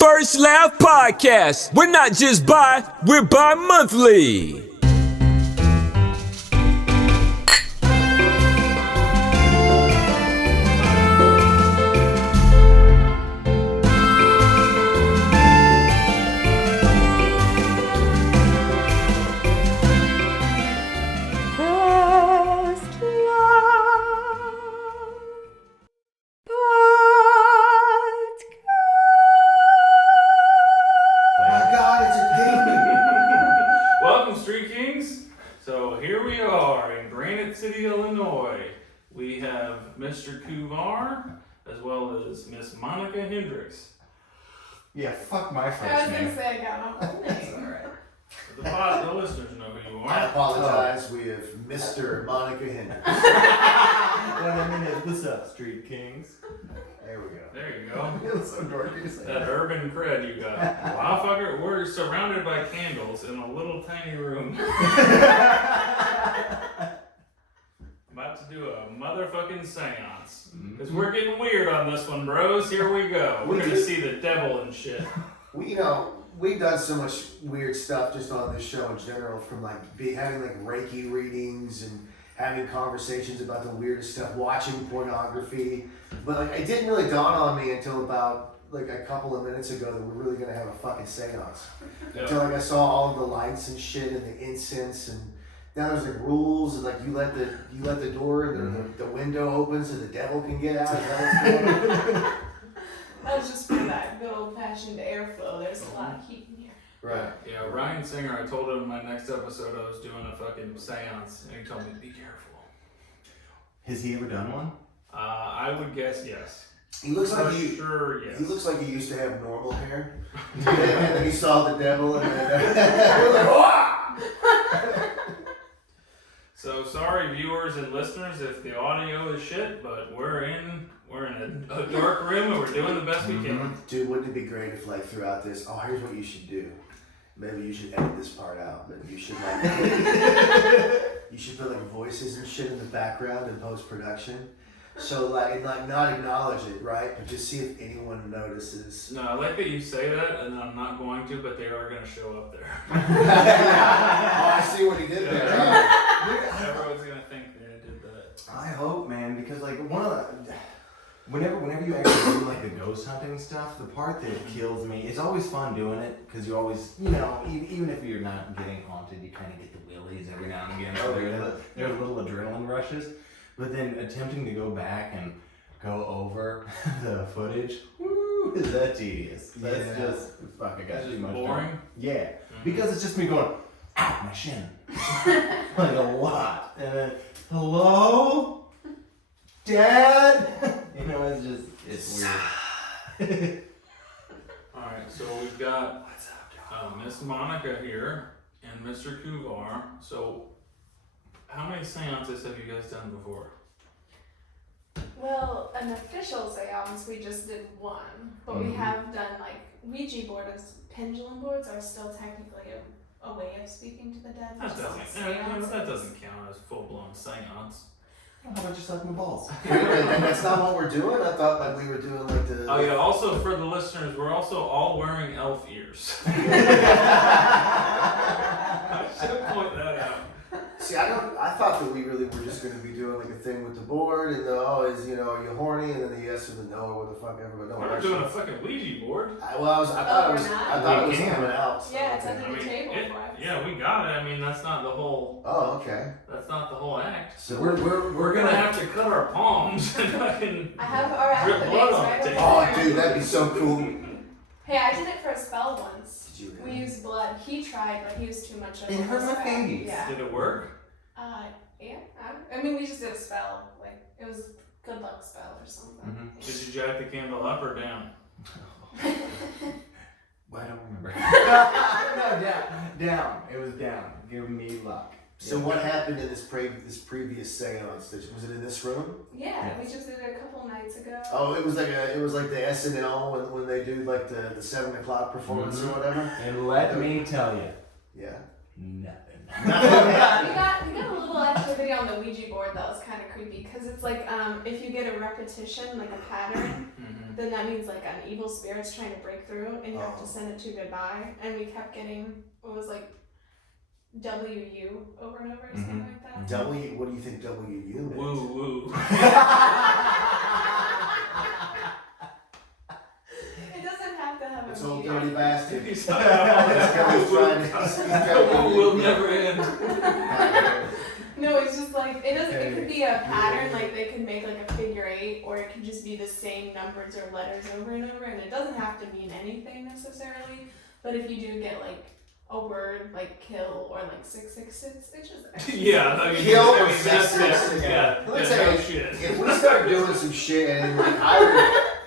First Laugh Podcast. We're not just we're bi-monthly. Mr. Cuvar, as well as Miss Monica Hendrix. Yeah, fuck my first name. I was going to say I got my whole name. Alright. The listeners know who you are. I apologize, we have Mr. Monica Hendrix. What I mean is, what's up, Street Kings? There we go. There you go. It was so dorky to say that urban cred you got. Wow, fucker, we're surrounded by candles in a little tiny room. About to do a motherfucking seance. Because we're getting weird on this one, bros. Here we go. We're going to see the devil and shit. We've done so much weird stuff just on this show in general, from having Reiki readings and having conversations about the weirdest stuff, watching pornography. But it didn't really dawn on me until about a couple of minutes ago that we're really going to have a fucking seance. Yep. Until I saw all of the lights and shit and the incense, and now there's rules, and you let the door, the window open so the devil can get out. That was just for that good old fashioned airflow. There's a lot of heat in here. Right. Yeah, Ryan Singer, I told him in my next episode I was doing a fucking seance, and he told me, be careful. Has he ever done one? I would guess yes. He looks like sure, yes. He looks like he used to have normal hair. And then he saw the devil, and then we're like, "Wah!" So sorry, viewers and listeners, if the audio is shit, but we're in a dark room and we're doing the best we can. Dude, wouldn't it be great if throughout this, here's what you should do. Maybe you should edit this part out, but you should you should put voices and shit in the background in post-production. So not acknowledge it, right? But just see if anyone notices. No, I like that you say that, and I'm not going to, but they are going to show up there. I see what he did there. Everyone's going to think that I did that. I hope, man, because one of the whenever you actually do the ghost hunting stuff, the part that kills me, it's always fun doing it because you always, even if you're not getting haunted, you kind of get the willies every now and again. So there's little adrenaline rushes. But then attempting to go back and go over the footage, is that tedious? That's just, fuck, I got too much boring? time. Yeah, because it's just me going, ow, my shin. A lot. And then, hello? Dad? It's weird. Alright, so we've got Miss Monica here and Mr. Cuvar. So, how many seances have you guys done before? Well, an official seance, we just did one. But we have done Ouija boards, pendulum boards are still technically a way of speaking to the dead. That doesn't count as full-blown seance. How about just my balls? And that's not what we're doing? I thought we were doing the... Oh yeah, also for the listeners, we're also all wearing elf ears. I should point that out. See, I thought that we really were just going to be doing a thing with the board, and are you horny, and then the yes or the no, or what the fuck ever. No, we're doing a fucking Ouija board. I thought it was something else. Yeah, it's under the table. Yeah, we got it. I mean, that's not the whole. Oh, okay. That's not the whole act. So we're gonna have to cut our palms and fucking. I have our drip blood on right. Oh, dude, that'd be so cool. Hey, I did it for a spell once. Did you? We used blood. He tried, but he was too much of It hurt my fingers. Yeah. Did it work? Yeah. I mean, we just did a spell. It was a good luck spell or something. Did you jack the candle up or down? Well, I don't remember. No, down. It was down. Give me luck. So what happened in this previous seance? Was it in this room? Yeah, we just did it a couple nights ago. Oh, it was like the SNL when they do the 7 o'clock performance or whatever. And let me tell you. Yeah. Nothing. we got a little activity on the Ouija board that was kind of creepy because it's if you get a repetition, a pattern, then that means like an evil spirit's trying to break through, and you have to send it to goodbye. And we kept getting what was like WU over and over, or something like that. W. What do you think WU means? Woo woo. It doesn't have to have It's a old meaning. dirty bastard. He's This guy's trying to- will never end. No, it's just like it doesn't. It could be a pattern, like they could make like a figure 8, or it could just be the same numbers or letters over and over, and it doesn't have to mean anything necessarily. But if you do get like a word like kill or like 666, it's just extra. Yeah, I mean, Kill or that's 666. Yeah, Let me yeah, tell no you, shit. if we start doing some shit and like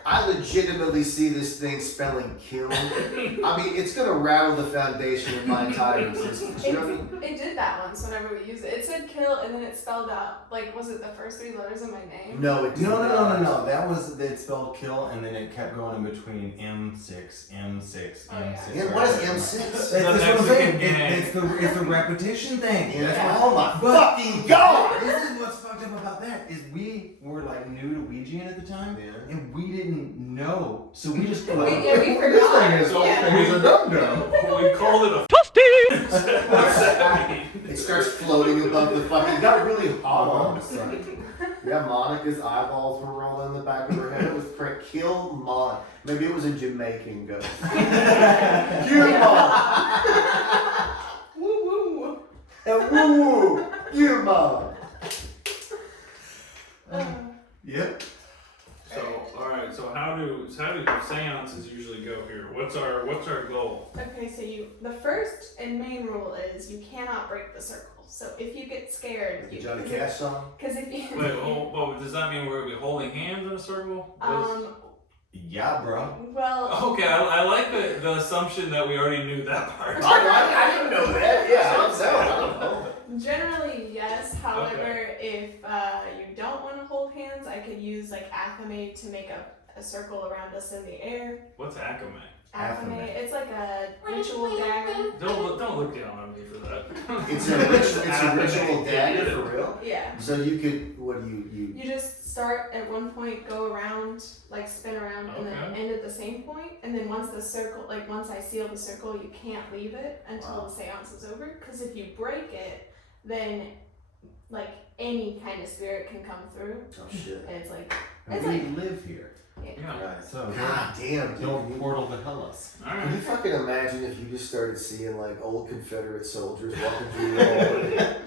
I legitimately see this thing spelling kill, I mean it's gonna rattle the foundation of my entire existence. You know what I mean? It did that once whenever we used it. It said kill and then it spelled out like was it the first 3 letters of my name? No, it did No. not. That was it spelled kill, and then it kept going in between M6, M6, Oh, yeah. M6. Yeah, what is M6? That's The what I'm Mexican saying. gang. It's the repetition thing. Yeah. Oh my But- fucking god! This is what's fucked up about that is we were like new to Ouijaing at the time, Yeah. and we didn't know, so we just go We like, forgot. this thing is Yeah. a dum-dum. We called it a toasty. What's that mean? It starts floating above the fucking. It got really hot all of a sudden. Yeah, Monica's eyeballs were rolling in the back of her head. It was kill Mon. Maybe it was a Jamaican ghost. Kill Mon. Woo woo. And woo, kill Mon. Yep. So, all right. So how do seances usually go here? What's our goal? Okay, so the first and main rule is you cannot break the circle. So if you get scared, The Johnny Cash song. because if you Wait, well, does that mean we're gonna be holding hands in a circle? Yeah, bro. well Okay, I like the assumption that we already knew that part. I didn't know that. Yeah, I'm sorry. I don't know. generally yes. However, if you don't want to hold hands, I could use like Athame to make a circle around us in the air. What's Akame? Athame, it's like a ritual dagger. Don't look down on me for that. It's a ritual dagger for real. Yeah. So you could You just start at one point, go around, like spin around, and then Okay. end at the same point. And then once I seal the circle, you can't leave it until the seance is over. Because if you break it, then like any kind of spirit can come through. Oh shit. And it's like, And we live here, Yeah. so God damn, don't dude. portal to hell us. All Can right. you fucking imagine if you just started seeing like old Confederate soldiers walking through the hallway?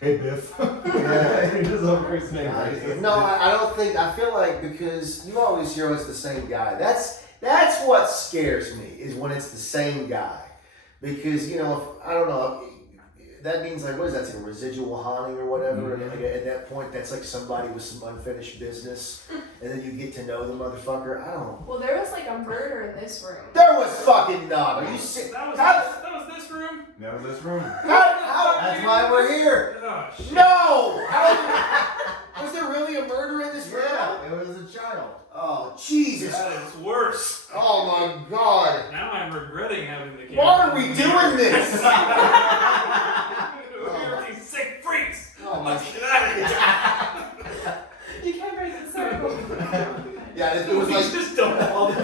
Hey, Biff. Yeah. You're just over his name. right? No, I don't think. I feel like because you always hear it's the same guy. That's what scares me is when it's the same guy. Because I don't know. That means like what is that? It's like a residual haunting or whatever. And like at that point, that's like somebody with some unfinished business, and then you get to know the motherfucker. I don't know. well, there was like a murder in this room. There was fucking not. Are you sick? That was this room. That was this room. How? That's why we're here. Oh shit. No! Was there really a murder in this room? Yeah, it was a child. Oh, Jesus. That is worse. Oh, my God. Now I'm regretting having the camera. Why are we doing this? We're these sick freaks. Oh, my Let's get out of here. You can't break the circle. Yeah, it was like... just don't fall the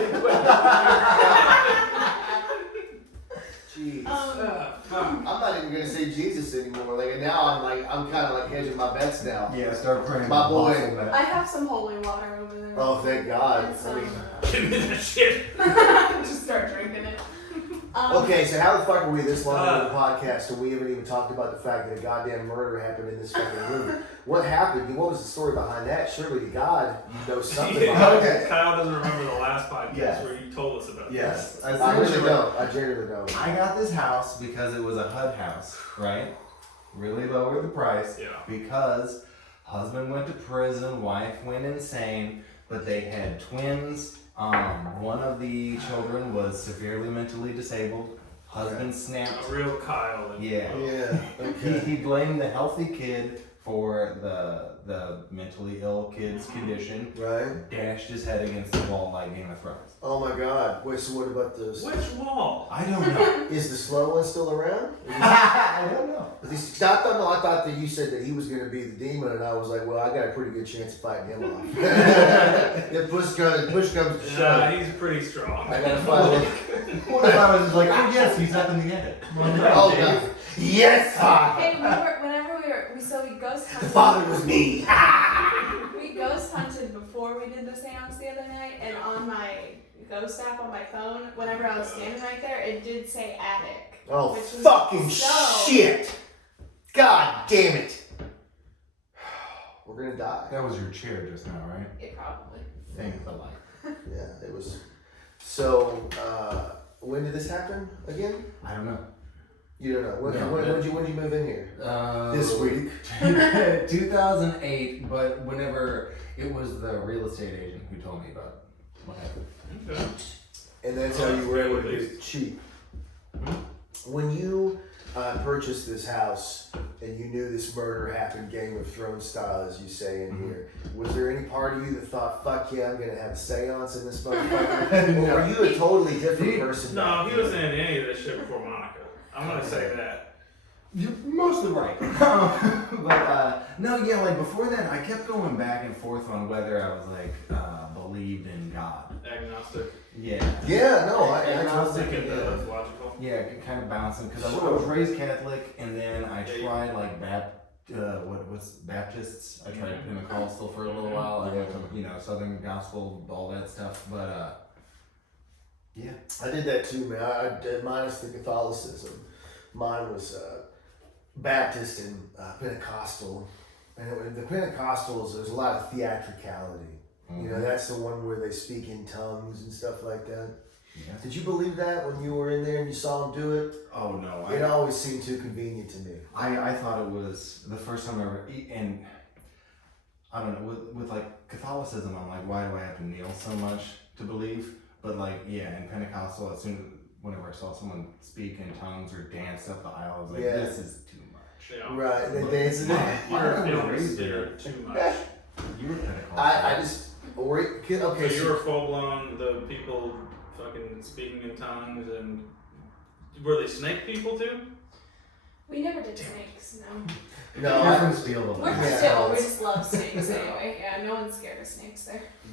Jeez. fuck. I'm not even going to say Jesus anymore. Like, now I'm kind of like hedging my bets now. Yeah, start praying. My boy. I have some holy water over there. Oh, thank God. And I some, mean, Give me that shit. just start drinking it. okay, so how the fuck are we this long into the podcast and we haven't even talked about the fact that a goddamn murder happened in this fucking room? What happened? What was the story behind that? Surely to God, you know something Yeah, about okay. it. Kyle doesn't remember the last podcast Yes. where you told us about Yes. this. I really Essentially, don't. I genuinely don't. I got this house because it was a HUD house, right? Really lowered the price Yeah. because husband went to prison, wife went insane, but they had twins. One of the children was severely mentally disabled. Husband snapped. A real Kyle. Yeah. Yeah. Okay. He blamed the healthy kid for the mentally ill kid's condition, Right? dashed his head against the wall like Game of Thrones. Oh my God. Wait, so what about this? Which wall? I don't know. Is the slow one still around? I don't know. I thought that you said that he was going to be the demon, and I was like, well, I got a pretty good chance of fighting him off. If push comes to shove, Nah, he's pretty strong. I got to fight him. What if I was just like, oh yes, he's up in the attic. Oh, God. Yes, Father. Hey, we ghost hunted. The Father was me. We ghost hunted before we did the seance the other night, and on my ghost app on my phone, whenever I was standing right there, it did say attic. Oh, which was fucking so- shit. God damn it. We're going to die. That was your chair just now, right? It probably. Thank the light. Yeah, it was. So, when did this happen again? I don't know. You don't know. When did you move in here? This week. 2008, but whenever it was the real estate agent who told me about what happened. Okay. And that's how you were able to get it cheap. When you purchased this house and you knew this murder happened Game of Thrones style, as you say in here, was there any part of you that thought, fuck yeah, I'm going to have a seance in this motherfucker? Or were you a totally different person? No, he wasn't into any of this shit before Monica. I'm gonna say that. You're mostly right. But no, yeah, like before that, I kept going back and forth on whether I was like believed in God. Agnostic. Yeah. Yeah, no, I Agnostic totally and get that. that's logical. Yeah, kind of bouncing because I Sure. was raised Catholic, and then I tried like Baptists. I tried Pentecostal for a little while. I went to Southern Gospel, all that stuff. But yeah, I did that too, man. I did, minus the Catholicism. Mine was Baptist and Pentecostal. And the Pentecostals, there's a lot of theatricality. Mm-hmm. You know, that's the one where they speak in tongues and stuff like that. Yeah. Did you believe that when you were in there and you saw them do it? Oh no, It always seemed too convenient to me. I thought it was the first time I ever, and I don't know, with like Catholicism, I'm like, why do I have to kneel so much to believe? But like, yeah, in Pentecostal, whenever I saw someone speak in tongues or dance up the aisle, I was like, this is too much. Yeah. Right, they dancing. You're raised there too much. You were Pentecostal. I just, okay. So you were full blown, the people fucking speaking in tongues, and were they snake people too? We never did snakes, no. No, Different spiel of We're life. we just love snakes anyway. Yeah, no one's scared of snakes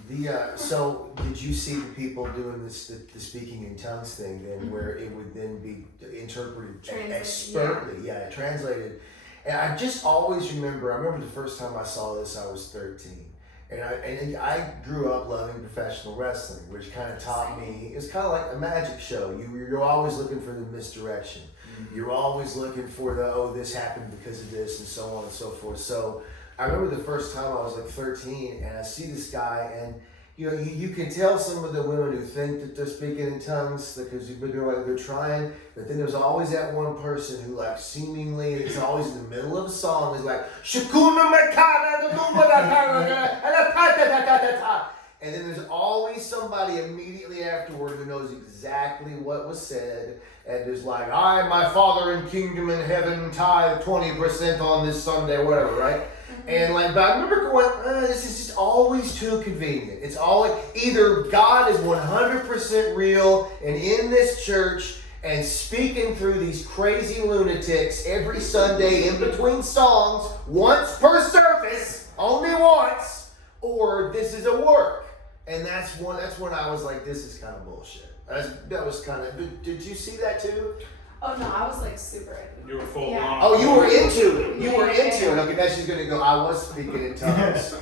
there. So did you see the people doing this, the speaking in tongues thing then, where it would then be interpreted Translated, expertly? Yeah, translated. And I just always remember. I remember the first time I saw this, I was 13, and I grew up loving professional wrestling, which kind of taught me. It's kind of like a magic show. You're always looking for the misdirection. You're always looking for this happened because of this, and so on and so forth. So I remember the first time I was like 13, and I see this guy, and you can tell some of the women who think that they're speaking in tongues because they're trying, but then there's always that one person who like seemingly it's always in the middle of a song is like Shakuna Makana, and then there's always somebody immediately afterward who knows exactly what was said, and there's like, I, my Father in kingdom in heaven, tithe 20% on this Sunday, whatever, right? And like, but I remember going, this is just always too convenient. It's always either God is 100% real and in this church and speaking through these crazy lunatics every Sunday in between songs, once per service, only once, or this is a work. And that's when I was like, this is kind of bullshit. That was kind of. Did you see that too? Oh no, I was like super. You were full blown. Oh, you were into it. You were into it. Okay, now she's gonna go. I was speaking in tongues.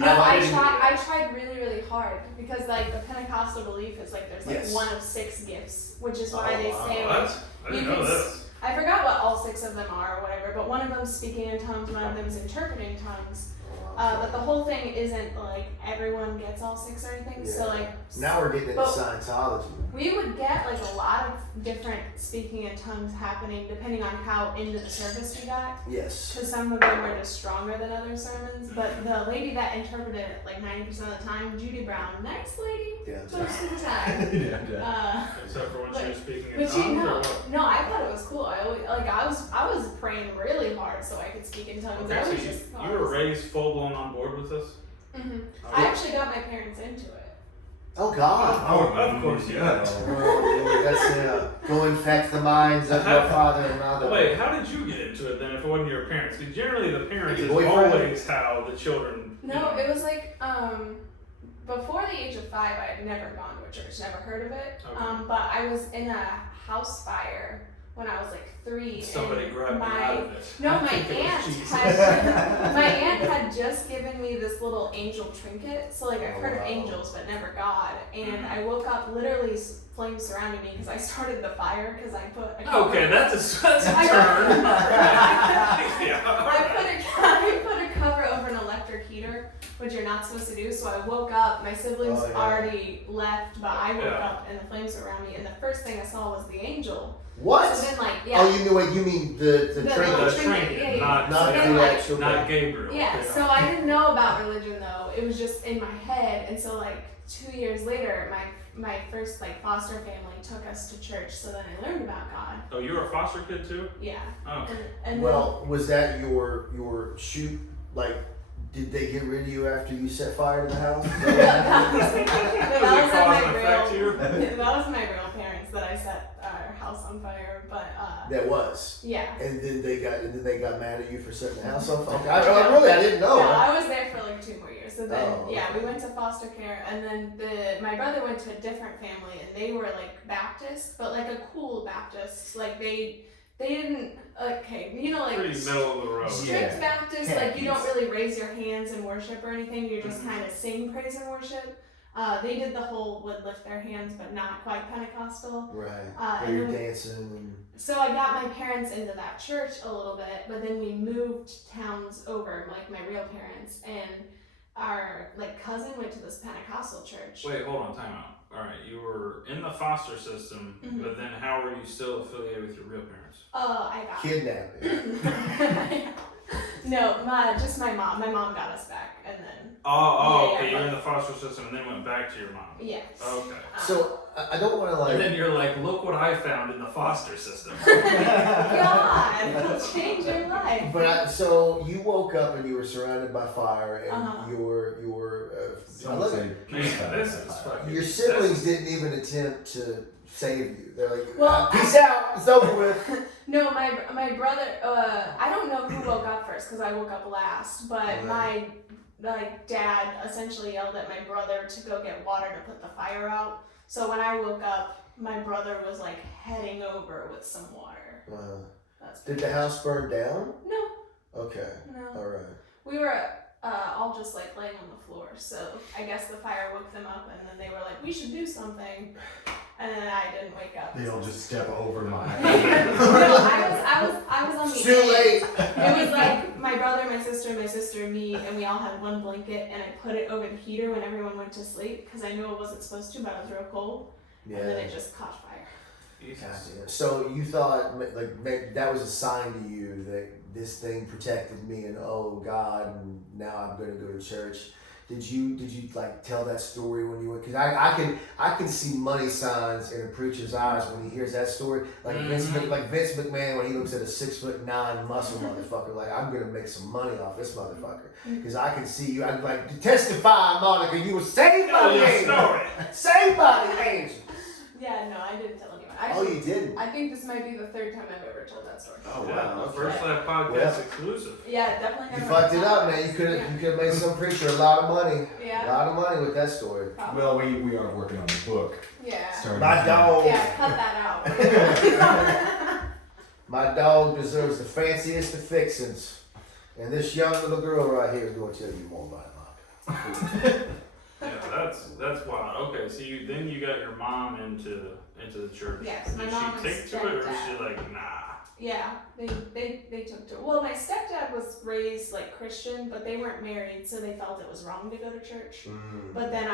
I tried really, really hard because like the Pentecostal belief is like there's like Yes. one of 6 gifts, which is why they say What? like I didn't know this. I forgot what all 6 of them are or whatever, but one of them's speaking in tongues, one of them's interpreting tongues. But the whole thing isn't like everyone gets all 6 or anything. Yeah. So like Now we're getting into Scientology. we would get like a lot of different speaking in tongues happening depending on how into the service we got. Yes. Because some of them were just stronger than other sermons. But the lady that interpreted it like 90% of the time, Judy Brown, nice lady, Yeah. most of the time. Yeah. Except for when she was speaking in But you tongues? know, or what? no, I thought it was cool. I was praying really hard so I could speak in tongues. Okay, I so was just you were raised full blown on board with this? Mm-hmm. Oh, I actually got my parents into it. Oh God. Of course, yeah. Well, that's go infect the minds of your father and mother. Wait, how did you get into it then if it wasn't your parents? Because generally the parents is Boyfriend? always how the children. No, it was like before the age of 5, I had never gone to a church, never heard of it. Okay. But I was in a house fire when I was like 3. Somebody and grabbed me out of it. No, I my think it was aunt Jesus. my aunt had just given me this little angel trinket. So like I've heard of angels, but never God. And I woke up literally flames surrounding me because I started the fire because I put a cover. Okay, that's a turn. Yeah, I put a cover over an electric heater, which you're not supposed to do. So I woke up. My siblings already left, but I woke up and the flames were around me. And the first thing I saw was the angel. What? So then, Oh, you knew what you mean the The trinket. little The trinket, yeah, yeah. not Not So then, the like, actual. not Gabriel. Yeah, so I didn't know about religion though. It was just in my head, and so like 2 years later, my first like foster family took us to church. So then I learned about God. Oh, you were a foster kid too? Yeah. Oh. And Well, was that your shoot? Like, did they get rid of you after you set fire to the house? that was Was it cause and effect here? that was my real parents that I set our house on fire. But That was. yeah. And then they got mad at you for setting the house on fire. I didn't know. No, I was there for like 2 more years. So then, Oh, yeah, okay. we went to foster care, and then my brother went to a different family, and they were like Baptist, but like a cool Baptist. Like they didn't like Pretty middle of the road. strict Yeah. Baptist. Like you don't really raise your hands in worship or anything. You just kind of sing praise and worship. They did the whole would lift their hands, but not quite Pentecostal. Right. Where and you're then dancing. And... So I got my parents into that church a little bit, but then we moved towns over, like my real parents, and our like cousin went to this Pentecostal church. Wait, hold on, time out. Alright, you were in the foster system, but then how were you still affiliated with your real parents? I got Kidnapping. No, just my mom. My mom got us back, and then Okay, you were in the foster system and then went back to your mom. yes. Okay. So I don't want to like. And then you're like, look what I found in the foster system. God, it'll change your life. But so you woke up and you were surrounded by fire, and your Man, this is fucking. your siblings didn't even attempt to save you. They're like, Well, peace out, it's over with. No, my brother. I don't know who woke up first because I woke up last. But my dad essentially yelled at my brother to go get water to put the fire out. So when I woke up, my brother was like heading over with some water. Did the house burn down? No. Okay. No. All right. We were all just like laying on the floor. So I guess the fire woke them up, and then they were like, "We should do something." And then I didn't wake up. They all just step over my. No, I was on the Too edge. late. It was like my brother, my sister, me, and we all had one blanket, and I put it over the heater when everyone went to sleep because I knew it wasn't supposed to, but it was real cold. Yeah. And then it just caught fire. Gotcha. So you thought like that was a sign to you that this thing protected me, and oh God, and now I'm going to go to church. Did you like tell that story when you went? Because I can see money signs in a preacher's eyes when he hears that story. Like Vince McMahon when he looks at a 6'9" muscle motherfucker. Like, I'm gonna make some money off this motherfucker. Because I can see you. I'd like to testify, Monica. You were saved by the angel. Saved by the angel. Yeah, no, I didn't tell anyone. You didn't. I think this might be the 3rd time I've ever told that story. Oh Yeah, wow. the first lab podcast exclusive. Yeah, definitely. You never fucked it told up, that. man. You could have made some preacher a lot of money. Yeah. A lot of money with that story. Probably. Well, we are working on the book. Yeah. Starting My dog. Yeah, cut that out. My dog deserves the fanciest of fixings. And this young little girl right here is going to tell you more about it. Yeah, that's wild. Okay, so you got your mom into the church. Yes, my Did mom she and take to it, or was stepdad. she like, nah? Yeah, they took to it. Well, my stepdad was raised like Christian, but they weren't married, so they felt it was wrong to go to church. But then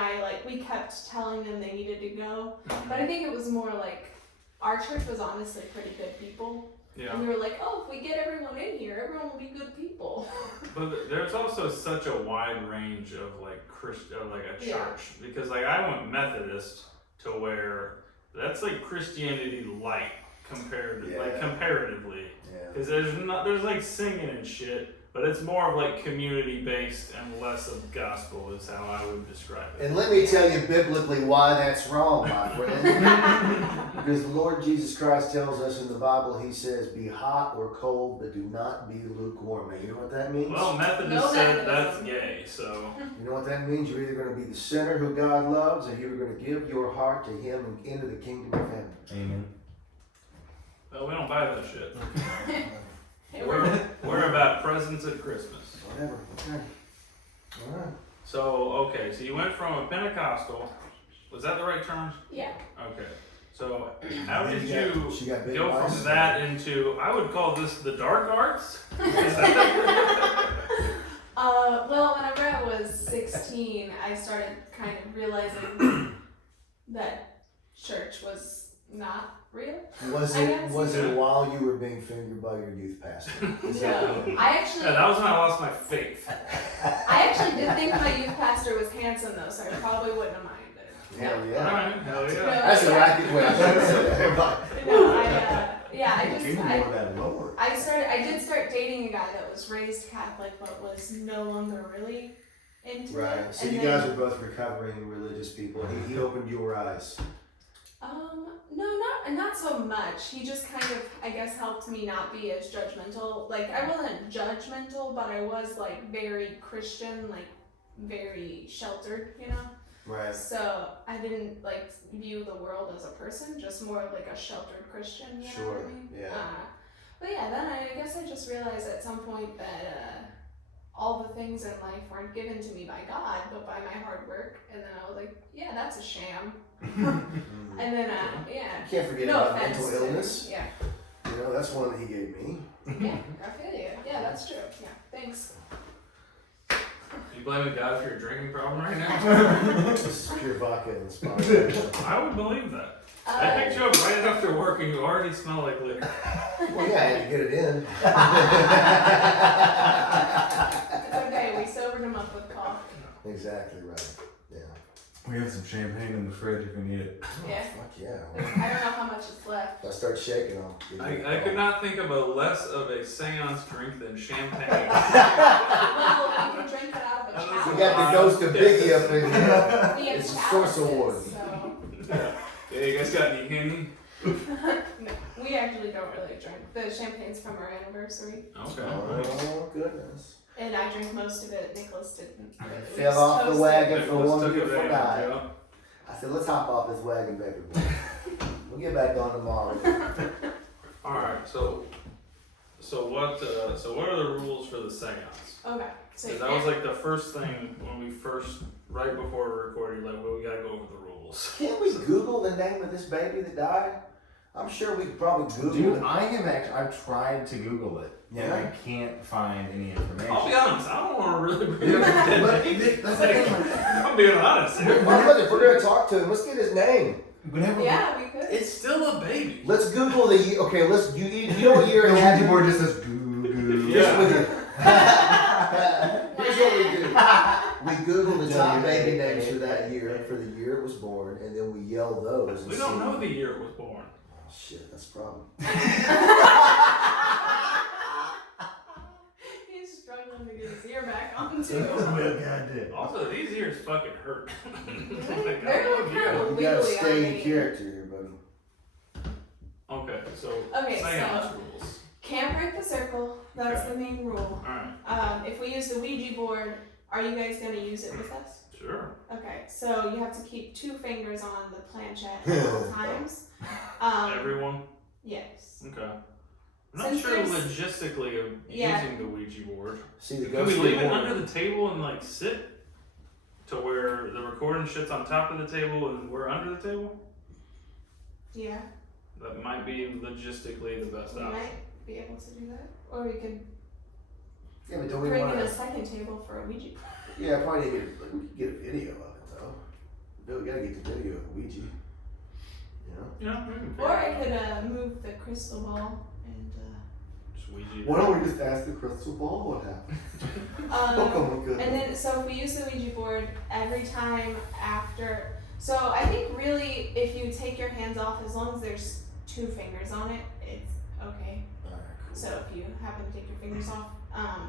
we kept telling them they needed to go. But I think it was more like our church was honestly pretty good people. Yeah. And we were like, oh, if we get everyone in here, everyone will be good people. But there's also such a wide range of like a church, because like I went Methodist to where That's like Christianity light comparatively. Like Yeah. comparatively. Yeah. Because there's like singing and shit, but it's more of like community based and less of gospel is how I would describe it. And let me tell you biblically why that's wrong, my friend. Because the Lord Jesus Christ tells us in the Bible, he says, be hot or cold, but do not be lukewarm. And you know what that means? Well, Methodist No said Methodism. that's gay, so You know what that means? You're either going to be the sinner who God loves, or you're going to give your heart to him and into the kingdom of heaven. Amen. well, we don't buy that shit. Hey, We're about presents at Christmas. Whatever. Okay. All right. So okay, so you went from a Pentecostal. Was that the right term? yeah. Okay. So how did She got big go biceps. from that into, I would call this the dark arts? Well, whenever I was 16, I started kind of realizing that church was not real. Was I it guess. it while you were being fingered by your youth pastor? Is that No, what it- I actually, Yeah, that was when I lost my faith. I actually did think my youth pastor was handsome though, so I probably wouldn't have minded. Hell yeah. Alright, hell yeah. That's a racket way I should say that. No, I did start dating a guy that was raised Catholic but was no longer really into it. Right. So And you then- guys are both recovering religious people. He opened your eyes. No, not so much. He just kind of, I guess, helped me not be as judgmental. Like, I wasn't judgmental, but I was, like, very Christian, like, very sheltered, you know? Right. So, I didn't, like, view the world as a person, just more of, like, a sheltered Christian, you know Sure, what I mean? yeah. But yeah, then I guess I just realized at some point that, all the things in life weren't given to me by God, but by my hard work. And then I was like, yeah, that's a sham. And then, yeah. You can't forget No about offense. mental illness. Yeah. You know, that's one that he gave me. Yeah, I feel you. Yeah, that's true. Yeah, thanks. You blaming God for your drinking problem right now? This is pure vodka inspired. I would believe that. I picked you up right after work and you already smell like liquor. Well, yeah, I had to get it in. It's okay, we sobered him up with coffee. Exactly right. Yeah. We have some champagne in the fridge if we need it. Yeah. Fuck yeah. I don't know how much is left. If I start shaking, I'll give you I could not think of a less of a seance drink than champagne. Well, we can drink it out of a chalice. We got the ghost of Biggie up in here. We have It's a source chalices, award. Yeah, you guys got any Henny? No, we actually don't really drink. The champagne's from our anniversary. Okay. Oh, goodness. And I drink most of it. Nicolas didn't. Really. We Fell just off the toasted. wagon for Nicholas one took beautiful advantage, night. yeah. I said, let's hop off this wagon, baby boy. We'll get back on tomorrow. All right. So what are the rules for the seance? Okay. So 'Cause that was like the first thing when we first, right before we recorded, like, well, we gotta go over the rules. Can't we Google the name of this baby that died? I'm sure we could probably Google Dude, it. I've tried to Google it, and Yeah. I can't find any information. I'll be honest, I don't want to really bring Yeah, up a dead but baby. that's the thing, like- I'm being honest here. Well, look, if we're gonna talk to him, let's get his name. Whenever Yeah, we could. It's still a baby. Let's Google the year. Okay, you know what year it the happened? keyboard just says goo goo. Yeah. Here's what we do. We Google the top baby names for that year, for the year it was born, and then we yell those. And We don't see- know the year it was born. Oh, shit, that's a problem. He's struggling to get his ear back on too. Well, goddamn. Also, these ears fucking hurt. Like, I They're love kind you. of You gotta wiggly stay on in me. character here, buddy. Okay, so Okay, seance so- rules. Can't break the circle. That's Okay. the main rule. Alright, If we use the Ouija board, are you guys gonna use it with us? sure. Okay, so you have to keep 2 fingers on the planchette at all times. Everyone? Yes. Okay. I'm not Since sure there's- logistically of Yeah. using the Ouija board. See the Can ghost we of leave it war. under the table and like sit to where the recording shit's on top of the table and we're under the table? Yeah, That might be logistically the best we option. might be able to do that. Or we could Yeah, but don't we bring in want a to? second table for a Ouija board. Yeah, probably need to, like, we could get a video of it though. Bill, we gotta get the video of Ouija. You know. Yeah, we can Or I could move the crystal ball and just Ouija. Why don't we just ask the crystal ball what happened? Oh my goodness. and then so if we use the Ouija board every time after, So I think really, if you take your hands off, as long as there's 2 fingers on it, it's okay. Alright, cool. So if you happen to take your fingers off,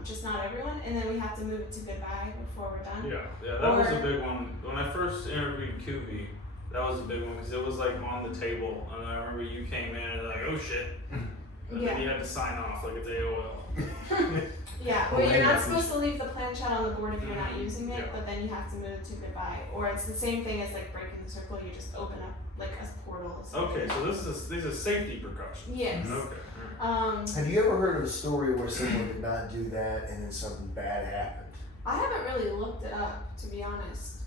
just not everyone, and then we have to move it to goodbye before we're done. Yeah, that was a big one. When I first interviewed Cuvar, that was a big one because it was like on the table, and I remember you came in and like, oh shit, and then you had to sign off like it's AOL. Yeah, well, you're not supposed to leave the planchette on the board if you're not using it, but then you have to move it to goodbye. Or it's the same thing as like breaking the circle, you just open up like a portal. Okay, so these are safety precautions. Yes. Okay. Have you ever heard of a story where someone did not do that and then something bad happened? I haven't really looked it up, to be honest.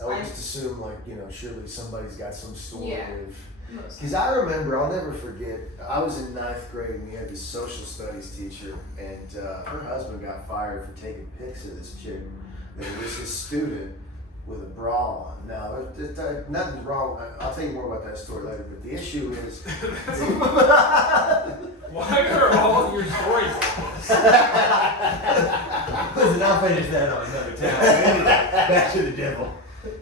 I would just assume, like, you know, surely somebody's got some story Yeah. of. Most. Because I remember, I'll never forget, I was in 9th grade and we had this social studies teacher, and her husband got fired for taking pics of this chick that was his student with a bra on. Now, nothing's wrong. I'll tell you more about that story later, but the issue is. Why are all your stories like this? Listen, I'll finish that on another time. Back to the devil.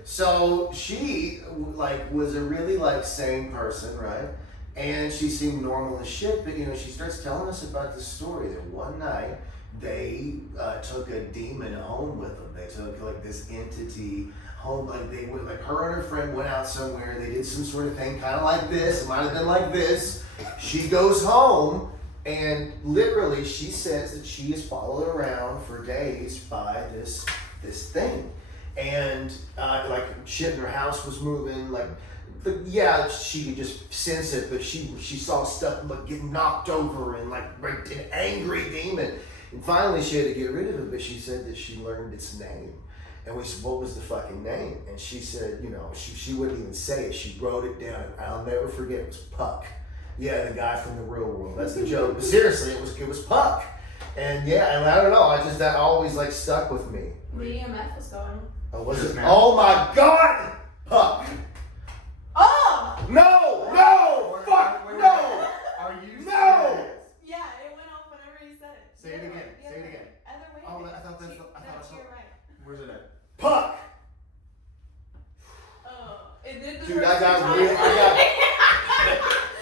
So she was a really sane person, right? And she seemed normal as shit, but she starts telling us about this story that one night they took a demon home with them. They took this entity home, they went her and her friend went out somewhere. They did some sort of thing, kind of like this. It might have been like this. She goes home, and literally she says that she is followed around for days by this thing. And shit in her house was moving, she could just sense it, but she saw stuff getting knocked over and an angry demon. And finally she had to get rid of it, but she said that she learned its name. And we said, what was the fucking name? And she said, she wouldn't even say it. She wrote it down. I'll never forget, it was Puck. Yeah, the guy from the real world. That's the joke. But seriously, it was Puck. And yeah, and I don't know, that always stuck with me. The EMF was going. Oh, was it? Oh my God! Puck! Oh! No! Fuck! No! Are you No! Yeah, it went off whenever you said it. Say it again. Say it again. Other way. Oh, I thought that's. To your right. Where's it at? Puck! Oh, it did the Dude, first I got time. real.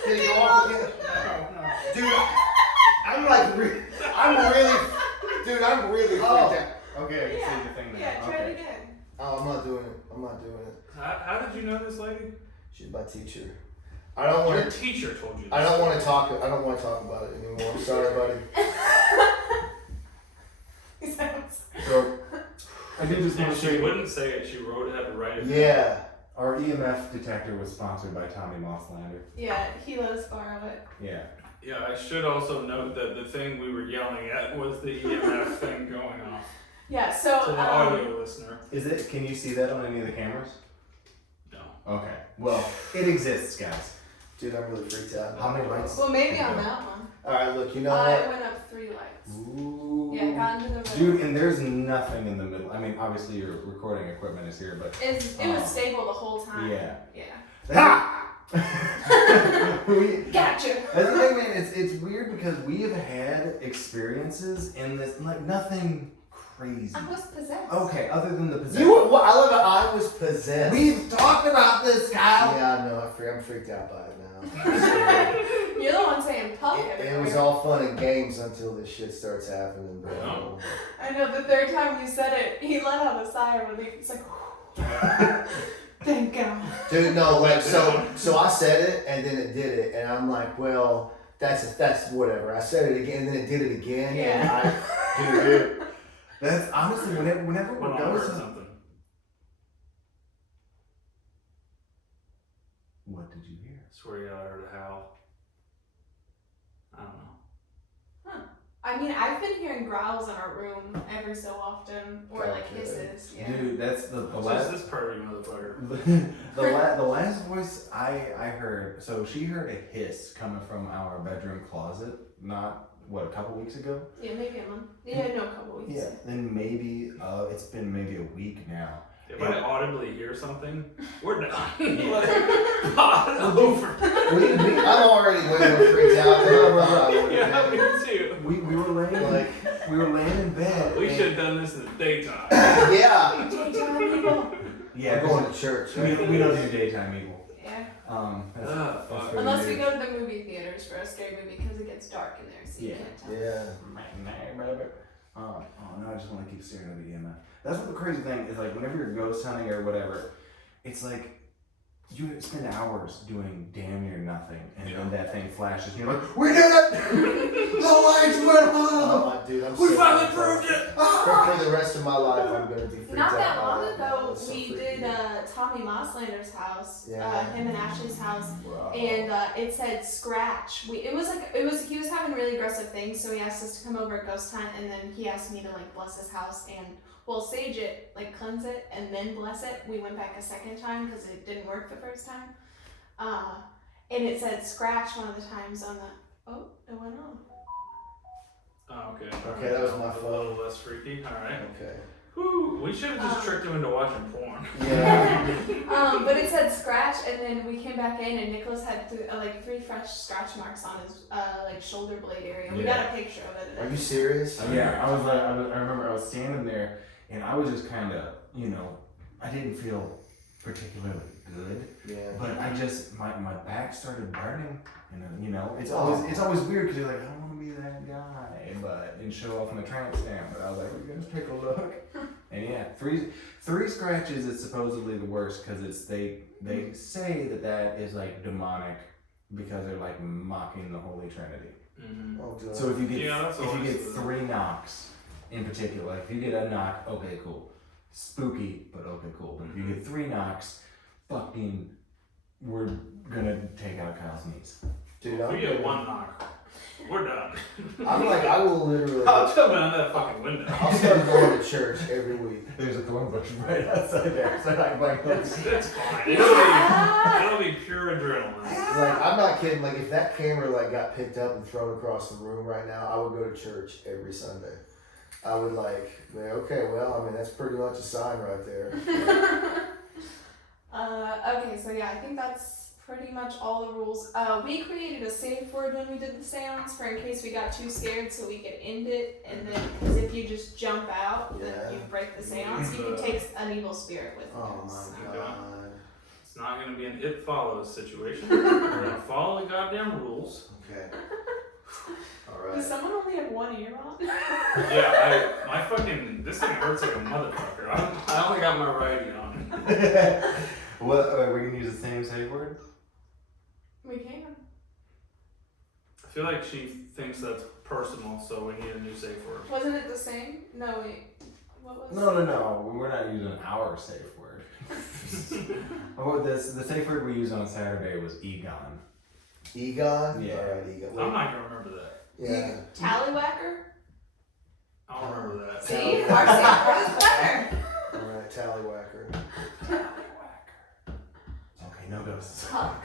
Can you go off again? Dude, I'm really freaked out. Okay, Yeah. say the thing now. Yeah, try it again. Oh, I'm not doing it. How did you know this lady? She's my teacher. I don't want Your to. teacher told you this. I don't want to talk about it anymore. I'm sorry, buddy. So, I did just want If to she say, wouldn't say it, she had to write it. Yeah. our EMF detector was sponsored by Tommy Mosslander. Yeah, he let us borrow it. Yeah. Yeah, I should also note that the thing we were yelling at was the EMF thing going off. Yeah, so To the audio listener. Is it? Can you see that on any of the cameras? No. Okay. Well, it exists, guys. Dude, I'm really freaked out. How many lights? well, maybe on that one. Alright, look, you know It what? went up 3 lights. Ooh. Yeah, got into the room. Dude, and there's nothing in the middle. I mean, obviously your recording equipment is here, but It was stable the whole time. yeah. Yeah. Ha! Gotcha. That's the thing, man. It's weird because we have had experiences in this, nothing crazy. I was possessed. Okay, other than the possession. You were, well, I love it. I was possessed. We've talked about this, Kyle. Yeah, I know. I'm freaked out by it now. You're the one saying puck It was all fun and games until this shit starts happening, bro. No. I know, the 3rd time you said it, he let out a sigh of relief. He's like, thank God. Dude, no, so I said it and then it did it, and I'm like, well, that's whatever. I said it again, and then it did it again. Yeah. And dude, That's honestly whenever When we're I done heard with something. something. What did you hear? I swear to God, I heard a howl. I don't know. I mean, I've been hearing growls in our room every so often, or like Okay. hisses. Yeah. Dude, that's the What's last. this pervy motherfucker? The last voice I heard. So she heard a hiss coming from our bedroom closet. Not a couple weeks ago. Yeah, maybe a month. Yeah, no, a couple weeks. Then maybe it's been maybe a week now. If I audibly hear something, we're done. Pot over. I'm already way more freaked out. Yeah, me too. We were laying we were laying in bed. We should have done this in the daytime. Yeah. Daytime people. Yeah, We're going to church. we don't do daytime evil. Yeah. That's what Unless do. we go to the movie theaters for a scary movie because it gets dark in there, so you Yeah. can't tell. Yeah. Oh no, I just want to keep staring at the EMF. That's what the crazy thing is, like whenever you're ghost hunting or whatever, it's like you spend hours doing damn near nothing, and then that thing flashes, and you're like, "We did it! The lights went on! Oh, dude, I'm We so finally freaked proved out. it!" For the rest of my life, I'm gonna be freaked Not out that by long that. ago, That's so we freaky. did Tommy Mosslander's house, Yeah. him and Ashley's house, Wow. and it said scratch. He was having really aggressive things, so he asked us to come over ghost hunt, and then he asked me to like bless his house and sage it, like cleanse it, and then bless it. We went back a second time because it didn't work the first time, and it said scratch one of the times on the. Oh, it went on. Oh, okay. Okay, that was my A little less freaky. All right. Okay. Whew, we should have just tricked him into watching porn. Yeah. But it said scratch, and then we came back in, and Nicolas had three fresh scratch marks on his shoulder blade area. We got a picture of it. Are you serious? Yeah, I remember I was standing there, and I was just kind of, I didn't feel particularly good, Yeah. but I just my back started burning, it's always weird because you're like, I don't want to be that guy, and show off my tramp stamp, but I was like, we're gonna take a look, and yeah, three scratches is supposedly the worst because they say that is like demonic because they're like mocking the Holy Trinity. Mm-hmm. Oh, God. So if you get Yeah, three knocks in particular, like if you get a knock, okay, cool, spooky, but okay, cool. But if you get three knocks, fucking, we're gonna take out Kyle's knees. Dude, If we get one knock, we're done. I'm like, I will literally. I'll jump out that fucking window. I'll start going to church every week. There's a thorn bush right outside there, so It's fine. It'll be pure adrenaline. Like, I'm not kidding. Like, if that camera got picked up and thrown across the room right now, I would go to church every Sunday. I would okay, well, I mean, that's pretty much a sign right there. Okay, so yeah, I think that's pretty much all the rules. We created a safe word when we did the seance for in case we got too scared so we could end it, and then, because if you just jump out, then Yeah. you break the seance. You can take an evil spirit with you. Oh my God. It's not going to be an it follows situation. We're going to follow the goddamn rules. Okay. All Does right. someone only have one ear on? Yeah, this thing hurts like a motherfucker. I only got my righty on. What? We can use the same safe word? We can. I feel like she thinks that's personal, so we need a new safe word. Wasn't it the same? No, wait. What was No. We're not using our safe word. The safe word we used on Saturday was Egon. Egon? Yeah. All right, Egon. I'm not going to remember that. Yeah. Tallywhacker? I don't remember that. See? Our safe word is better. All right, Tallywhacker. Okay, no ghosts. Huck.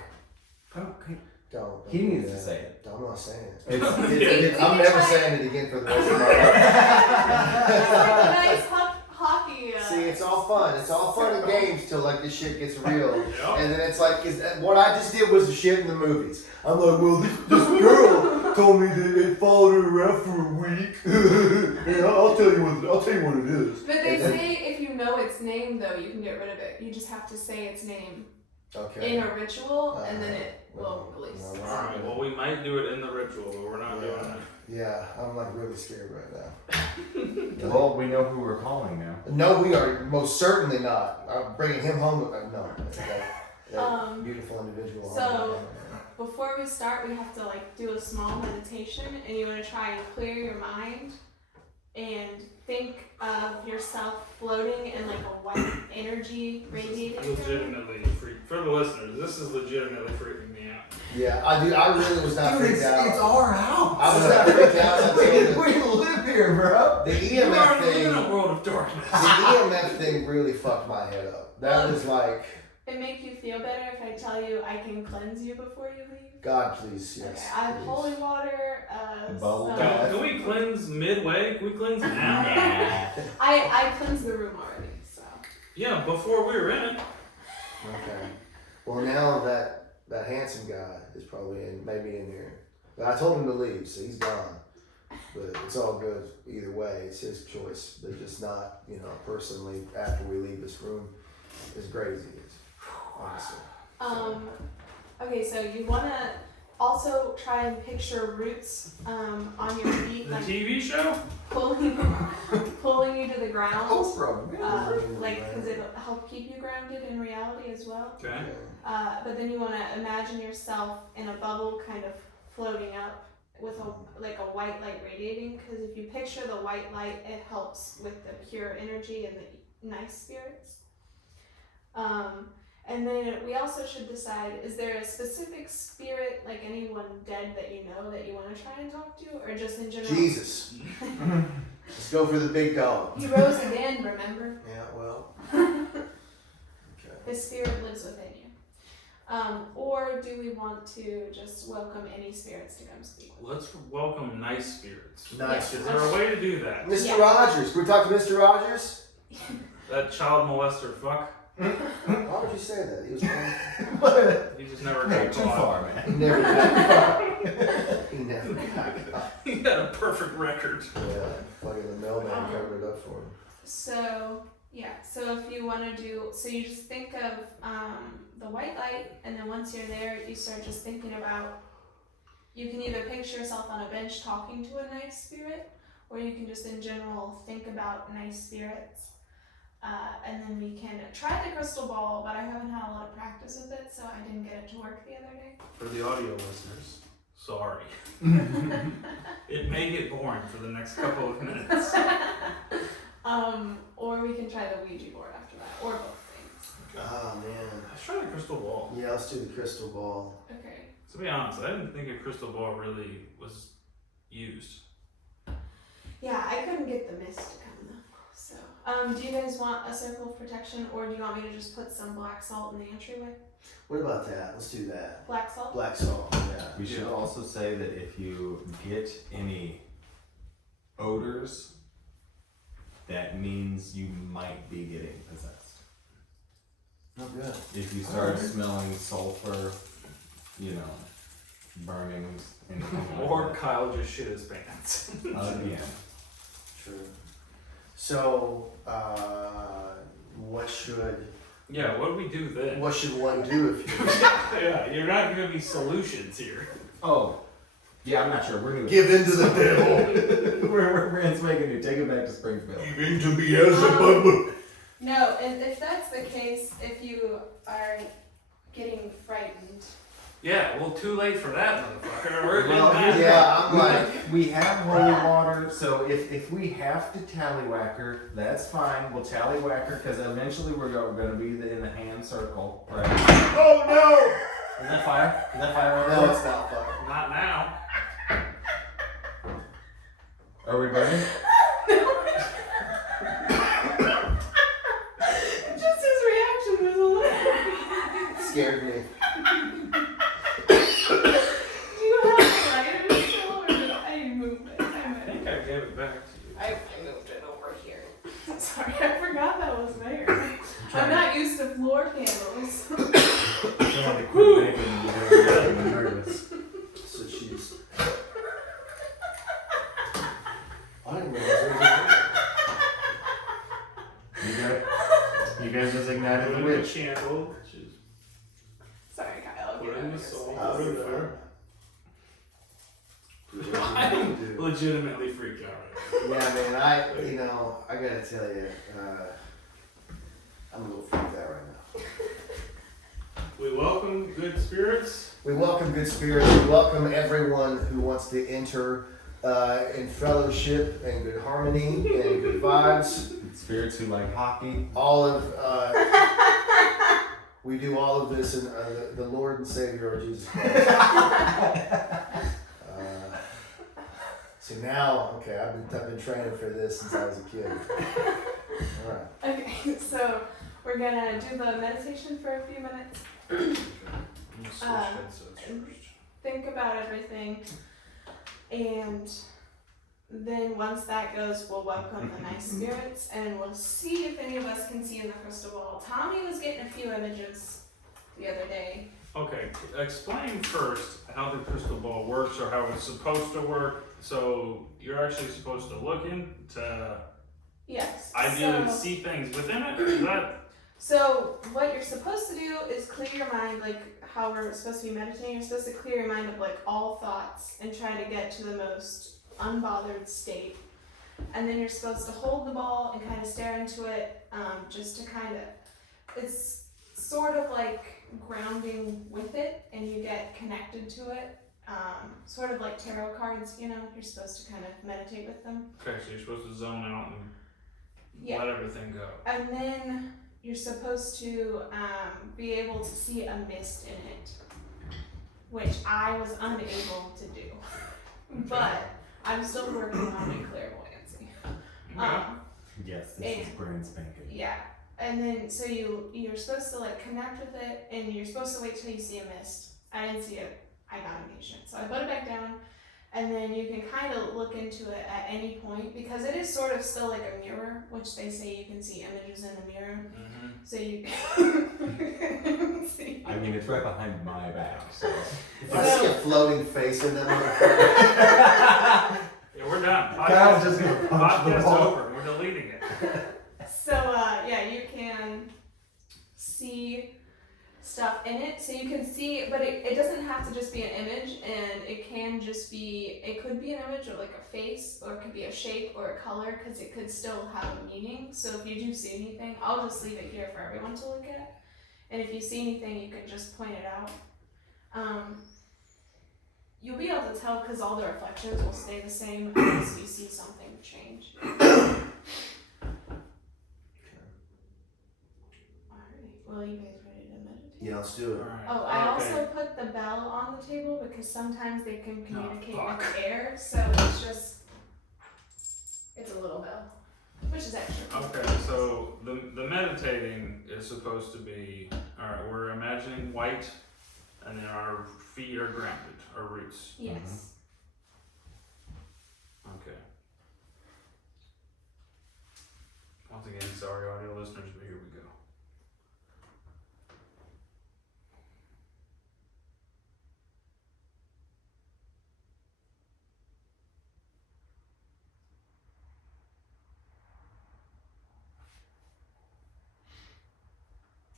Okay. Don't. He do needs that. to say it. I'm not saying it. It's, I'm never saying it again for the rest of my life. It's like a nice hockey. See, it's all fun. It's all fun and games till this shit gets real. Yep. And then it's like, what I just did was the shit in the movies. I'm like, well, this girl told me that it followed her around for a week. And I'll tell you what it is. But they say if you know its name, though, you can get rid of it. You just have to say its name Okay. in a ritual, and then it will release. Alright, well, we might do it in the ritual, but we're not doing it. Yeah, I'm really scared right now. Well, we know who we're calling now. No, we are most certainly not. I'm bringing him home. No, that beautiful individual. So, before we start, we have to do a small meditation, and you want to try and clear your mind and think of yourself floating in a white energy radiating. This is legitimately for the listeners. This is legitimately freaking me out. Yeah, I really was not freaked out. It's our house. I was not freaked out until We live here, bro. the You are EMF living thing. in a world of darkness. The EMF thing really fucked my head up. That was It make you feel better if I tell you I can cleanse you before you leave? God, please, yes. Okay, I have please. holy water. Bubble some- bath. Can we cleanse midway? Can we cleanse now? I cleansed the room already, so. Yeah, before we were in it. Okay. Well, now that handsome guy is probably maybe in here. But I told him to leave, so he's gone. But it's all good either way. It's his choice. But just not, personally, after we leave this room. as great as he is, honestly. Okay, so you want to also try and picture roots on your feet, The like TV show? pulling you to the ground. Oprah. Like, because it'll help keep you grounded in reality as well. Okay. But then you want to imagine yourself in a bubble, kind of floating up with a white light radiating. Because if you picture the white light, it helps with the pure energy and the nice spirits. And then we also should decide, is there a specific spirit, like anyone dead that you know that you want to try and talk to, or just in general? Jesus. Let's go for the big dog. He rose again, remember? Yeah, well. Okay. His spirit lives within you. Or do we want to just welcome any spirits to come speak with us? Let's welcome nice spirits. Nice. Is there a way to do that? Mr. Yeah. Rogers. Can we talk to Mr. Rogers? That child molester fuck? Why would you say that? He was He just never Hey, got too caught. far, He man. never got He never got caught. He had a perfect record. Yeah, fucking the mailman covered it up for him. So, yeah, so if you want to so you just think of the white light, and then once you're there, you start just thinking about, you can either picture yourself on a bench talking to a nice spirit, or you can just in general think about nice spirits. And then we can try the crystal ball, but I haven't had a lot of practice with it, so I didn't get it to work the other day. For the audio listeners, sorry. It may get boring for the next couple of minutes. Or we can try the Ouija board after that, or both things. Oh, man. Let's try the crystal ball. Yeah, let's do the crystal ball. Okay. To be honest, I didn't think a crystal ball really was used. Yeah, I couldn't get the mist to come though. So, do you guys want a circle of protection, or do you want me to just put some black salt in the entryway? What about that? Let's do that. Black salt? Black salt, yeah. We should also say that if you get any odors, that means you might be getting possessed. Oh, good. If you start smelling sulfur, burnings, anything like Or that. Kyle just shit his pants. Again. True. So, what should one do if you Yeah, you're not giving me solutions here. Oh, yeah, I'm not sure. We're doing give in to the devil? we're making you take it back to Springfield. Give in to Beelzebub. No, and if that's the case, if you are getting frightened. Yeah, well, too late for that, motherfucker. We're Well, in Yeah, I'm like, We have holy water, so if we have to tallywhack her, that's fine. We'll tallywhack her because eventually we're going to be in the hand circle, right? oh no! Is that fire? Is that fire? over No, there? it's not fun. Not now. Are we burning? Just his reaction was hilarious. Scared me. Do you have a lighter still, or did I move it? I think I gave it back to you. I moved it over here. Sorry, I forgot that was there. I'm not used to floor candles. Trying to quit making you nervous. So she's. I didn't realize there was a You got it? You guys just ignited the Put in witch. candle. Just Sorry, Kyle. put in the salt. Oh, Put it there. I'm Dude. legitimately freaked out right Yeah, man, I gotta tell you, I'm a little freaked out right now. now. We welcome good spirits. We welcome good spirits. We welcome everyone who wants to enter in fellowship and good harmony and good vibes. Spirits who like hockey. All of we do all of this in the Lord and Savior of Jesus Christ. So now, okay, I've been training for this since I was a kid. All right. Okay, so we're gonna do the meditation for a few minutes. I'm gonna switch headsets first. Think about everything, and then once that goes, we'll welcome the nice spirits, and we'll see if any of us can see in the crystal ball. Tommy was getting a few images the other day. Okay, explain first how the crystal ball works or how it's supposed to work. So you're actually supposed to look in to Yes. ideally so, see things within it? Is that So what you're supposed to do is clear your mind, like how we're supposed to be meditating. You're supposed to clear your mind of like all thoughts and try to get to the most unbothered state. And then you're supposed to hold the ball and kind of stare into it, just to kind of, it's sort of like grounding with it, and you get connected to it. Sort of like tarot cards, you know, you're supposed to kind of meditate with them. Okay, so you're supposed to zone out and Yeah. let everything go. And then you're supposed to be able to see a mist in it, which I was unable to do. But I'm still working on my clairvoyancy. Yes, this is brand spanking. Yeah. And then so you're supposed to like connect with it, and you're supposed to wait till you see a mist. I didn't see it. I got impatient. So I put it back down, and then you can kind of look into it at any point, because it is sort of still like a mirror, which they say you can see images in the mirror. Mm-hmm. So you see. I mean, it's right behind my back, so. If I see a floating face in that Yeah, we're done. Kyle's just gonna punch the Podcast's ball. over. We're deleting it. So yeah, you can see stuff in it. So you can see, but it doesn't have to just be an image, and it can just be, it could be an image or like a face, or it could be a shape or a color, because it could still have a meaning. So if you do see anything, I'll just leave it here for everyone to look at. And if you see anything, you can just point it out. You'll be able to tell because all the reflections will stay the same unless you see something change. Alrighty. Well, you guys ready to meditate? Yeah, let's do it. All right. Oh, I Okay. also put the bell on the table because sometimes they can communicate fuck. with air, so it's a little bell, which is extra. Okay, so the meditating is supposed to be, alright, we're imagining white, and then our feet are grounded, our roots. Yes. Okay. Once again, sorry audio listeners, but here we go.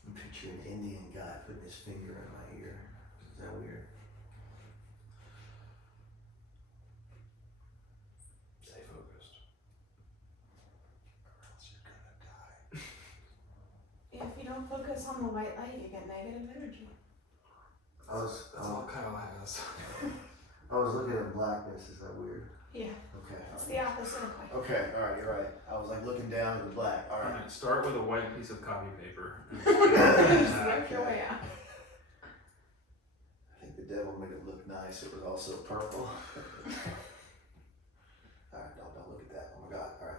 I'm picturing an Indian guy putting his finger in my ear. Is that weird? Stay focused. Or else you're gonna die. If you don't focus on the white light, you get negative energy. That's all Kyle has. I was looking at blackness. Is that weird? Yeah, Okay. it's the opposite of white. Okay, alright, you're right. I was like looking down at the black. Alright. Alright, start with a white piece of copy paper. Just work your way out. I think the devil made it look nice. It was also purple. Alright, don't look at that. Oh my god. Alright.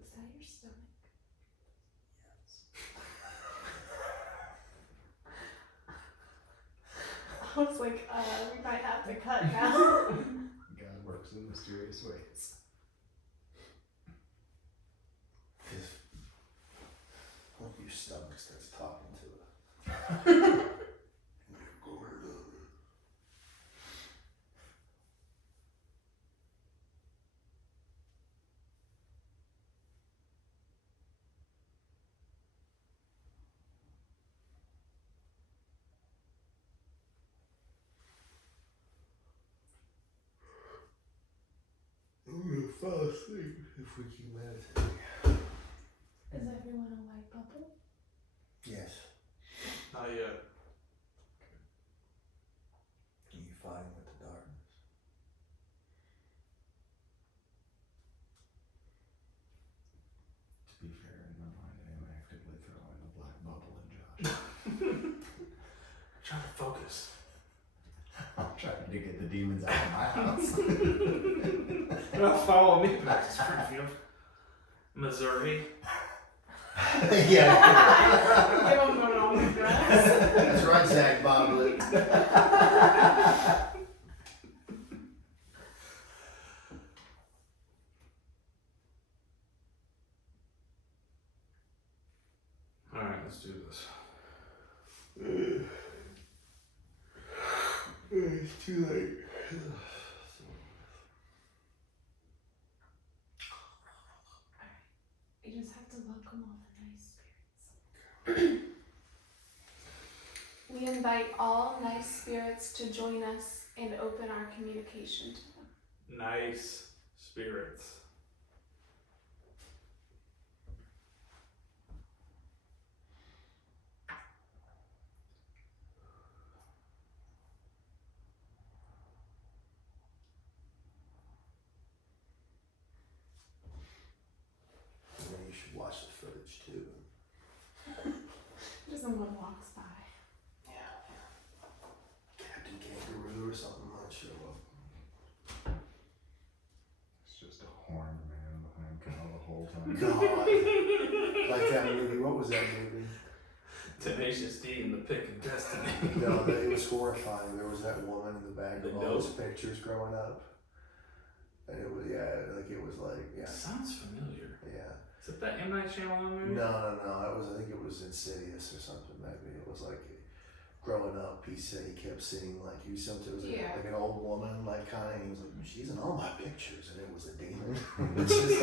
Is that your stomach? I was like, we might have to cut now. God works in mysterious ways. Hope your stomach starts talking to it. If we keep meditating. Is everyone a white bubble? Yes. Not yet. Are you fighting with the darkness? To be fair, in my mind, I am actively throwing a black bubble at Josh. Trying to focus. I'm trying to get the demons out of my house. Don't follow me back to Springfield, Missouri. Yeah. Give them an all address. That's right, Zach Boblett. Alright, let's do this. It's too late. You just have to welcome all the nice spirits. We invite all nice spirits to join us and open our communication to them. Nice spirits. Maybe you should watch the footage too. Just someone walks by. Captain Kangaroo or something might show up. It's just a horned man behind Kyle the whole time. God. Like that movie. What was that movie? Tenacious D and the Pick of Destiny. No, it was horrifying. There was that woman in the back The of all those dope? pictures growing up. And it was, yeah. Sounds familiar. Yeah. Is it that M. Night Shyamalan movie? No. I think it was Insidious or something, maybe. It was like, growing up, he said he kept seeing, like, it was Yeah. like an old woman, like, kind of, and he was like, she's in all my pictures, and it was a demon. Just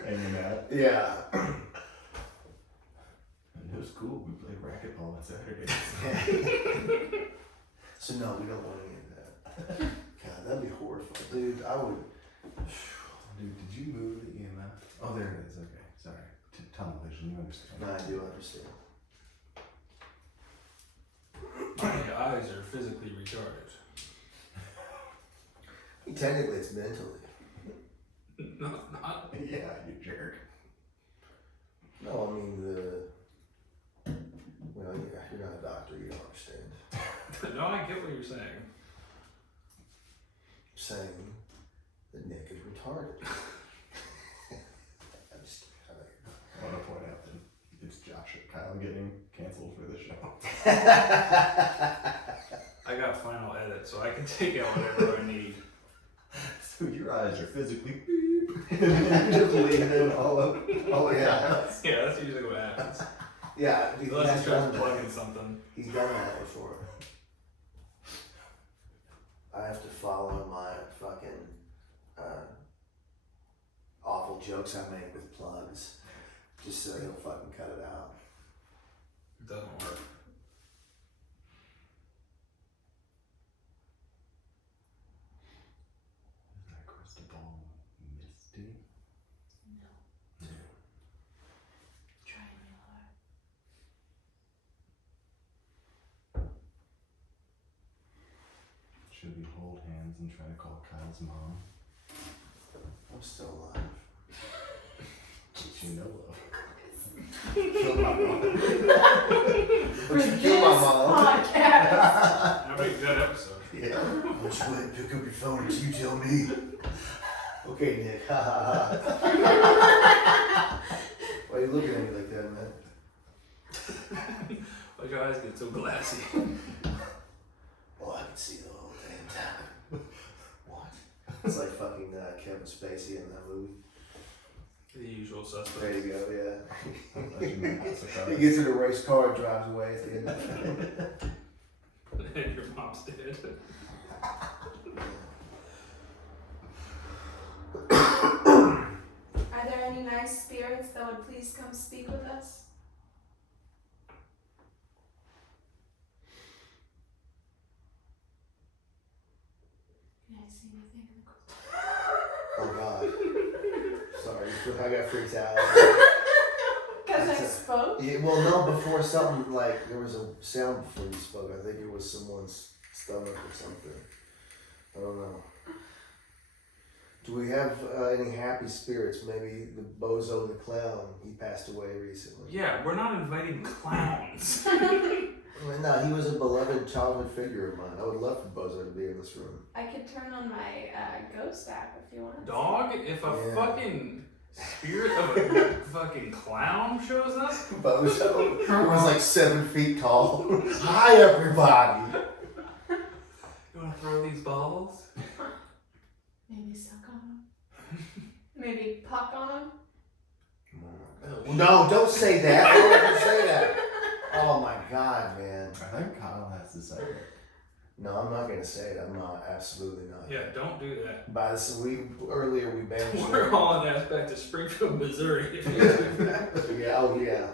hanging out. Yeah. And it was cool. We played racquetball on Saturdays. So no, we don't want any of that. God, that'd be horrifying. Dude, I would. Dude, did you move the EMF? Oh, there it is. Okay, sorry. Tunnel vision, you understand. No, I do understand. My eyes are physically retarded. Technically, it's mentally. No, not. Yeah, you jerk. No, I mean well, you're not a doctor. You don't understand. No, I get what you're saying. Saying that Nick is retarded. I'm just kidding. I want to point out that it's Josh and Kyle getting canceled for the show. I got final edit, so I can take out whatever I need. So your eyes are physically beep. And just leaving all of Yeah. Yeah, that's usually what happens. Yeah, Unless he tries plugging something. He's done that before. I have to follow my fucking awful jokes I make with plugs, just so he'll fucking cut it out. It doesn't work. Is that crystal ball misty? No. Try real hard. Should we hold hands and try to call Kyle's mom? I'm still alive. Which you know of. Kill my mom. For Kill my mom. podcast. That'd be a good episode. Yeah. Which way? Pick up your phone and you tell me. Okay, Nick. Why are you looking at me like that, man? Why'd your eyes get so glassy? Oh, I can see the whole damn time. What? It's like fucking Kevin Spacey in that movie. The usual suspects. There you go, yeah. Unless you meant that's a car. He gets in a race car and drives away at the end of the film. And your mom's dead. Are there any nice spirits that would please come speak with us? Can I see anything in the crystal? Oh, God. I got freaked out. Because I spoke? Yeah, well, no, before something, like, there was a sound before you spoke. I think it was someone's stomach or something. I don't know. Do we have any happy spirits? Maybe the Bozo the Clown, he passed away recently. Yeah, we're not inviting clowns. Well, no, he was a beloved childhood figure of mine. I would love for Bozo to be in this room. I could turn on my ghost app if you want. Dog, if a fucking spirit of a fucking clown shows up? Bozo was like 7 feet tall. Hi, everybody. You wanna throw these balls? Maybe suck on him. Maybe puck on him. No, don't say that. I don't ever say that. Oh my God, man. I think Kyle has to say it. No, I'm not gonna say it. I'm not. Absolutely not. Yeah, don't do that. By this, earlier we banished. We're hauling ass back to Springfield, Missouri. If you do that. Yeah. Oh yeah.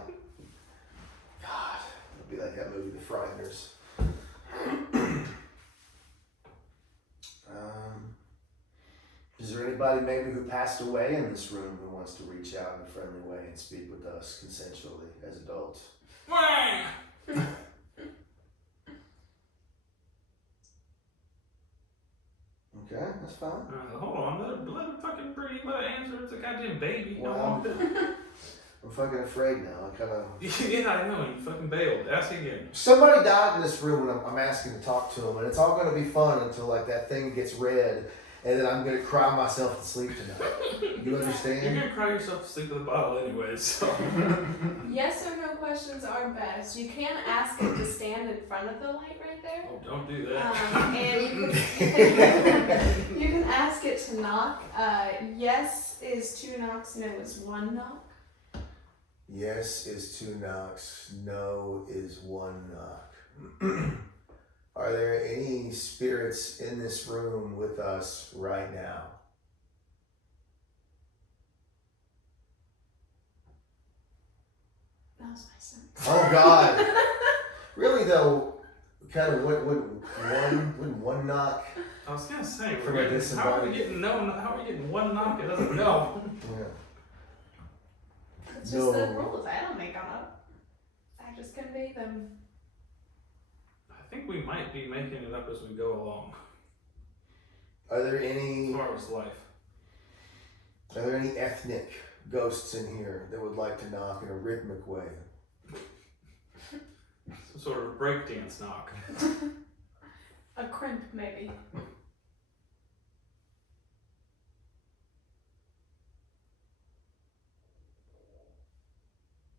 God, it'll be like that movie, The Frighteners. Is there anybody maybe who passed away in this room who wants to reach out in a friendly way and speak with us consensually as adults? Okay, that's fine. Hold on, let him fucking breathe. Let him answer. It's a goddamn baby. Well, I'm fucking afraid now. I kind of. Yeah, I know. You fucking bailed. Ask again. Somebody died in this room, and I'm asking to talk to them, and it's all going to be fun until like that thing gets read, and then I'm going to cry myself to sleep tonight. You understand? You're gonna cry yourself to sleep with a bottle anyway, so. Yes or no questions are best. You can ask it to stand in front of the light right there. Oh, don't do that. And you can ask it to knock. Yes is 2 knocks, no is 1 knock. Yes is 2 knocks. No is 1 knock. Are there any spirits in this room with us right now? That was my son. Oh God! Really though, kind of wouldn't one knock? I was gonna say, From a distant how are body. we getting how are we getting 1 knock? It doesn't know. Yeah. It's just the rules. I don't make them up. I just convey them. I think we might be making it up as we go along. Are there any? As far as life. Are there any ethnic ghosts in here that would like to knock in a rhythmic way? Some sort of breakdance knock. A crimp, maybe.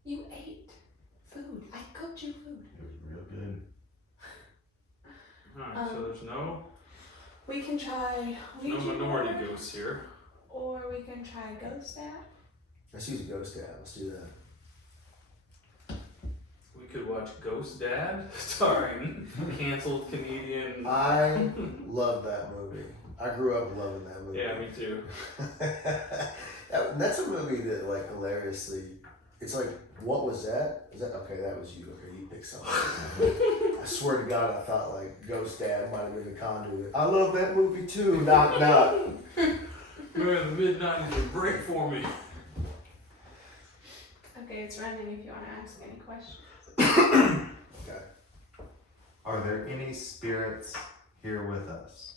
You ate food. I cooked you food. It was real good. Alright, so there's no We can try Ouija minority board, ghosts here. or we can try ghost app. Let's use a ghost dad. Let's do that. We could watch Ghost Dad, starring canceled comedian. I love that movie. I grew up loving that movie. Yeah, me too. That's a movie that like hilariously. It's like, what was that? Is that okay? That was you. Okay, you picked something. I swear to God, I thought like Ghost Dad might have been the conduit. I love that movie too. Knock knock. Remember the mid-90s would break for me. Okay, it's running if you want to ask any questions. Okay. Are there any spirits here with us?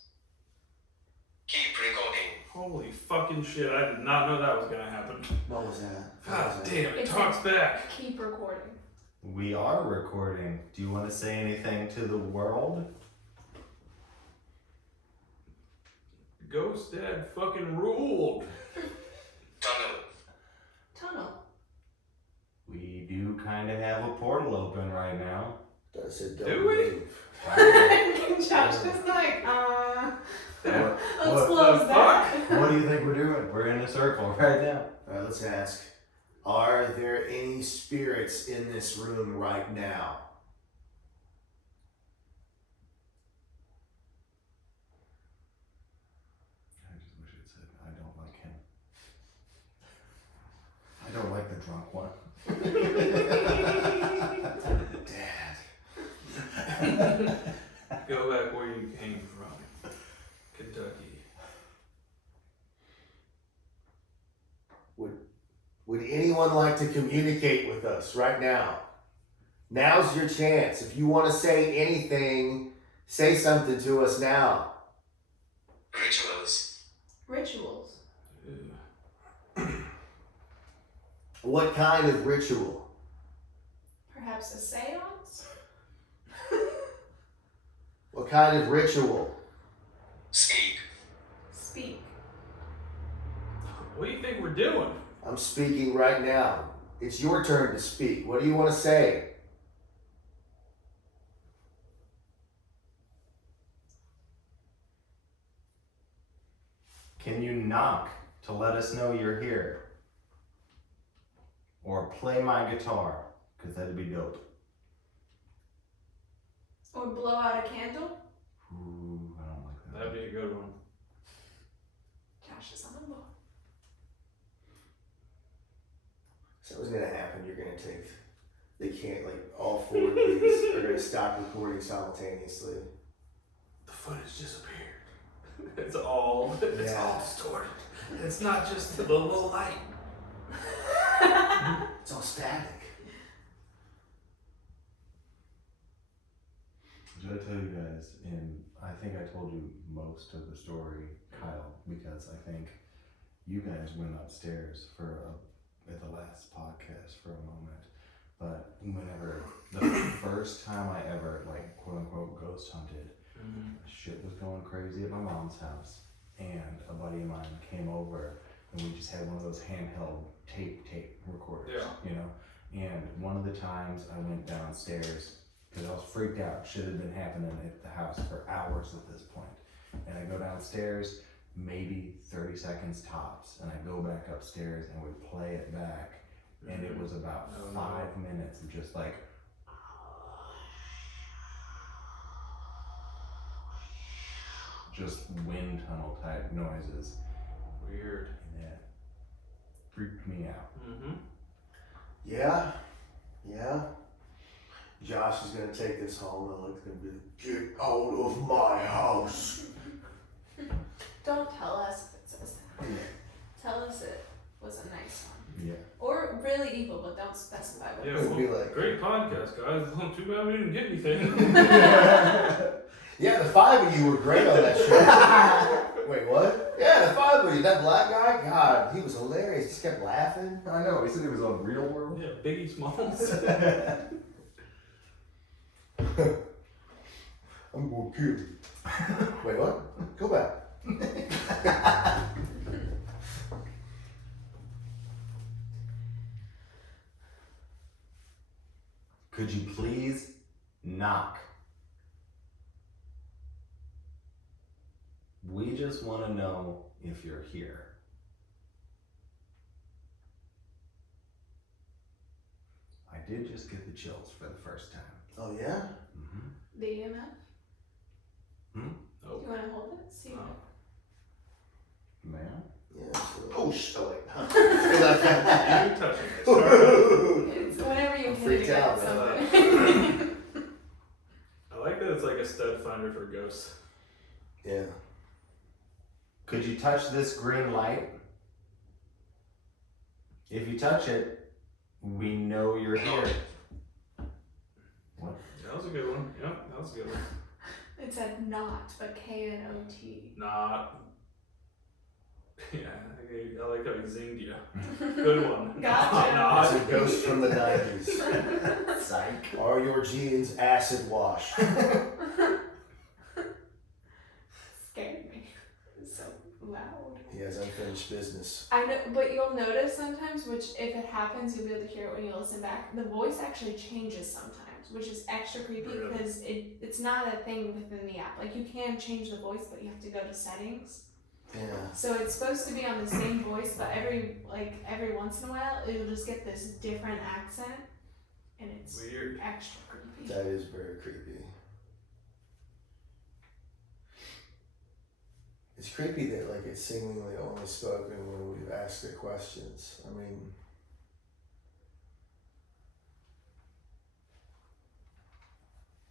Keep recording. Holy fucking shit, I did not know that was gonna happen. What was that? God damn, it It's talks back. Keep recording. We are recording. Do you want to say anything to the world? Ghost Dad fucking ruled. Tunnel. We do kind of have a portal open right now. That said, don't Do we? leave. Josh is like, Yeah. let's What close the that. What do you think we're doing? We're in a circle right now. All right, let's ask. Are there any spirits in this room right now? I just wish it said, I don't like him. I don't like the drunk one. Dad. Go back where you came from. Kentucky. Would anyone like to communicate with us right now? Now's your chance. If you want to say anything, say something to us now. Rituals. Rituals. What kind of ritual? Perhaps a seance? What kind of ritual? Speak. Speak. What do you think we're doing? I'm speaking right now. It's your turn to speak. What do you want to say? Can you knock to let us know you're here? Or play my guitar, because that'd be dope. Or blow out a candle? Ooh, I don't like that. That'd be a good one. Josh is on the board. So what's gonna happen? You're gonna take. They can't like all four of these are gonna stop recording simultaneously. The footage disappeared. It's all distorted. It's not just the little light. It's all static. Did I tell you guys, I think I told you most of the story, Kyle, because I think you guys went upstairs at the last podcast for a moment. But whenever, the first time I ever, like, quote unquote, ghost hunted, shit was going crazy at my mom's house. And a buddy of mine came over and we just had one of those handheld tape recorders, you know? And one of the times I went downstairs, because I was freaked out. Shit had been happening at the house for hours at this point. And I go downstairs, maybe 30 seconds tops, and I go back upstairs and we play it back. And it was about 5 minutes of just like, just wind tunnel type noises. Weird. And that freaked me out. Yeah. Josh is gonna take this home and it's gonna be, get out of my house. Don't tell us if it says that. Tell us it was a nice one. Yeah. Or really evil, but don't specify what Yeah, it is. It'd be like, great podcast, guys. Too bad we didn't get anything. yeah, the five of you were great on that show. Wait, what? Yeah, the five of you. That black guy, God, he was hilarious. He just kept laughing. I know, he said he was on Real World. Yeah, Biggie Smalls. I'm gonna kill you. Wait, what? Go back. Could you please knock? We just want to know if you're here. I did just get the chills for the first time. Oh, yeah? The EMF? Nope. You want to hold it? See. Man? Yeah. Push. Oh, wait. You touching it. It's whenever you I'm hit freaked it out, at man. something. I like that it's like a stud finder for ghosts. Yeah. Could you touch this green light? If you touch it, we know you're here. What? That was a good one. Yep, that was a good one. It said not, but K-N-O-T. Not. Yeah, I like how he zinged you. Good one. Gotcha. It's a ghost from the 90s. Psych. Are your jeans acid washed? Scared me. It's so loud. He has unfinished business. I know, but you'll notice sometimes, which if it happens, you'll be able to hear it when you listen back. The voice actually changes sometimes, which is extra creepy Really? because it's not a thing within the app. Like you can change the voice, but you have to go to settings. Yeah. So it's supposed to be on the same voice, but every once in a while, it'll just get this different accent, and it's Weird. extra creepy. That is very creepy. It's creepy that like it's seemingly only spoken when we've asked it questions. I mean,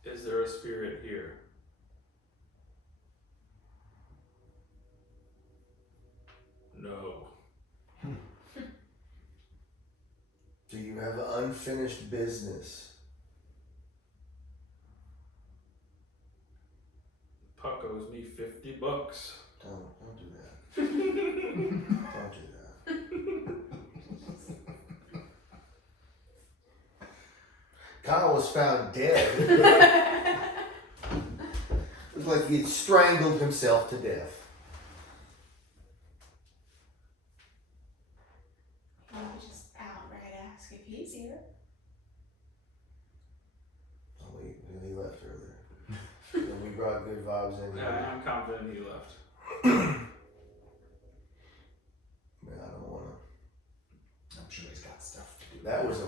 Is there a spirit here? No. unfinished business. Puck owes me $50. Don't do that. Don't do that. Kyle was found dead. It was like he had strangled himself to death. Why don't we just outright ask if he's here? Oh, he left earlier. And we brought good vibes in here. Yeah, I'm confident he left. Man, I don't wanna. I'm sure he's got stuff to do. That was a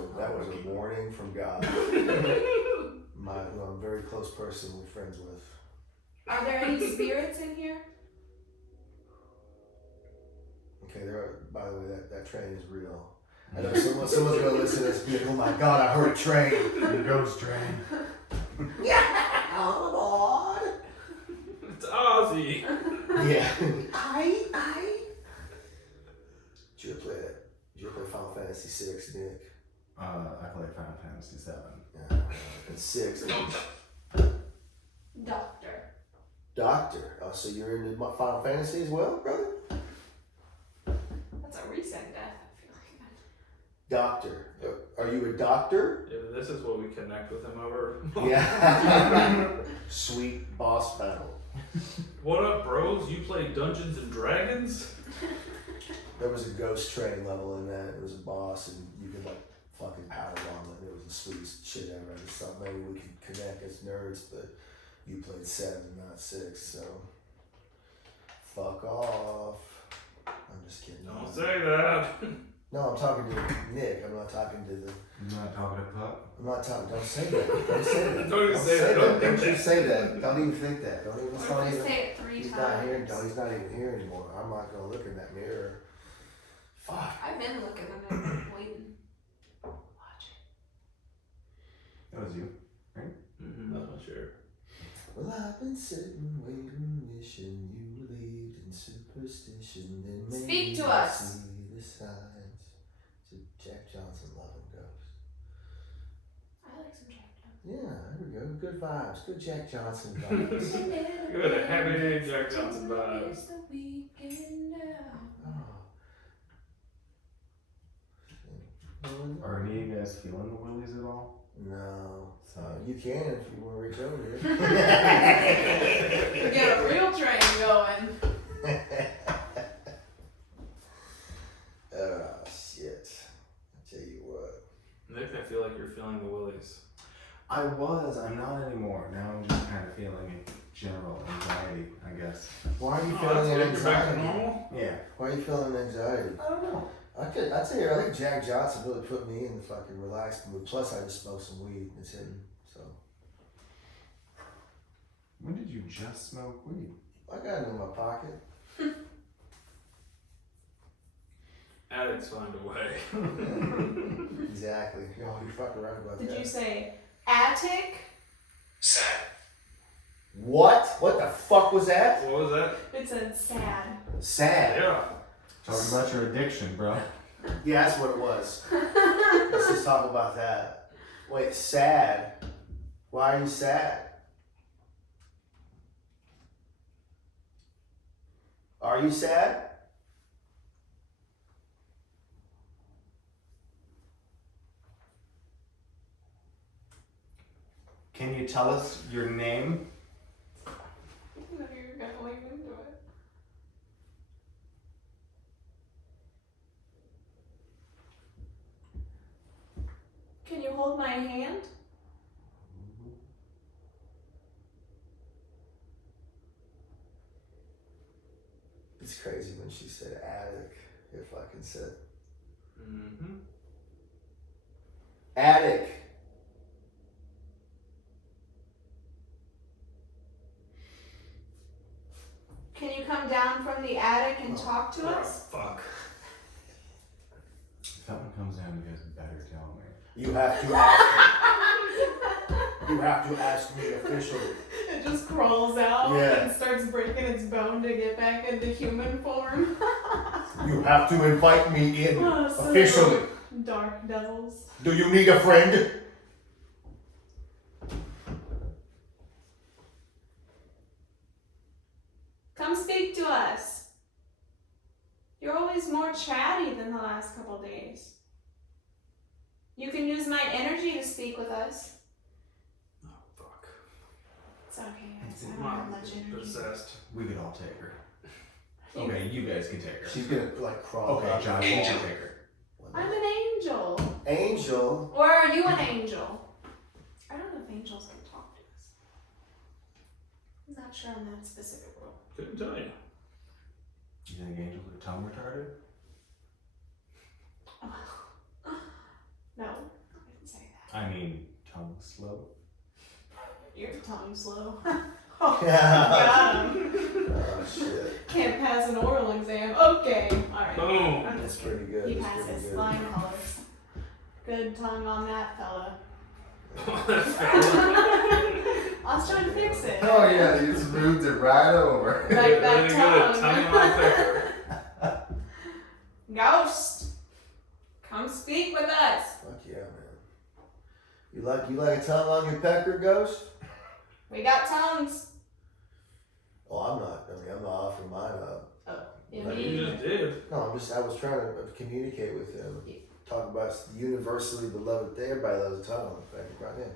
warning from God. Who I'm a very close person we're friends with. Are there any spirits in here? Okay, there are, by the way, that train is real. I know someone's gonna listen to this and be like, oh my God, I heard a train. The ghost train. Yeah, oh Lord. It's Ozzy. Yeah. I. Did you ever play that? Did you ever play Final Fantasy VI, Nick? I played Final Fantasy VII. Yeah. And 6. Doctor. Oh, so you're into Final Fantasy as well, brother? That's a recent death, I feel like. Doctor. Are you a doctor? Yeah, this is what we connect with him over. Yeah. Sweet boss battle. What up, bros? You play Dungeons and Dragons? There was a ghost train level in that. It was a boss, and you could like fucking power on it. It was the sweetest shit ever. I just thought maybe we could connect as nerds, but you played 7, not 6, so fuck off. I'm just kidding. Don't say that. No, I'm talking to Nick. I'm not talking to the. You're not talking to Pup? I'm not talking. Don't say that. Don't say that. Don't even say that. Don't you say that. Don't even think that. Don't even. Or if we say it 3 He's times. not here. No, he's not even here anymore. I'm not gonna look in that mirror. Fuck. I've been looking at him, waiting. Watching. That was you. I'm not sure. Well, I've been sitting, waiting, wishing you believed in superstition. Then maybe Speak to you'll us. see the signs. It's a Jack Johnson loving ghost. I like some Jack Johnson. Yeah, there we go. Good vibes. Good Jack Johnson vibes. Good, heavy Jack Johnson vibes. It's the weekend now. Oh. Are any of you guys feeling the willies at all? No. You can if you want to reach over here. We get a real train going. Oh, shit. I tell you what. Nick, I feel like you're feeling the willies. I was. I'm not anymore. Now I'm just kind of feeling general anxiety, I guess. Why are you Oh, feeling that's good. You're back to anxiety? normal? Yeah. Why are you feeling anxiety? I don't know. I'd tell you, I think Jack Johnson really put me in the fucking relaxed mood. Plus, I just smoked some weed. It's hitting, so. When did you just smoke weed? I got it in my pocket. Addicts find a way. Yeah, exactly. You're fucking right about that. Did you say attic? sad, What? What the fuck was that? What was that? It said sad. Sad. Yeah. Talking about your addiction, bro. Yeah, that's what it was. Let's just talk about that. Wait, sad? Why are you sad? Are you sad? Can you tell us your name? No, you're gonna lean into it. Can you hold my hand? It's crazy when she said attic. If I can say Mm-hmm. attic. Can you come down from the attic and talk to us? Fuck. If something comes down, you guys better tell me. You have to ask me. You have to ask me officially. It just crawls out Yeah. and starts breaking its bone to get back into human form. You have to invite me in Oh, so officially. Dark devils. Do you need a friend? Come speak to us. You're always more chatty than the last couple days. You can use my energy to speak with us. Oh, fuck. It's okay, guys. I don't Mom have much energy. possessed. We could all take her. Okay, you guys can take her. She's gonna like crawl. Okay, up John, the you wall. can take her. I'm an angel. Angel. Or are you an angel? I don't know if angels can talk to us. I'm not sure on that specific rule. Couldn't tell you. You think angels are tongue retarded? No, I didn't say that. I mean, tongue slow. Your tongue slow. Oh, Yeah. got him. Oh shit. Can't pass an oral exam. Okay, alright. Boom. That's pretty good. He That's pretty passes. good. Flying colors. Good tongue on that fella. Really I was trying to fix it. Oh yeah, you smoothed it right over. Like that good at tongue on paper. Ghost, come speak with us. Fuck yeah, man. You like a tongue on your pecker, Ghost? We got tongues. Oh, I'm not. I mean, I'm not offering mine up. Yeah, Like me You either. just did. No, I was trying to communicate with him. Talk about the universally beloved thing. Everybody loves a tongue. Back right in.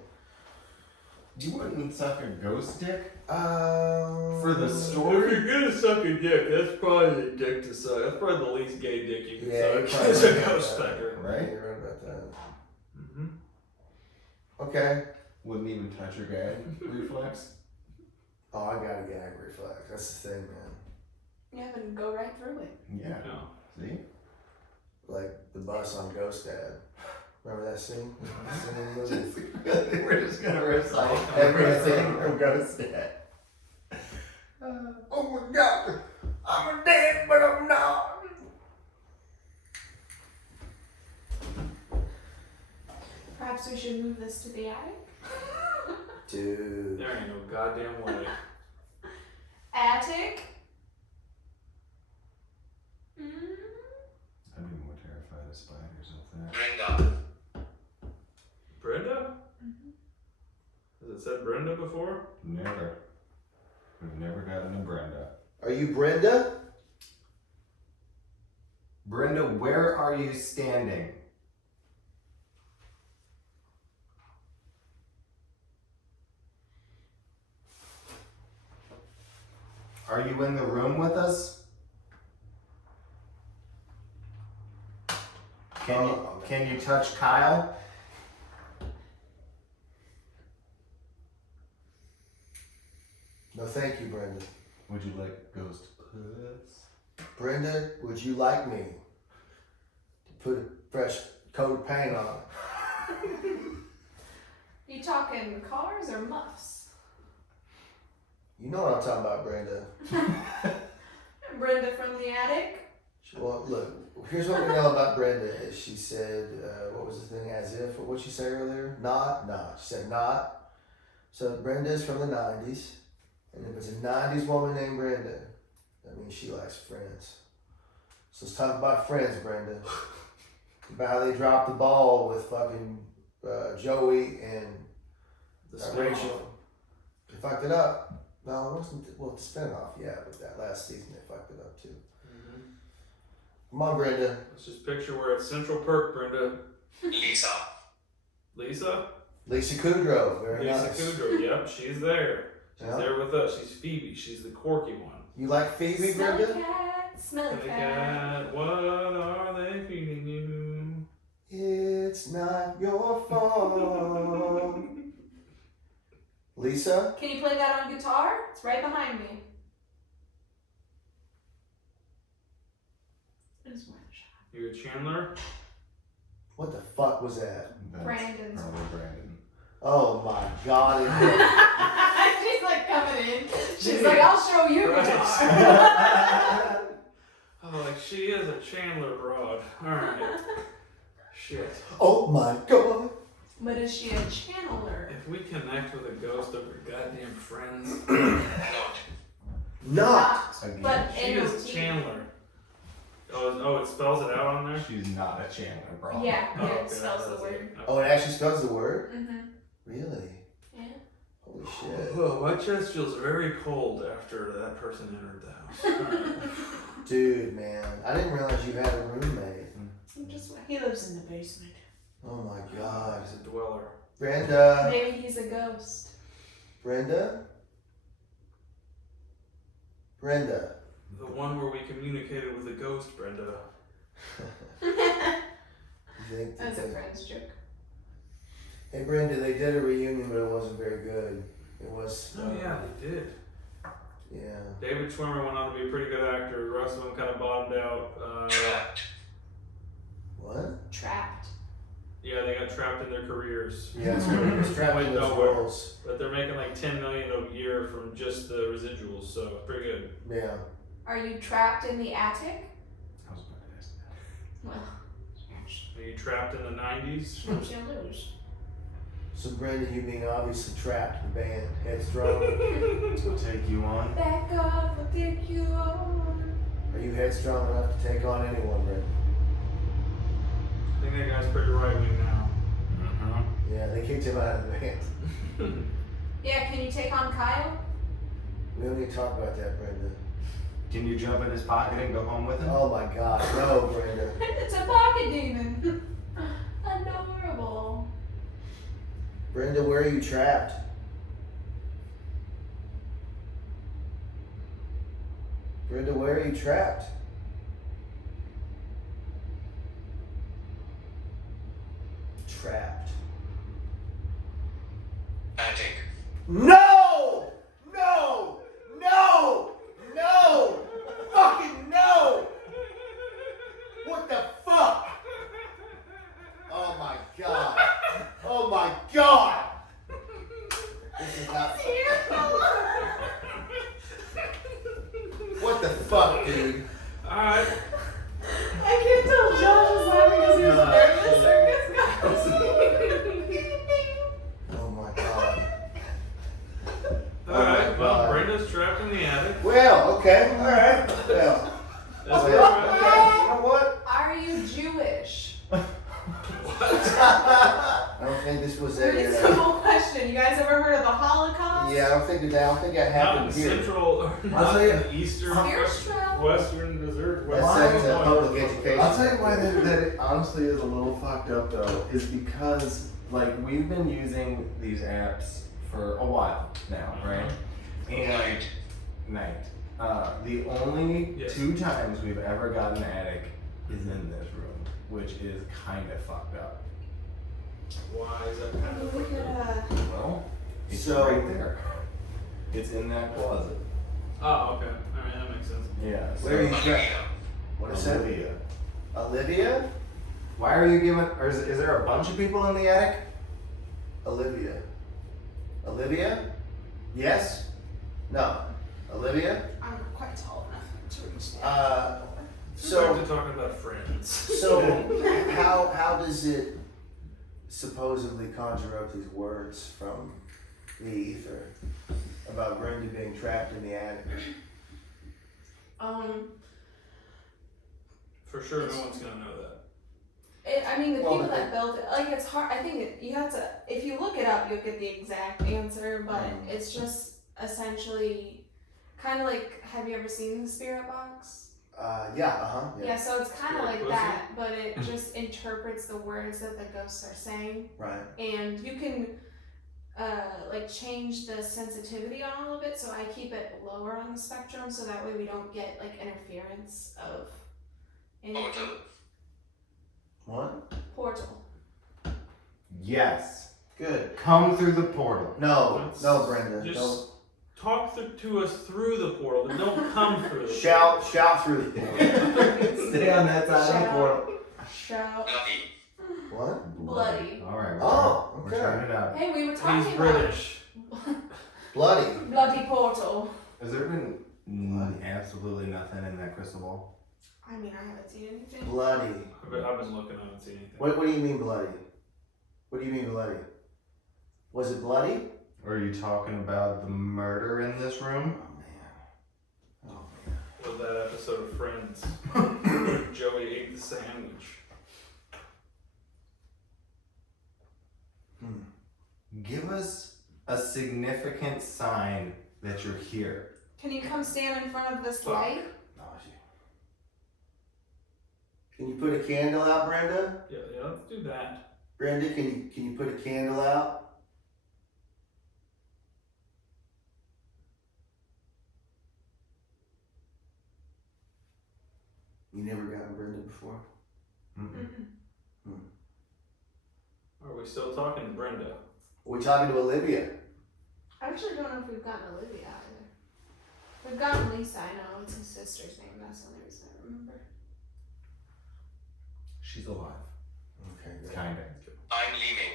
You wouldn't suck a ghost dick? For the If story? you're gonna suck a dick, that's probably the dick to suck. That's probably the least gay dick you can Yeah, you're suck. probably It's a right about ghost that. pecker. Right? You're right about that. Mm-hmm. Okay. Wouldn't even touch your gag reflex? Oh, I got a gag reflex. That's the thing, man. Yeah, but go right through it. Yeah. No. See? Like the bus on Ghost Dad. Remember that scene? Scene in the movie? We're just gonna recite everything from Ghost Dad. Oh my God! I'm dead, but I'm not. Perhaps we should move this to the attic. Dude. There ain't no goddamn way. Attic. Mm. I'd be more terrified of spiders up there. Brenda. Brenda? Has it said Brenda before? Never. We've never gotten a Brenda. Are you Brenda? Brenda, where are you standing? Are you in the room with us? Can you touch Kyle? No, thank you, Brenda. Would you like ghost puss? Brenda, would you like me to put a fresh coat of paint on? You talking cars or muffs? You know what I'm talking about, Brenda. Brenda from the attic. Well, look, here's what we know about Brenda. Is she said, what was the thing, as if, or what'd she say earlier? Not. She said not. So Brenda's from the 90s. And if it's a 90s woman named Brenda, that means she likes Friends. So let's talk about Friends, Brenda. About how they dropped the ball with fucking Joey and The spin-off. Rachel. They fucked it up. No, it wasn't. Well, the spinoff, yeah, but that last season they fucked it up too. Mhm. Come on, Brenda. Let's just picture we're at Central Perk, Brenda. Lisa. Lisa? Lisa Kudrow, very Lisa nice. Kudrow. Yep, she's there. She's Yeah. there with us. She's Phoebe. She's the quirky one. You like Phoebe, Smelly Brenda? cat. Smelly Hey, cat. cat, what are they feeding you? It's not your fault. Lisa? Can you play that on guitar? It's right behind me. I just wanted to shot. You a Chandler? What the fuck was that? That's Brandon's. probably Brandon. Oh my God. She's like coming in. She's like, I'll show you Right. guitar. Oh, like she is a Chandler broad. Alright. Shit. Oh my God. But is she a channeler? If we connect with a ghost of her goddamn friends, Not. Not. Again. But she is NOT. Chandler. Oh, it spells it out on there? She's not a Chandler, bro. Yeah, Oh, it okay, spells the that's word. it. Oh, it actually spells the word? Mm-hmm. Really? Yeah. Holy shit. Oh, my chest feels very cold after that person entered the house. Dude, man. I didn't realize you had a roommate. He lives in the basement. Oh my god. He's a dweller. Brenda. Maybe he's a ghost. Brenda? Brenda. The one where we communicated with a ghost, Brenda. You think That was a friend's joke. Hey Brenda, they did a reunion, but it wasn't very good. It was. Oh yeah, they did. Yeah. David Schwimmer went on to be a pretty good actor. The rest of them kind of bottomed out. Trapped. What? Trapped. Yeah, they got trapped in their careers. Yeah, it's what it was trapped Went in those nowhere. roles. But they're making like $10 million a year from just the residuals, so pretty good. Yeah. Are you trapped in the attic? I was about to ask that. Well, Are you trapped in the 90s? what you lose? So Brenda, you being obviously trapped in the band, headstrong. We'll take you on. Back off, I'll take you on. Are you headstrong enough to take on anyone, Brenda? I think that guy's pretty right wing now. Mm-hmm. Yeah, they kicked him out of the band. Yeah, can you take on Kyle? We don't need to talk about that, Brenda. Can you jump in his pocket and go home with him? Oh my god, no, Brenda. It's a pocket demon. Adorable. Brenda, where are you trapped? Brenda, where are you trapped? Trapped. Attic. No! No! No! No! Fucking no! What the fuck? Oh my god. Oh my god! This is not. What the fuck, dude? Alright. I can't tell Josh is laughing because he was nervous or Oh my god. Alright, well, God. Brenda's trapped in the attic. Well, okay, alright. Well, That's you where I'm at. know what? Are you Jewish? I don't think this was Pretty a. simple question. You guys ever heard of the Holocaust? Yeah, I don't think that Not in happened here. central, or not tell you- in eastern, Spears travel? western desert. That's western that public education. I'll tell you why that it honestly is a little fucked up though, is because like we've been using these apps for a while now, right? And night. The only Yes. 2 times we've ever gotten an attic is in this room, which is kind of fucked up. Why is that kind of Look at Well, it's So- right there. It's in that closet. Oh, okay. Alright, that makes sense. Yeah. So Where are you trapped? Olivia. What is that? Olivia. Olivia? Why are you giving? Or is there a bunch of people in the attic? Olivia. Olivia? Yes? No. Olivia? I'm not quite tall enough to reach that. Back So to talking about friends. so how does it supposedly conjure up these words from the ether about Brenda being trapped in the attic? For sure, no one's gonna know that. I mean, the Well, people but that built it, like, it's hard. I think you have to, if you look it up, you'll get the exact answer, but it's just essentially kind of like, have you ever seen the spirit box? Yeah. Yeah, so it's kind of Spirit like pussy? that, but it just interprets the words that the ghosts are saying, Right. and you can like change the sensitivity on all of it. So I keep it lower on the spectrum, so that way we don't get like interference of anything. Portal. What? Portal. Yes. Good. Come through the portal. No, Let's no, Brenda. just Don't talk to us through the portal, but don't come through the shout through the portal. Stay on that side of the portal. Shout. Bloody. What? Bloody. All right. Oh, We're okay. trying it out. Hey, we were portal. talking He's about British. Bloody. bloody portal. Has there been absolutely nothing in that crystal ball? I mean, I haven't seen anything. Bloody. I've been looking, I haven't seen anything. What do you mean bloody? What do you mean bloody? Was it bloody? Or are you talking about the murder in this room? Oh man. Was of that episode of Friends where Joey ate the sandwich. Give us a significant sign that you're here. Can you come stand in front of this Fuck. light? Can you put a candle out, Brenda? Yeah, let's do that. Brenda, can you put a candle out? You never gotten Brenda before? Are we still talking to Brenda? We're talking to Olivia. I actually don't know if we've gotten Olivia either. We've gotten Lisa, I know. It's his sister's name. That's the only reason I remember. She's alive. Okay, good. Kinda. I'm leaving.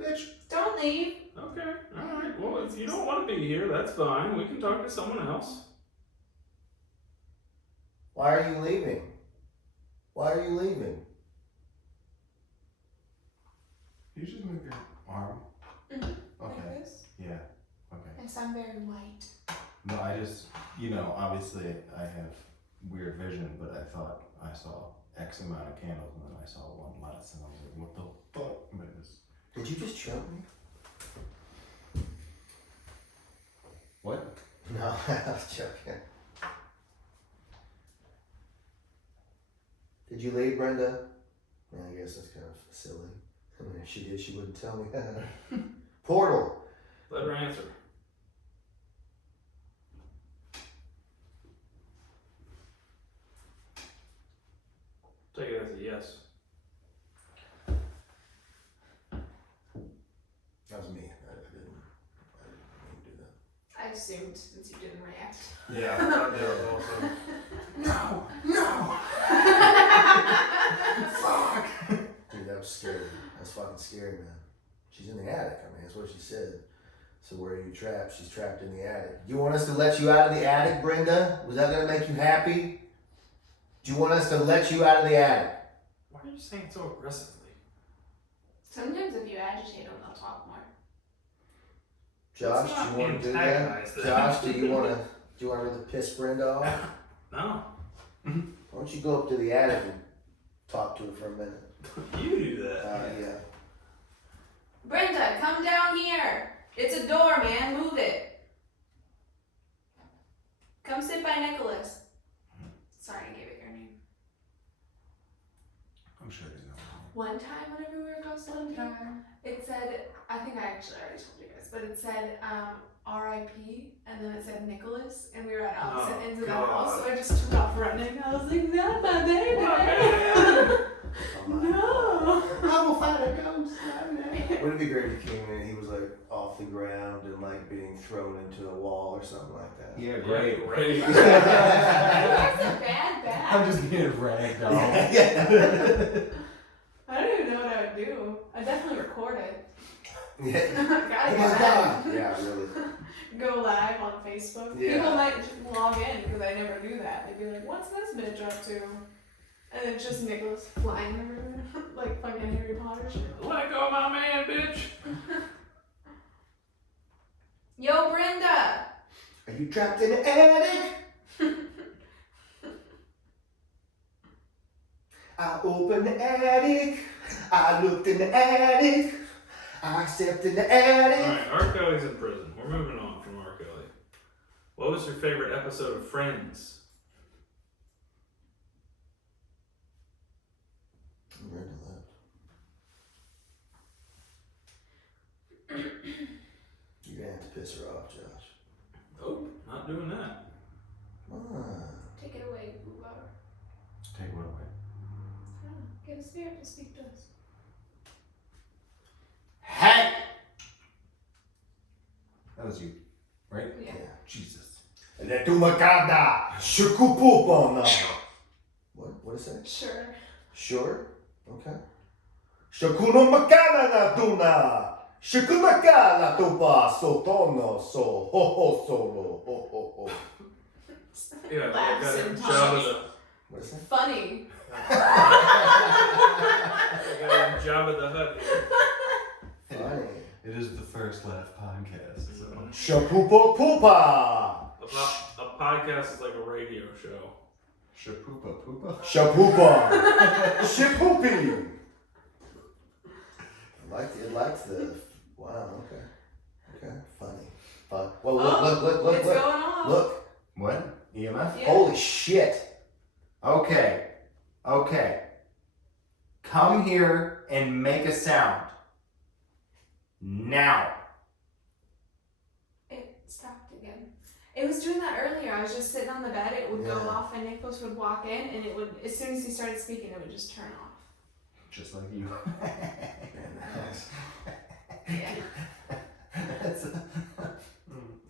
Bitch. Don't leave. Okay, alright. Well, if you don't want to be here, that's fine. We can talk to someone else. Why are you leaving? Why are you leaving? You just move your arm. Mm-hmm. Okay. Like this. Yeah. Okay. Yes, I'm very white. No, I just, obviously I have weird vision, but I thought I saw X amount of candles and then I saw one less and I was like, what the fuck? But it was... Did you just choke me? What? No, I was joking. Did you leave, Brenda? Yeah, I guess that's kind of silly. I mean, if she did, she wouldn't tell me. Portal. Let her answer. Take it as a yes. That was me. I didn't do that. I assumed since you didn't react. Yeah, that was also. No! Fuck! Dude, that was scary. That's fucking scary, man. She's in the attic. I mean, that's what she said. So where are you trapped? She's trapped in the attic. You want us to let you out of the attic, Brenda? Was that gonna make you happy? Do you want us to let you out of the attic? Why are you saying it so aggressively? Sometimes if you agitate them, they'll talk more. Josh, Let's do not you want to do that? antagonize them. Josh, do you want to really piss Brenda off? No. Why don't you go up to the attic and talk to her for a minute? You do that. Yeah. Brenda, come down here. It's a door, man. Move it. Come sit by Nicolas. Sorry, I gave it your name. I'm sure there's no One time, whenever we were ghost hunting, it said, I think I actually already told you guys, but it said R.I.P. and then it said Nicolas, and we were at opposite ends of the house, so I just took off running. I was like, not my baby. No. I will find a ghost. Wouldn't it be great if he came in and he was like off the ground and like being thrown into a wall or something like that? Yeah, great. That's a bad. I'm just being ragdoll. Yeah. I don't even know what I would do. I definitely record it. Yeah. Gotta Oh get my that. God. Yeah, really. Go live on Facebook. Yeah. People might just log in because I never do that. They'd be like, "What's this bitch up to?" And it's just Nicolas flying everywhere, like fucking Harry Potter shit. Let go of my man, bitch. Yo, Brenda. Are you trapped in the attic? I opened the attic. I looked in the attic. I stepped in the attic. Alright, R. Kelly's in prison. We're moving on from R. Kelly. What was your favorite episode of Friends? Brenda left. You're gonna have to piss her off, Josh. Nope, not doing that. Come on. Take it away, Cuvar. Take what away? I don't know. Get a spirit to speak to us. Hey! That was you, right? Yeah. Jesus. Letumakada! Shukupupona! What is that? Sure. Sure? Okay. Shakuno makana na tuna! Shakunakala tupa sotono so ho ho solo ho ho ho. Yeah, Laughs got and him talks. What is that? Funny. Jabba the Hutt. Funny. It is the first laugh podcast. So. Shapupo pupa! A podcast is like a radio show. Shapoopa poopa. Shapoopa. Shapoopy. It likes the. Wow. Okay. Okay. Funny. Fun. Well, look. It's going off. Look. What? EMF? Yeah. Holy shit. Okay. Come here and make a sound. Now. It stopped again. It was doing that earlier. I was just sitting on the bed. It would go Yeah. off, and Nicolas would walk in, and it would. As soon as he started speaking, it would just turn off. Just like you. Yeah.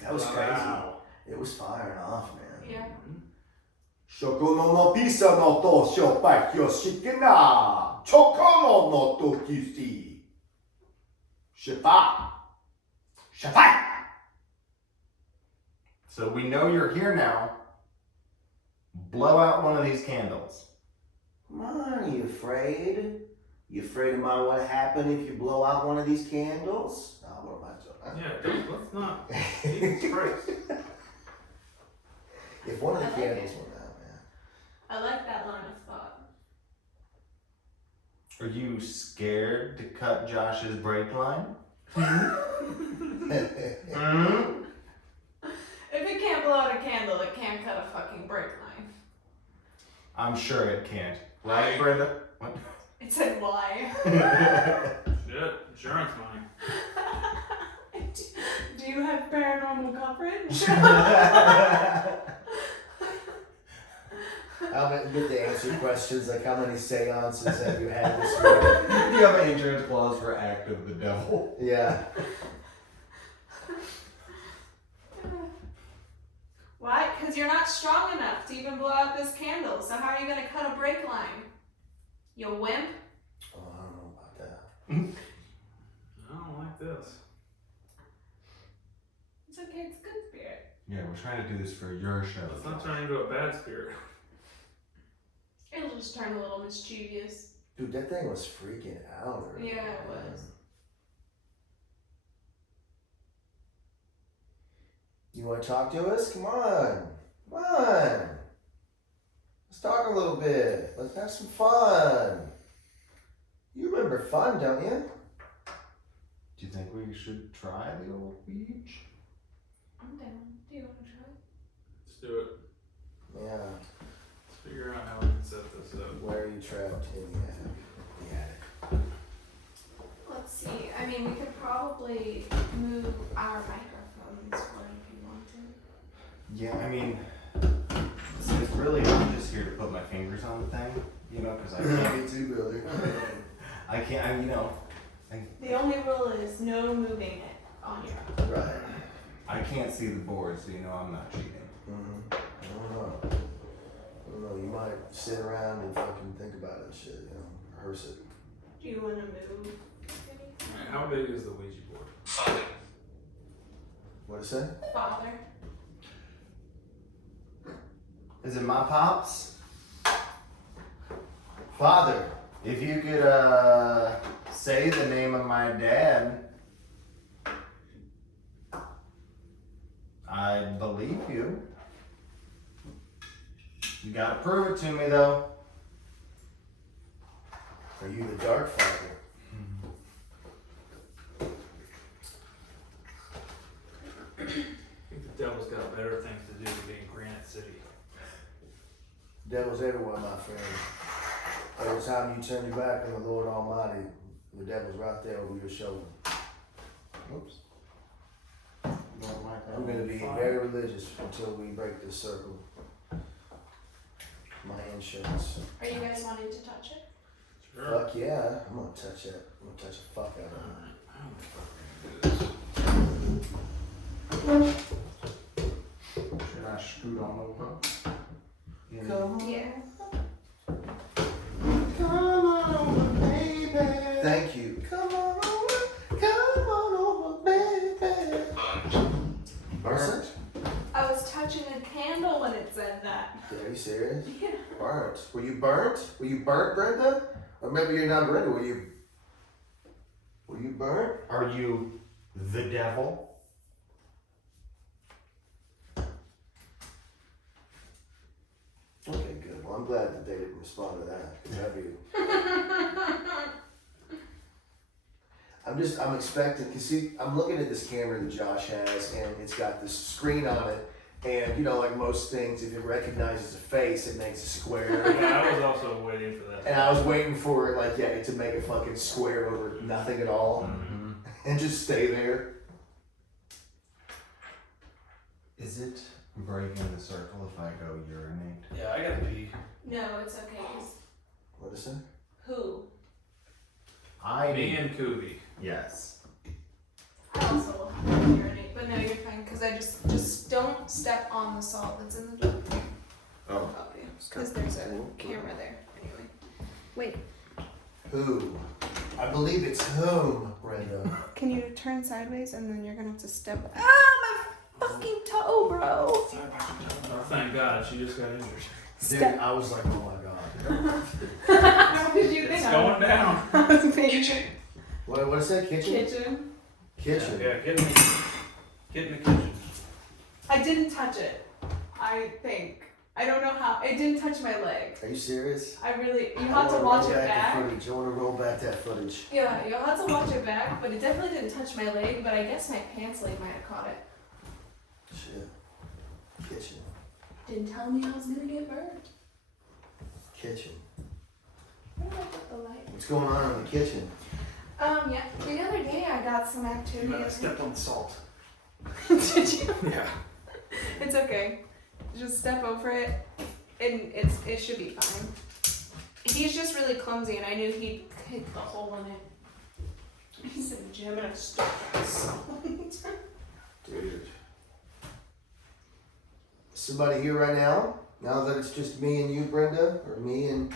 That was crazy. Wow. It was firing off, man. Yeah. Shoko no mo pisa no to shopai yoshikina. Chokoro no to kisi. Shipa. Shipai. So we know you're here now. Blow out one of these candles. Come on, you afraid? You afraid it might want to happen if you blow out one of these candles? No, what am I doing? Yeah, let's not. Jesus Christ. If one of the I like candles it. went out, man. I like that line of thought. Are you scared to cut Josh's brake line? If it can't blow out a candle, it can't cut a fucking brake line. I'm sure it can't. Right, Brenda? What? It said why. Shit, insurance money. Do you have paranormal coverage? I'll get to answer questions like how many seances have you had this week? Do you have an insurance clause for act of the devil? Yeah. Why? Because you're not strong enough to even blow out this candle. So how are you gonna cut a brake line? You wimp. Oh, I don't know about that. I don't like this. It's okay. It's good spirit. Yeah, we're trying to do this for your show. Let's not turn into a bad spirit. It'll just turn a little mischievous. Dude, that thing was freaking out. Earlier, Yeah, it man. was. You want to talk to us? Come on. Come on. Let's talk a little bit. Let's have some fun. You remember fun, don't you? Do you think we should try the old beach? I'm down. Do you want to try? Let's do it. Yeah. Let's figure out how we can set this up. Where are you trapped in the attic? Let's see. I mean, we could probably move our microphones for if you want to. Yeah, I mean, it's really, I'm just here to put my fingers on the thing, you know, because I can't, Me too, Billy. I can't, you know, The only rule is no moving it on your own. Right. I can't see the board, so you know I'm not cheating. Mm-hmm. I don't know. You might sit around and fucking think about it and shit, you know, rehearse it. Do you want to move? Alright, how big is the Ouija board? Father. What it say? Father. Is it my pops? Father, if you could, say the name of my dad, I believe you. You gotta prove it to me, though. Are you the Dark Father? I think the devil's got better things to do than being Granite City. Devil's everywhere, my friend. Every time you turn your back on the Lord Almighty, the devil's right there over your shoulder. Oops. I'm going to be very religious until we break this circle. My insurance. Are you guys wanting to touch it? Sure. Fuck yeah, I'm going to touch it. I'm going to touch the fuck out of it. How the fuck do this? Should I scoot on over? Yeah. Come on. Yeah. Come on over, baby. Thank you. Come on over, baby. Burnt? I was touching a candle when it said that. Are you serious? Yeah. Burnt. Were you burnt? Were you burnt, Brenda? Or maybe you're not Brenda. Were you burnt? Are you the devil? Well, I'm glad that they didn't respond to that. 'Cause that'd be. I'm expecting, cause see, I'm looking at this camera that Josh has, and it's got this screen on it, and you know, like most things, if it recognizes a face, it makes a square. Yeah, I was also waiting for that. And I was waiting for it, like, yeah, it to make a fucking square over nothing at all, and just stay there. Is it breaking the circle if I go urinate? Yeah, I gotta pee. No, it's okay. 'Cause What is it? who? Me and Kuvi. Yes. I also will have to urinate, but no, you're fine. Cause I just don't step on the salt that's in the jug. Oh. Because there's a camera there. Anyway, wait. Who? I believe it's whom, Brenda. Can you turn sideways and then you're gonna have to step? Ah, my fucking toe, bro. Oh, thank God, she just got injured. Dude, I was like, oh my god. What did you think? It's going down. Kitchen. What is that? Kitchen? Kitchen. Kitchen. Yeah, get in the kitchen. I didn't touch it. I think. I don't know how. It didn't touch my leg. Are you serious? I really. You I have to wanna watch roll it back. The footage. I want to roll back that footage. Yeah, you'll have to watch it back, but it definitely didn't touch my leg, but I guess my pants leg might have caught it. Shit. Kitchen. Didn't tell me I was gonna get burnt. Kitchen. Where did I put the light? What's going on in the kitchen? Yeah, the other day I got some activity. Stepped on the salt. Did you? Yeah. It's okay. Just step over it, and it should be fine. He's just really clumsy, and I knew he'd hit the hole in it. He's in the gym, and I stepped on the salt. Dude. Somebody here right now? Now that it's just me and you, Brenda, or me and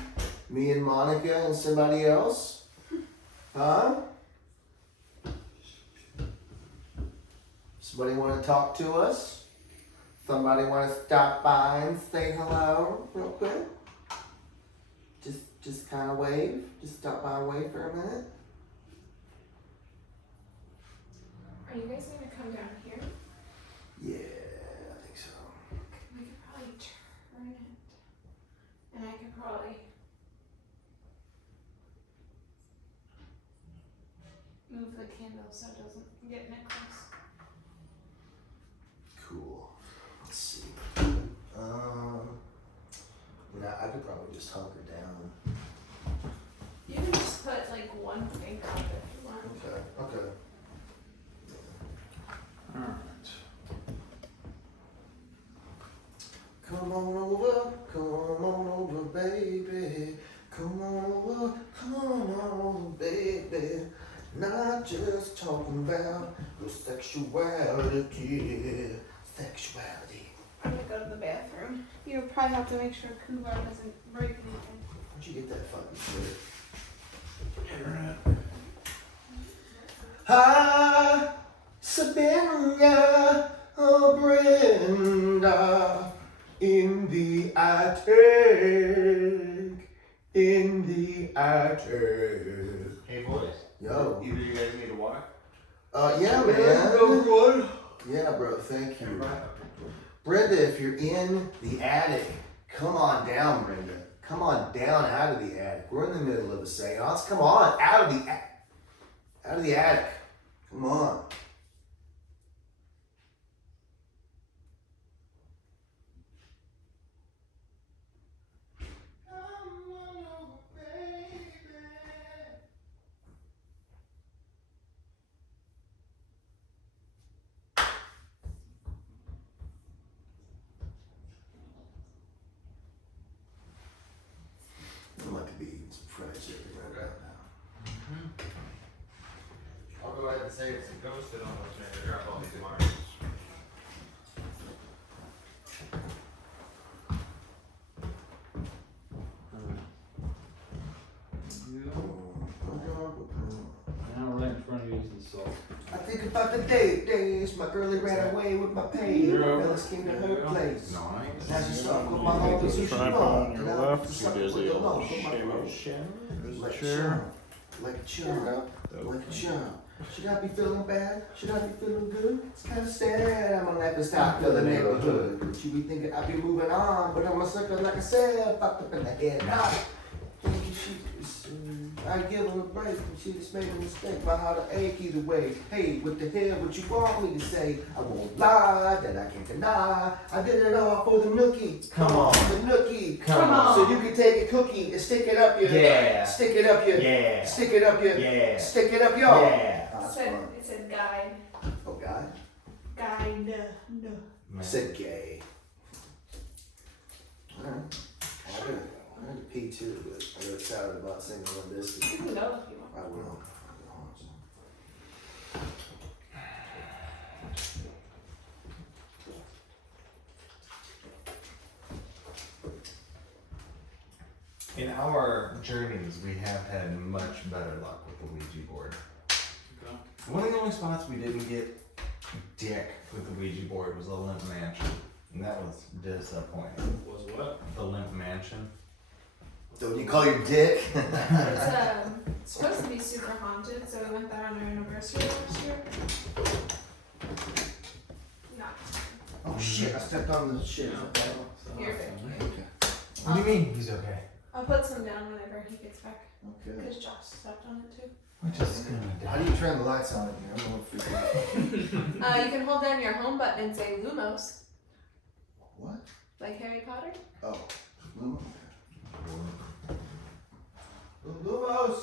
Monica and somebody else? Huh? Somebody want to talk to us? Somebody want to stop by and say hello real quick? Just kind of wave? Just stop by and wave for a minute? Are you guys gonna come down here? Yeah, I think so. We could probably turn it, and I could probably move the candle so it doesn't get Nicolas. Cool. Let's see. I could probably just hunker down. You can just put like one thing up if you want. Okay. Alright. Come on over, baby. Come on over, baby. Not just talking about your sexuality. I'm gonna go to the bathroom. You probably have to make sure Cuvar doesn't break anything. Where'd you get that fucking shit? Hi, Sabina, oh Brenda, in the attic, Hey boys. Yo. Either you guys need a water? Yeah, man. Yeah, bro, thank you. Brenda, if you're in the attic, come on down, Brenda. Come on down out of the attic. We're in the middle of a seance. Come on, out of the attic. Come on. I'm like to be eating some fried chicken right now. I'll go ahead and say it's a ghosted on what's going to drop all these marks. Now right in front of you is the salt. I think about the days my girlie ran away with my pay. My fellas came to her place. Nice. Now she's stuck with my homies who she loved. And I was stuck with the love of my girl. There's Like a a chair. chump, like a chump, like a chump, Should I be feeling bad? Should I be feeling good? It's kind of sad. I'm gonna have to stop to the neighborhood. But you be thinking I be moving on, but I'm a sucker like I said, fucked up in the head. Nah. I give her a break, and she just made a mistake. My heart will ache either way. Hey, what the hell would you want me to say? I won't lie, that I can't deny. I did it all for the nookie. Come on. The nookie. Come on. So you can take a cookie and stick it up your. Yeah. Stick it up your. Yeah. Stick it up your. Yeah. Stick it up your. Yeah. That's It fun. said guide. Oh God. Guide. No. I said gay. Alright. I had to pee too, but I got excited about singing on this. You can go if you want. I will. In our journeys, we have had much better luck with the Ouija board. Okay. One of the only spots we didn't get dick with the Ouija board was the Limp Mansion. And that was disappointing. Was what? The Limp Mansion. So you call your dick? It's supposed to be super haunted, so we went there on our anniversary last year. Not. Oh shit, I stepped on the shit. Okay. You're good. What do you mean he's okay? I'll put some down whenever he gets back. Okay. Because Josh stepped on it too. We're just gonna How do you turn the lights on in here? I'm gonna freak out. You can hold down your home button and say Lumos, What? like Harry Potter. Oh. Lumos. Lumos!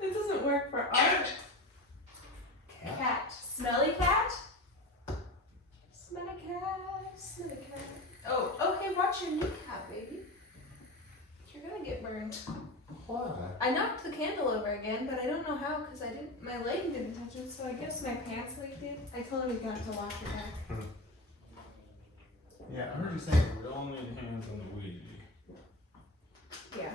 It doesn't work for our Cat. cat. Smelly cat? Smelly cat. Smelly cat. Oh, okay, watch your kneecap, baby. You're gonna get burned. Why? I knocked the candle over again, but I don't know how because my leg didn't touch it, so I guess my pants leg did. I told him he got to wash it back. Yeah, I heard you saying. We all need hands on the Ouija. Yeah.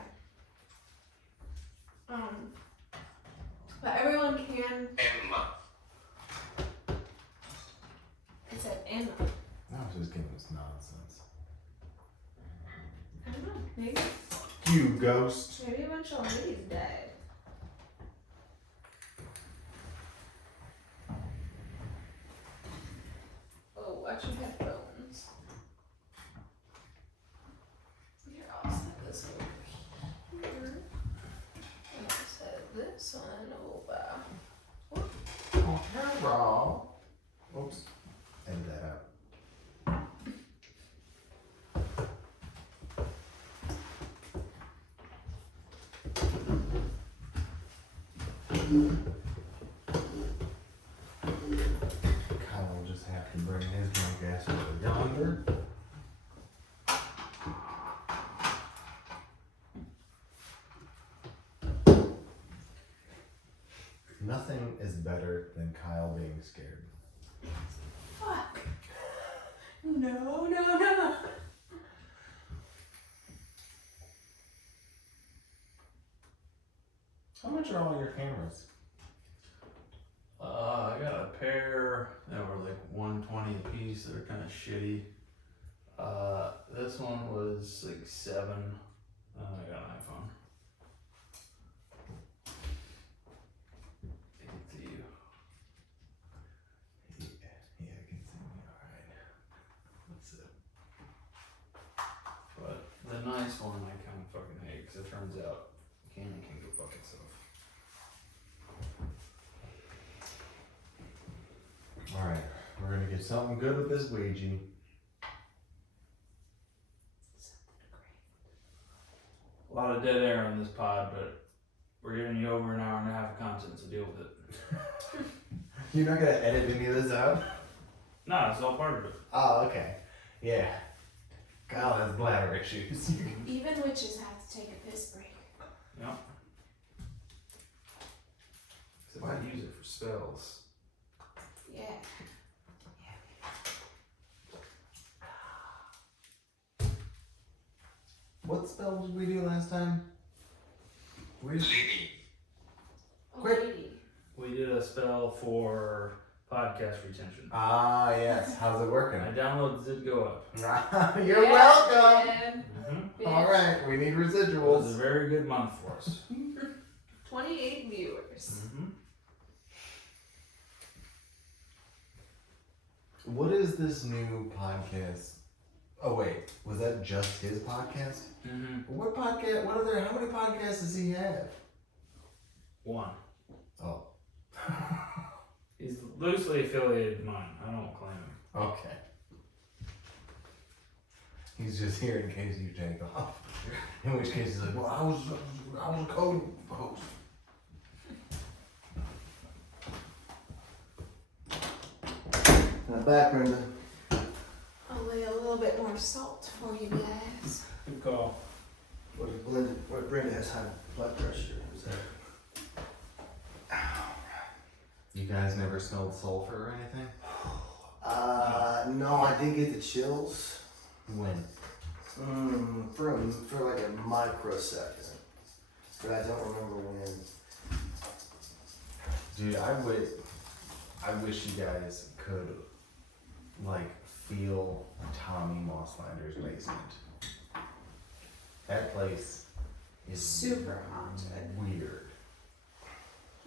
But everyone can. Emma. I said Emma. I was just giving us nonsense. I don't know. Maybe You ghost. a bunch of ladies died. Oh, watch your headphones. Here, I'll set this over here. And I'll set this one over. Oh, hello. Oops. Edit that out. Kyle will just have to bring his drunk ass over yonder. Nothing is better than Kyle being scared. Fuck. No, no, no. How much are all your cameras? I got a pair that were like $120 a piece. They're kind of shitty. This one was like $7. I got an iPhone. Take it to you. Yeah, I can see me alright. That's it. But the nice one I kind of fucking hate because it turns out Canon can go fuck itself. Alright, we're gonna get something good with this Ouija. A lot of dead air on this pod, but we're giving you over an hour and a half of content, so deal with it. You're not gonna edit any of this out? No, it's all part of it. Oh, okay. Yeah. Kyle has bladder issues. Even witches have to take a piss break. Yep. Except I use it for spells. Yeah. What spell did we do last time? Lady. Oh, Quick. lady. We did a spell for podcast retention. Ah, yes. How's it working? My downloads did go up. You're Yeah, welcome. man. Mm-hmm. All right, we need It was a residuals. very good month for us. 28 viewers. Mm-hmm. What is this new podcast? Oh wait, was that just his podcast? Mm-hmm. What podcast? What other? How many podcasts does he have? One. Oh. He's loosely affiliated with mine. I don't claim him. Okay. He's just here in case you take off. In which case he's like, well, I was a co-host. Back, Brenda. I'll lay a little bit more salt for you guys. Good call. What Brenda has high blood pressure. Is that? You guys never smelled sulfur or anything? No, I did get the chills. When? For like a microsecond, but I don't remember when. Dude, I wish you guys could, like, feel Tommy Mosslander's basement. That place is Super haunted. weird.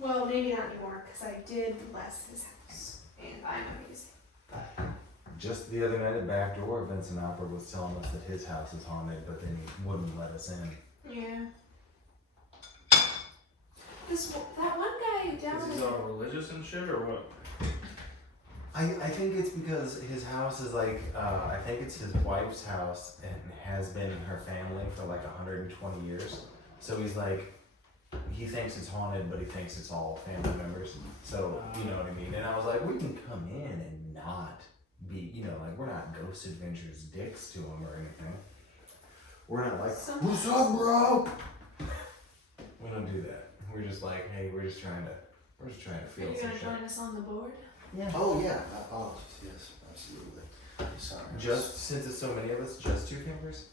Well, maybe not anymore, because I did bless his house, and I'm amazing. Just the other night at back door, Vincent Opera was telling us that his house is haunted, but then he wouldn't let us in. Yeah. That one guy down Is he all religious and shit, or what? I think it's because his house is like, I think it's his wife's house and has been in her family for like 120 years. So he's like, he thinks it's haunted, but he thinks it's all family members. So, you know what I mean? And I was like, we can come in and not be, you know, like, we're not Ghost Adventures dicks to him or anything. We're not like, what's up, bro? We don't do that. We're just like, hey, we're just trying to Are feel you some gonna shit. join us on the board? Yeah. Oh yeah, apologies. Yes, absolutely. Sorry. Just, since it's so many of us, just two campers?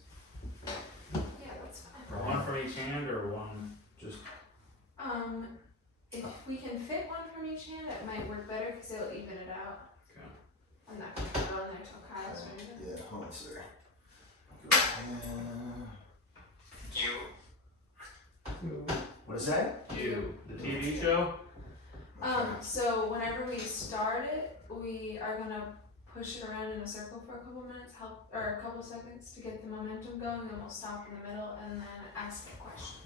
Yeah, that's fine. One from each hand, or one just? If we can fit one from each hand, it might work better because it'll even it out. Okay. I'm not gonna go in there till Kyle's ready. Yeah, hold on, sir. What is that? You. The TV show? So whenever we start it, we are gonna push it around in a circle for a couple minutes, or a couple seconds to get the momentum going, then we'll stop in the middle and then ask a question.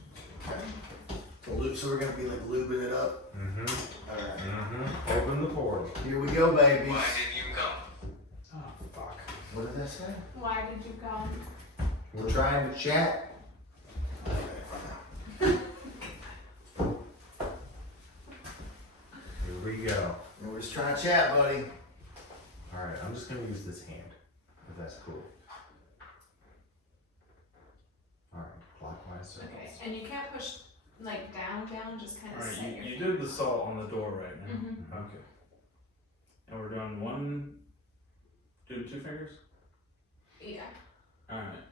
So we're gonna be like lubing it up. Mm-hmm. All right. Mm-hmm. Open the portal. Here we go, babies. Why did you come? Oh, fuck. What did that say? Why did you come? We're trying to chat. Here we go. And we're just trying to chat, buddy. Alright, I'm just gonna use this hand, if that's cool. Alright, clockwise circles. Okay, and you can't push like down, just kind of set Alright, your you did the salt on the door right now. Mhm. Okay. And we're doing one, do 2 fingers? Yeah, Alright.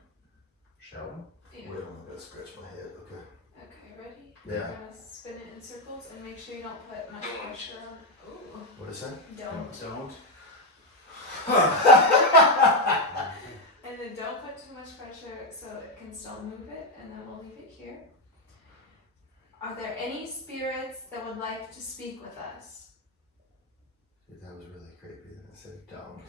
Shall we? yeah. Wait, I'm gonna scratch my head. Okay. Okay, ready? Yeah. You're gonna spin it in circles and make sure you don't put much pressure on. Ooh, What is that? don't. Don't. And then don't put too much pressure so it can still move it, and then we'll leave it here. Are there any spirits that would like to speak with us? Dude, that was really creepy. That said don't.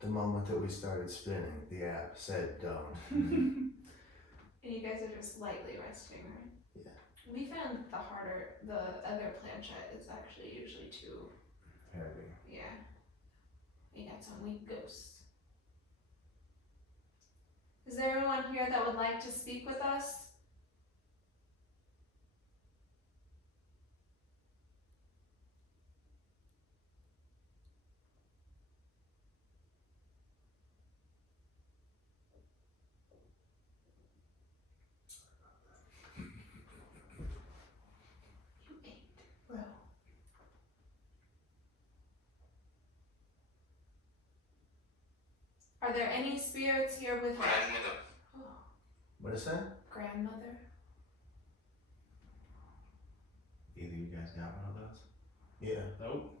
The moment that we started spinning, the app said don't. And you guys are just lightly resting, right? Yeah. We found the other planchette is actually usually too, Heavy. yeah. We got some weak ghosts. Is there anyone here that would like to speak with us? You ain't, bro. Are there any spirits here with us? Brandon. Oh. What is that? Grandmother. Either you guys got one of those? Yeah. Nope.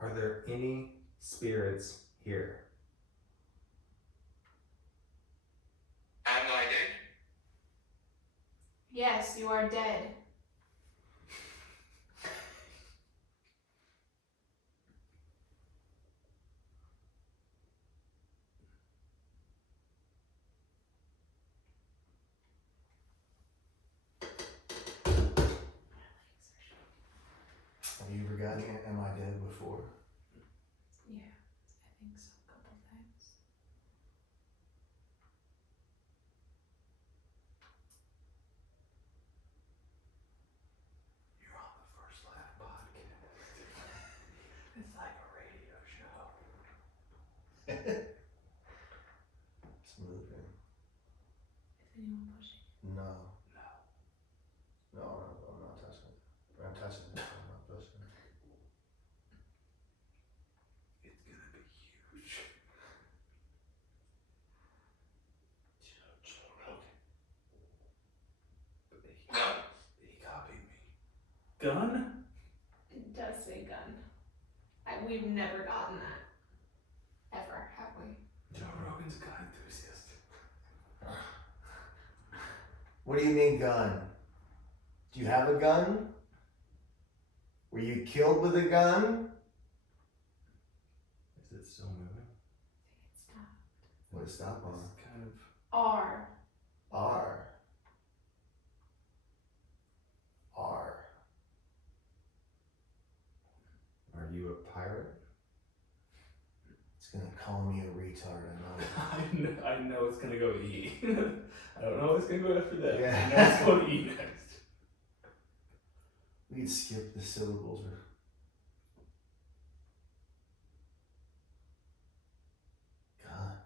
Are there any spirits here? Am I dead? Yes, you are dead. Have you ever gotten Am I Dead before? Yeah, I think so. A couple times. You're on the First Laugh podcast. It's like a radio show. It's moving. Is anyone pushing? No. No, I'm not touching it. I'm touching it. I'm not pushing it. It's gonna be huge. Joe Rogan. Gun. He copied me. Gun? It does say gun. We've never gotten that. Ever, have we? Joe Rogan's a gun enthusiast. What do you mean gun? Do you have a gun? Were you killed with a gun? Is it still moving? It's stopped. What is stop on? It's kind of. R. R. R. Are you a pirate? It's gonna call me a retard, I know. I know it's gonna go E. I don't know what's gonna go after that. Yeah. I know it's going E next. We'd skip the syllables or. God.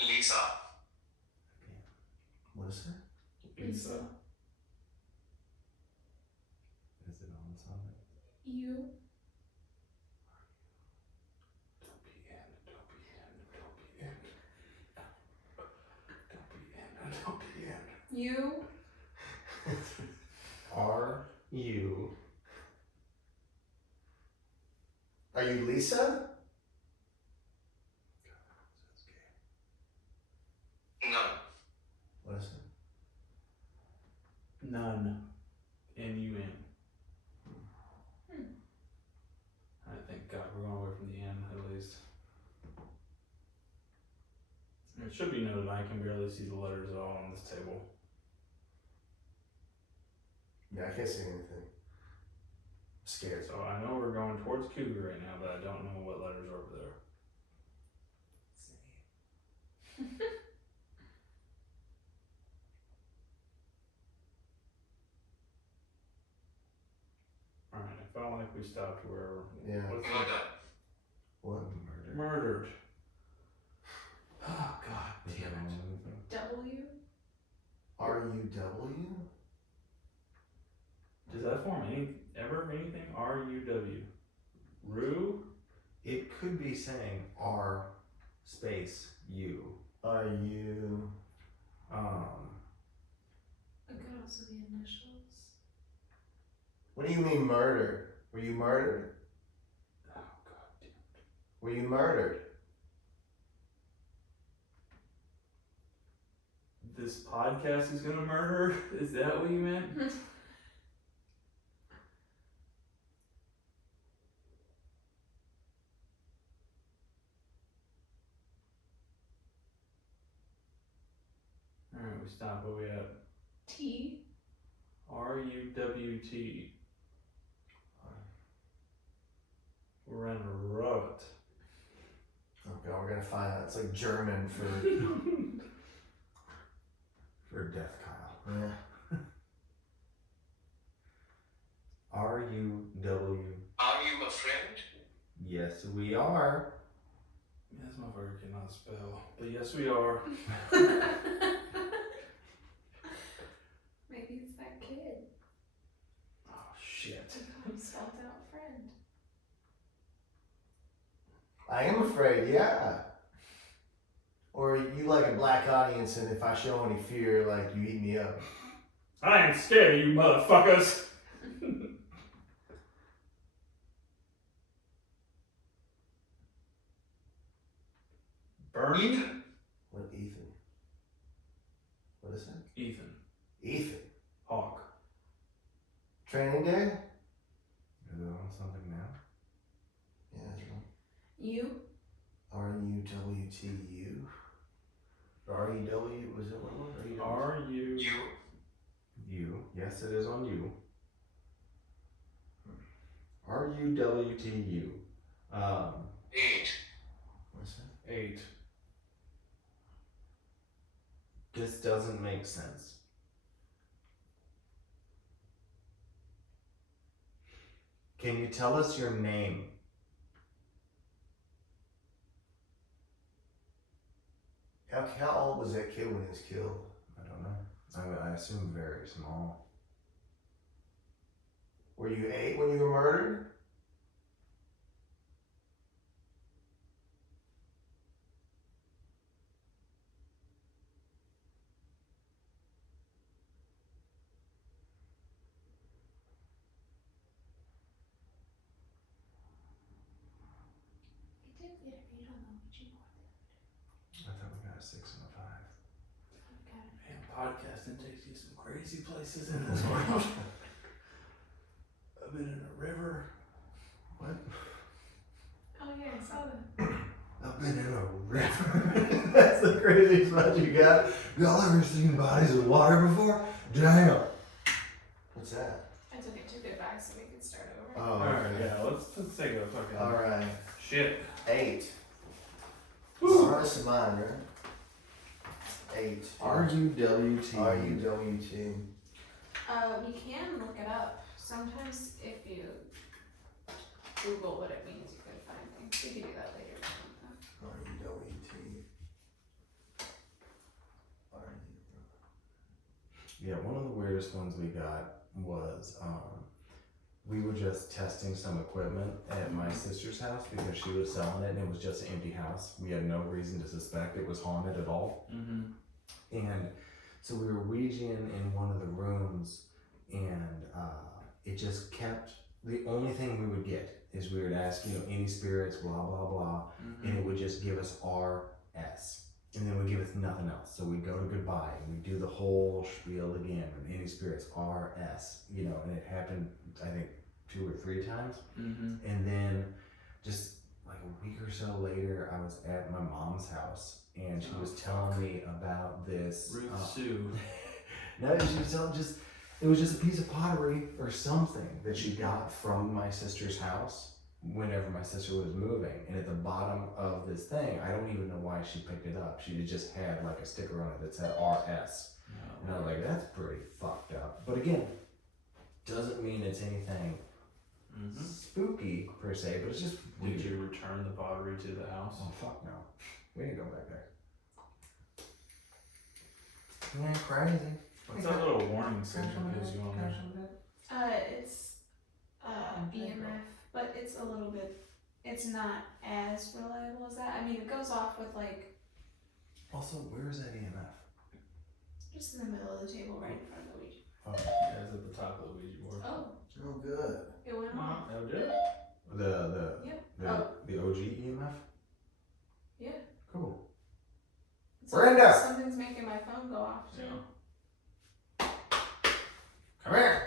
Lisa. What is it? Lisa. Is it on something? You. Don't be in. Don't be in. Don't be in. Don't be in. Don't be in. You. Are you? Are you Lisa? None. What is it? None. N-U-N. Hmm. I think, God, we're going away from the N at least. It should be noted I can barely see the letters at all on this table. Yeah, I can't see anything. I'm scared. So I know we're going towards Cuvar right now, but I don't know what letters are over there. Alright, I felt like we stopped where. Yeah. What's Murder. What? Murder. murdered? Oh, God Is damn it on it. anything? W. R-U-W? Does that form anything? R-U-W. Rue? It could be saying R space U. Are you... It could also be initials. What do you mean murdered? Were you murdered? Oh, God damn. Were you murdered? This podcast is gonna murder? Is that what you meant? Alright, we stop where we at. T. R-U-W-T. We're in a rut. Oh god, we're gonna find out. It's like German for... For death, Kyle. yeah. friend? Yes, we are. Yeah, this motherfucker cannot spell. But yes, we are. Maybe it's that kid. Oh, shit. He spelled out friend. I am afraid, yeah. Or you like a black audience, and if I show any fear, like you eat me up. I ain't scared of you motherfuckers. Bernie? What, Ethan? What is that? Ethan. Ethan. Hawk. Training day? Is it on something now? Yeah, that's right. You? R-U-W-T-U. R-E-W, was it what it was? Are you? You? You. Yes, it is on you. R-U-W-T-U. 8. What's that? 8. This doesn't make sense. Can you tell us your name? How old was that kid when he was killed? I don't know. I assume very small. Were you 8 when you were murdered? We did get a read on the Ouija board. I thought we got a 6 and a 5. Okay. Man, podcasting takes you some crazy places in this world. I've been in a river. What? Oh yeah, I saw that. I've been in a river. That's the craziest one you got. Y'all ever seen bodies of water before? Damn. What's that? I took it back so we could start over. Oh, Alright, okay. yeah, let's take a fucking Alright. shit. 8. Woo. Hardest of mine, right? 8. R-U-W-T. R-U-W-T. We can look it up. Sometimes if you Google what it means, you can find things. We can do that later. R-U-W-T. Yeah, one of the weirdest ones we got was we were just testing some equipment at my sister's house because she was selling it and it was just an empty house. We had no reason to suspect it was haunted at all. Mm-hmm. And so we were Ouijaing in one of the rooms and it just kept, the only thing we would get is we would ask, any spirits, blah, blah, blah, and it would just give us R-S. And then we give us nothing else. So we go to goodbye and we do the whole spiel again. And any spirits, R-S, and it happened, I think, 2 or 3 times. Mm-hmm. And then just like a week or so later, I was at my mom's house and she was telling me about this. Ruth Sue. No, she was telling it was just a piece of pottery or something that she got from my sister's house whenever my sister was moving. And at the bottom of this thing, I don't even know why she picked it up. She just had like a sticker on it that said RS. And I was like, that's pretty fucked up. But again, doesn't mean it's anything spooky per se, but it's just weird. Did you return the pottery to the house? Oh, fuck no. We didn't go back there. Man, crazy. What's that little warning section gives you on there? It's EMF, but it's a little bit, it's not as reliable as that. I mean, it goes off with like, Also, where is that EMF? just in the middle of the table right in front of the Ouija. Oh, Yeah, it's at the top of the Ouija board. Oh, Oh, good. it went off. Oh, did it? the OG EMF? Yeah. Cool. It's Brenda! like something's making my phone go off too. Yeah. Come here.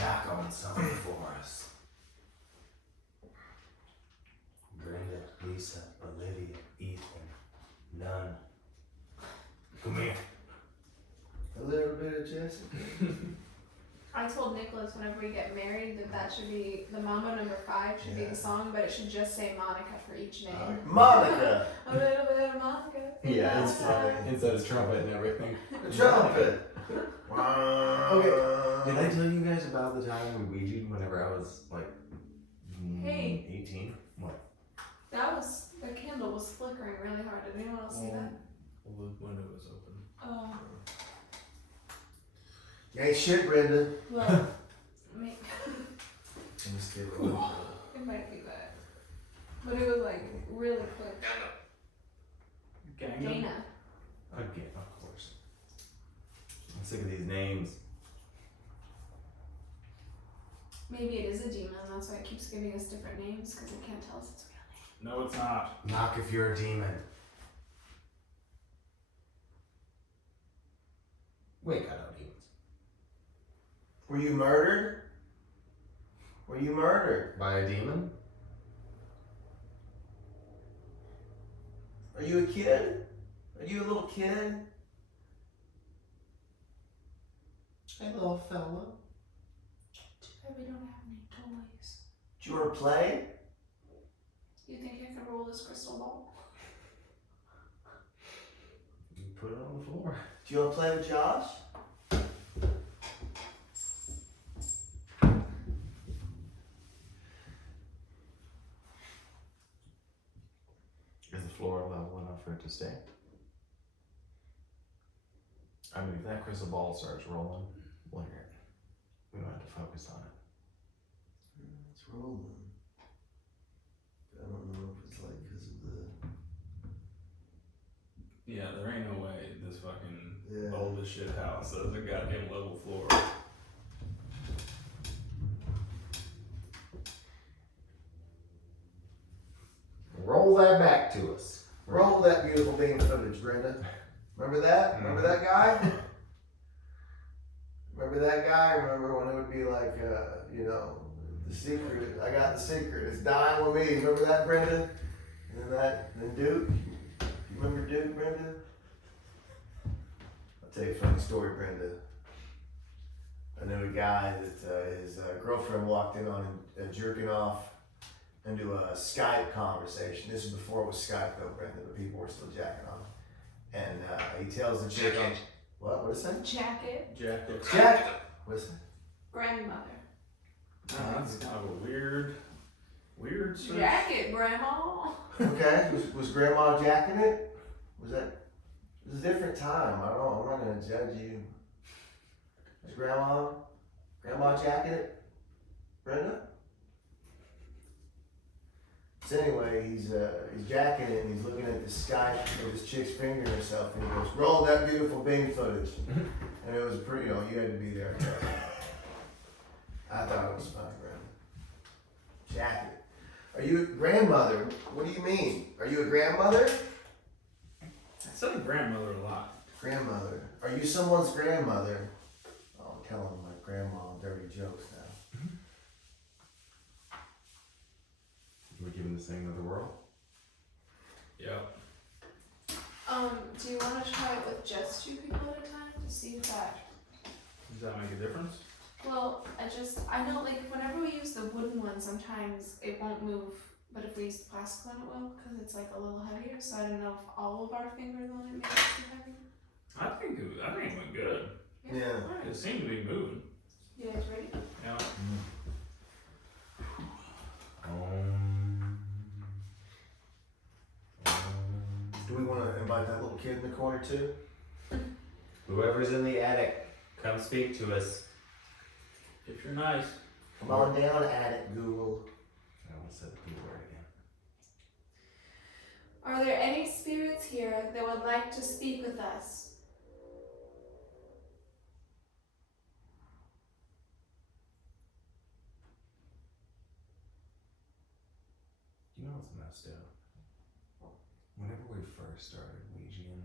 Knock on something for us. Brenda, Lisa, Olivia, Ethan, none. Come here. A little bit of Jessica. I told Nicolas whenever we get married that should be, the Mambo number 5 should be Yeah. the song, but it should just say Monica for each name. Monica. A little bit of Monica. Yeah, that's, instead of trumpet and everything. A trumpet. Okay. Did I tell you guys about the time we Ouija'd whenever I was like Hey. 18? What? the candle was flickering really hard. Did anyone else see that? Well, the window was open. Oh, You ain't shit, Brenda. well, maybe. I'm just kidding. It might be that. But it was like really quick. Gang. Dana. Again, of course. I'm sick of these names. Maybe it is a demon, and that's why it keeps giving us different names, because it can't tell us its real name. No, it's not. Knock if you're a demon. Wait, got no demons. Were you murdered? Were you murdered? By a demon? Are you a kid? Are you a little kid? Hey, little fella. Too bad we don't have any toys. Do you want to play? You think I can roll this crystal ball? You put it on the floor. Do you want to play with Josh? Is the floor level enough for it to stay? I mean, if that crystal ball starts rolling, look at it. We don't have to focus on it. It's rolling. I don't know if it's like because of the. Yeah, there ain't no way this fucking Yeah. old as shit house has a goddamn level floor. Roll that back to us. Roll that beautiful beam footage, Brenda. Remember that? Remember that guy? Remember that guy? Remember when it would be like, you know, the secret? I got the secret. It's dying with me. Remember that, Brenda? And then Duke. You remember Duke, Brenda? I'll tell you a funny story, Brenda. I knew a guy that his girlfriend walked in on him jerking off into a Skype conversation. This is before it was Skype though, Brenda, but people were still jacking on. And he tells the chick on what is that? Jacket. Jacket. Jack. What's that? Grandmother. That's kind of a weird search. Jacket, Grandma. Okay. Was Grandma jacking it? Was that? It was a different time. I don't know. I'm not gonna judge you. Was Grandma jacking it? Brenda? So anyway, he's jacking it and he's looking at the sky with his chick's fingering herself and he goes, roll that beautiful beam footage. And it was pretty, you know, you had to be there. I thought it was funny, Brenda. Jack it. Are you a grandmother? What do you mean? Are you a grandmother? I said a grandmother a lot. Grandmother. Are you someone's grandmother? Oh, I'm telling my grandma dirty jokes now. We're giving this thing to the world. Yep. Do you want to try it with just 2 people at a time to see if that? Does that make a difference? Well, I know like whenever we use the wooden one, sometimes it won't move, but if we use the plastic one, it will, because it's like a little heavier. So I don't know if all of our fingers on it make it too heavy. I think it went good. Yeah. It seemed to be moving. You guys ready? Yeah. Do we want to invite that little kid in the corner too? Whoever's in the attic, come speak to us. If you're nice. Come on down, attic Google. I almost said the P word again. Are there any spirits here that would like to speak with us? You know what's messed up? Whenever we first started Ouija'ing,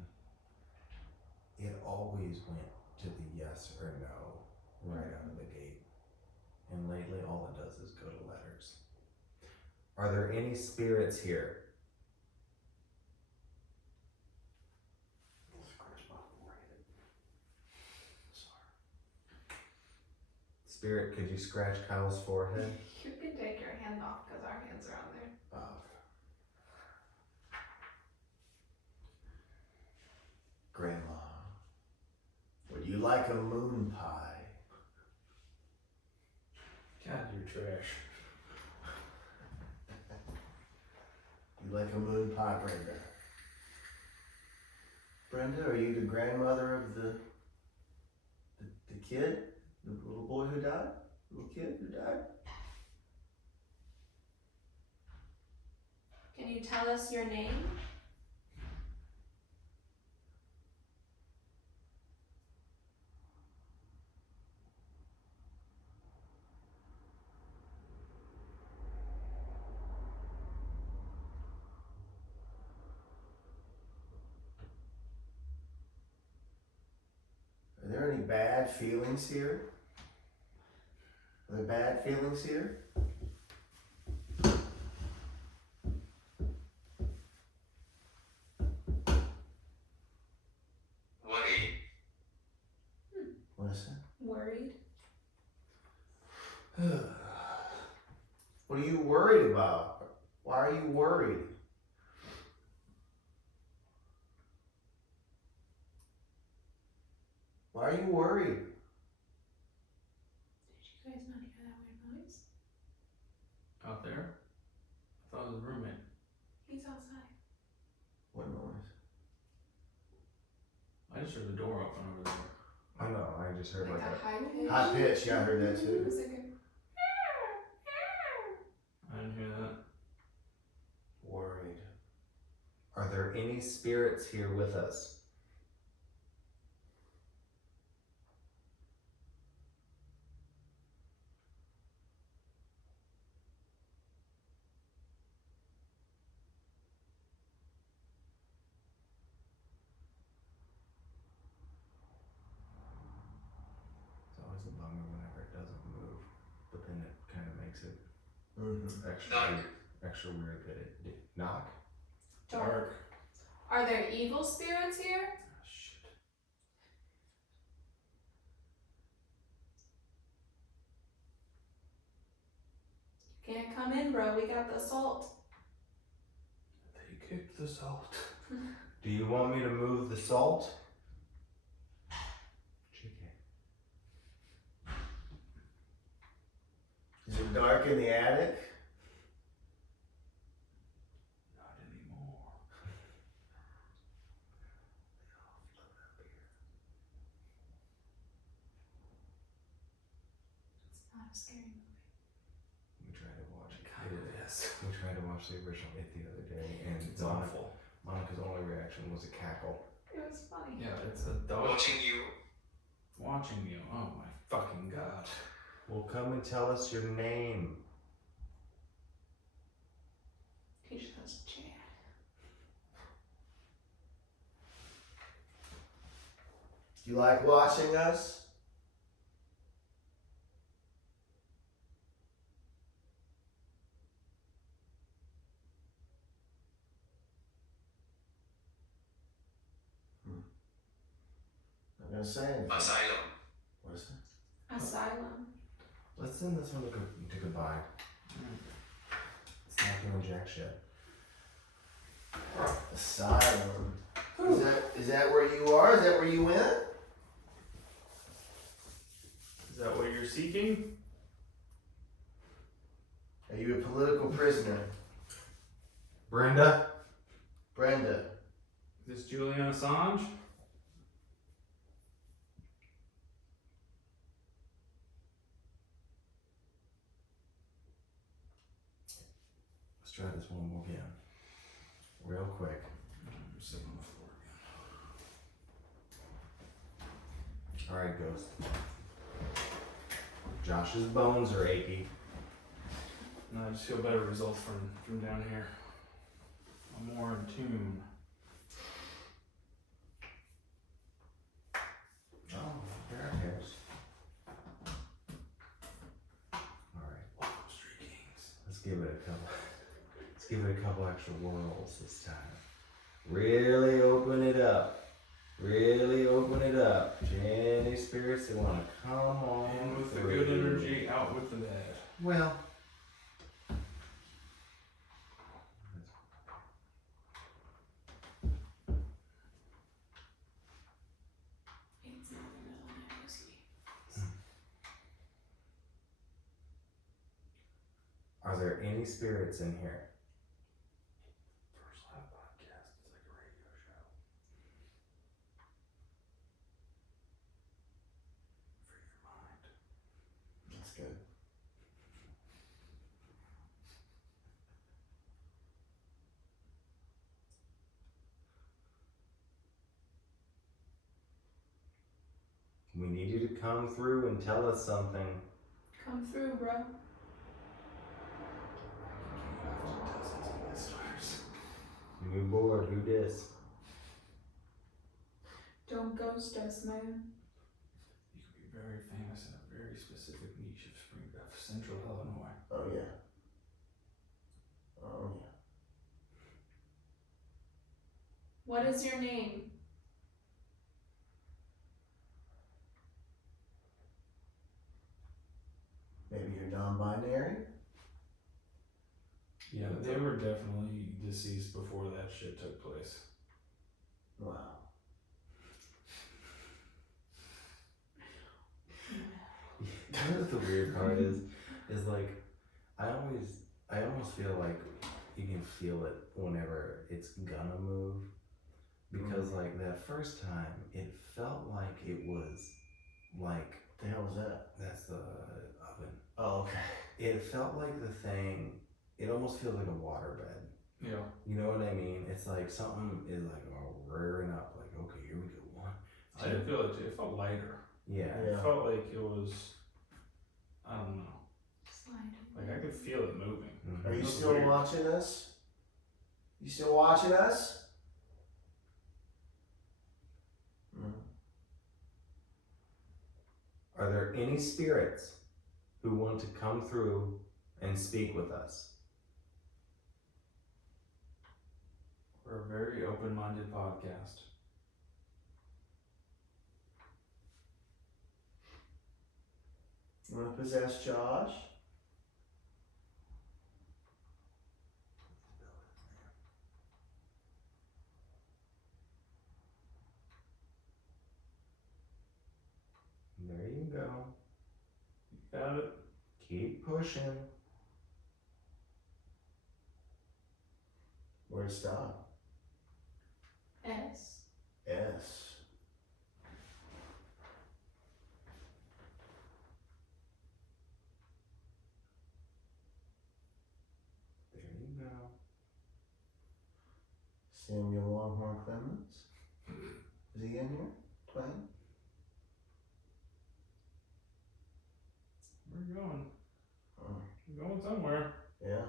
it always went to the yes or no right out of the gate. And lately all it does is go to letters. Are there any spirits here? Spirit, could you scratch Kyle's forehead? You can take your hand off because our hands are on there. Oh. trash. You like a moon pie, Brenda? Brenda, are you the grandmother of the kid? The little boy who died? Little kid who died? Can you tell us your name? Are there any bad feelings here? Are there bad feelings here? Worry. What is that? Worried? What are you worried about? Why are you worried? Why are you worried? Did you guys not hear that weird noise? Out there? I thought it was a roommate. He's outside. What noise? I just heard the door open over there. I know. I just heard Like like a high pitch. High pitch, yeah, I heard that It too. was like a I didn't hear that. Worried. Are there any spirits here with us? It's always a bummer whenever it doesn't move, but then it kind of makes it extra weird that it did. Knock? dark. Are there evil spirits here? Oh, shit. Can't come in, bro. We got the salt. They kicked the salt. Do you want me to move the salt? Chicken. Is it dark in the attic? Not anymore. It's not a scary movie. We tried to watch it. Kind of is. We tried to watch the original It the other day, and It's awful. Monica's only reaction was a cackle. It was funny. Yeah, it's a dog Watching you. watching you. Oh my fucking god. Well, come and tell us your name. He just goes, Chad. You like watching us? I'm gonna say anything. Asylum. What is it? Asylum. Let's send this one to goodbye. It's not doing jack shit. Asylum. Is that where you are? Is that where you went? Is that what you're seeking? Are you a political prisoner? Brenda? Brenda. Is this Julian Assange? Let's try this one more again. Real quick. I'm sitting on the floor again. Alright, Ghost. Josh's bones are achy. No, I just feel better results from down here. I'm more in tune. Oh, there it is. Alright. Street Kings. Let's give it a couple extra whirls this time. Really open it up. Really open it up. Any spirits that want to come on In with the through. good energy, out with the bad. Well. It's not the middle of my whiskey. Are there any spirits in here? First live podcast. It's like a radio show. For your mind. That's good. We need you to come through and tell us something. Come through, bro. New board, who dis? Don't ghost us, man. You could be very famous in a very specific niche of Central Illinois. Oh yeah. Oh yeah. What is your name? Maybe you're non-binary? Yeah, they were definitely deceased before that shit took place. Wow. You know what the weird part is like, I almost feel like you can feel it whenever it's gonna move. Because like that first time, it felt like it was like, The hell was that? that's the oven. Oh, okay. It felt like the thing, it almost feels like a waterbed. Yeah. You know what I mean? It's like something is like rearing up, like, okay, here we go. One. I didn't feel it. It felt lighter. Yeah. It felt like it was, I don't know. Slide. Like I could feel it moving. Mhm. Are you That's still weird. watching us? You still watching us? Mm. Are there any spirits who want to come through and speak with us? We're a very open-minded podcast. You want to possess Josh? There you go. Got it. Keep pushing. Where to stop? S. S. There you go. Samuel Longhorn Clemens. Is he in here playing? We're going. Oh, We're going somewhere. yeah.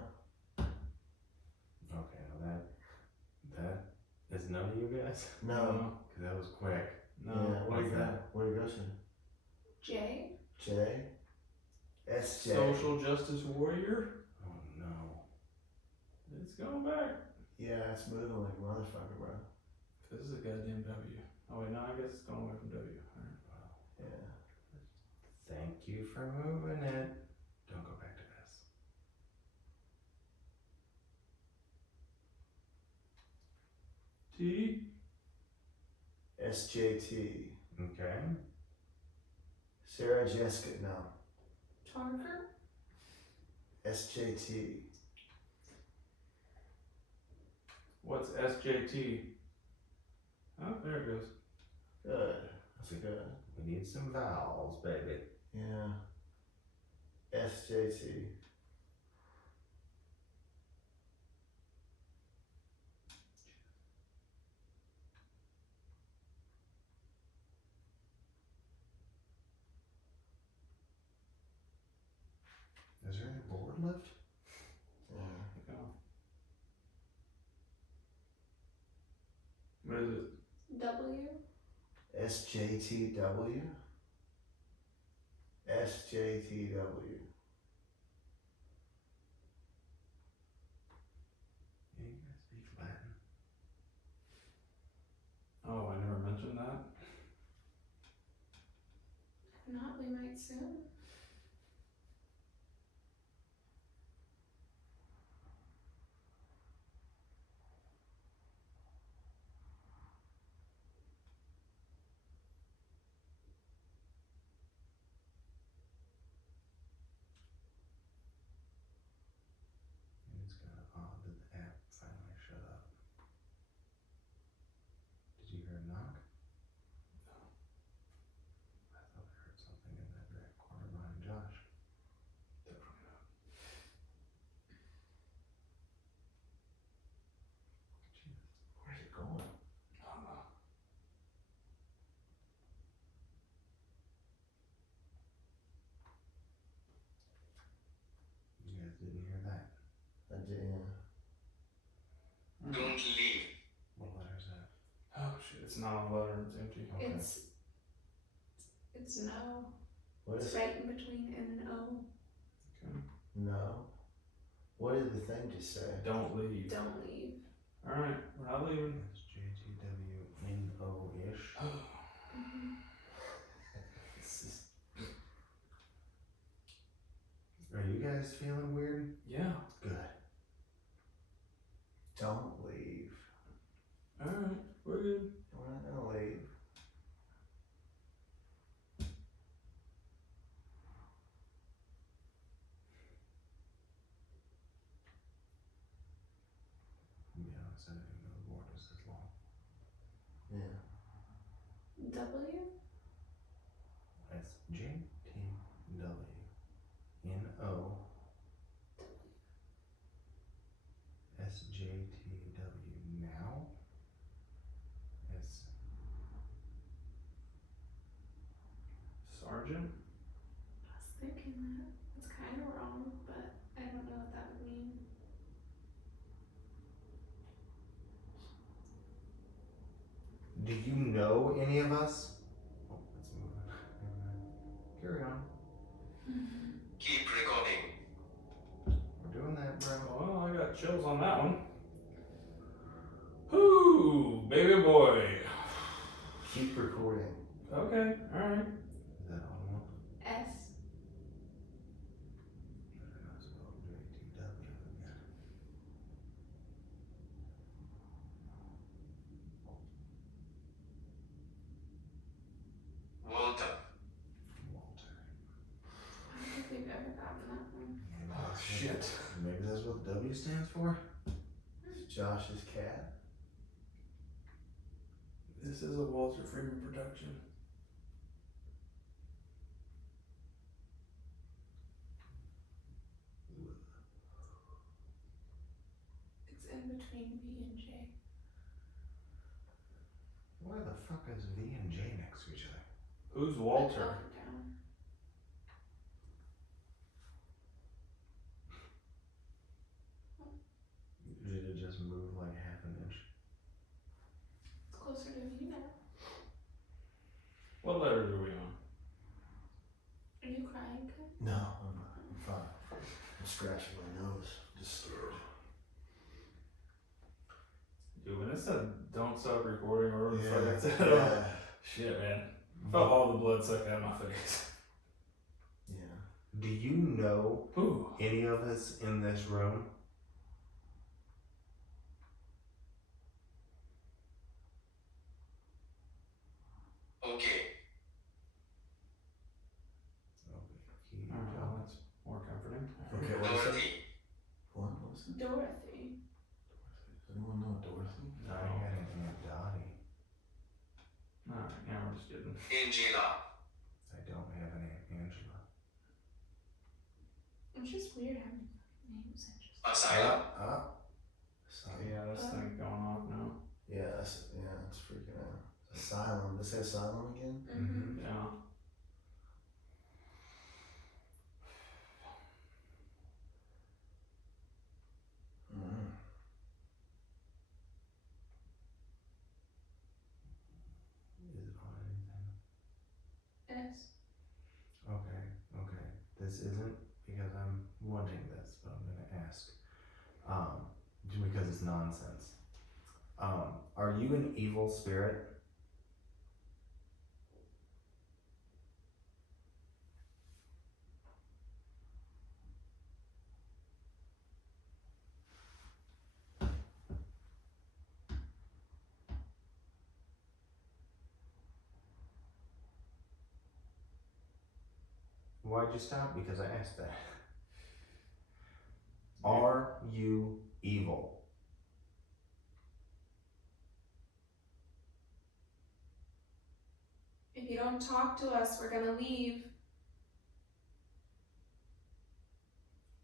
Okay, now that is none of you guys? No. Because that was quick. No. Yeah. Where what's you go? that? Where you go to? J. J. SJ. Social justice warrior. Oh no. It's going back. Yeah, it's moving like a motherfucker, bro. This is a goddamn W. Oh wait, no, I guess it's going away from W. Alright. Yeah. Thank you for moving it. Don't go back to S. T. SJT. Okay. Sarah Jessica. No. Tarker. SJT. What's SJT? Oh, there it goes. Good. That's good. We need some vowels, baby. Yeah. SJT. Is there any board left? Yeah. Yeah. What is it? W. SJTW. SJTW. Yeah, you guys speak Latin. Oh, I never mentioned that. If not, we might soon. Didn't hear that. I did, yeah. Don't leave. What letter is that? Oh shit, it's not a letter, it's empty. Okay. It's no. What It's is right in between N and O. Okay. no? What did the thing just say? Don't leave. Don't leave. Alright, we're not leaving. SJTWNO-ish. Mm-hmm. This is... Are you guys feeling weird? Yeah. Good. Don't leave. Alright, we're good. We're not gonna leave. To be honest, I didn't know the board was this long. Yeah. W? SJTWNO. Now? Sergeant? I was thinking that. It's kind of wrong, but I don't know what that would mean. Do you know any of us? Oh, let's move on. Carry on. Keep recording. We're doing that, bro. Well, I got chills on that one. Whoo, baby boy. Keep recording. Okay, alright. Is that on one? S. Better not spell JTW again. Walter. Walter. I don't think we've ever gotten that one. Maybe Oh, that's shit. Maybe that's what the W stands for? It's Josh's cat. This is a Walter Freeman production. It's in between V and J. Why the fuck is V and J next to each other? Who's Up Walter? and down. Did it just move like half an inch? It's closer to V now. What letters are we on? Are you crying, Kat? No, I'm not. I'm fine. I'm scratching my nose. Just scared. Dude, when it said don't stop recording or whatever the fuck it said, Yeah. shit, man. Felt all the blood suck out of my face. Yeah. Do you know Ooh. any of us in this room? Okay. Okay. Alright, well, that's more comforting. Okay, what is it? Dorothy. What was it? Dorothy. Does anyone know Dorothy? I had an Aunt Dottie. Alright, now we're just kidding. Angela. I don't have an Aunt Angela. It's just weird having names and just. Asylum. Asylum. Yeah, this thing's going off now. Yeah, it's freaking out. Asylum. Let's say asylum again. Mm-hmm. Yeah. Mm. Is it on anything? S. Okay. This isn't because I'm wanting this, but I'm gonna ask. Because it's nonsense. Are you an evil spirit? Why'd you stop? Because I asked that. Are you evil? If you don't talk to us, we're gonna leave.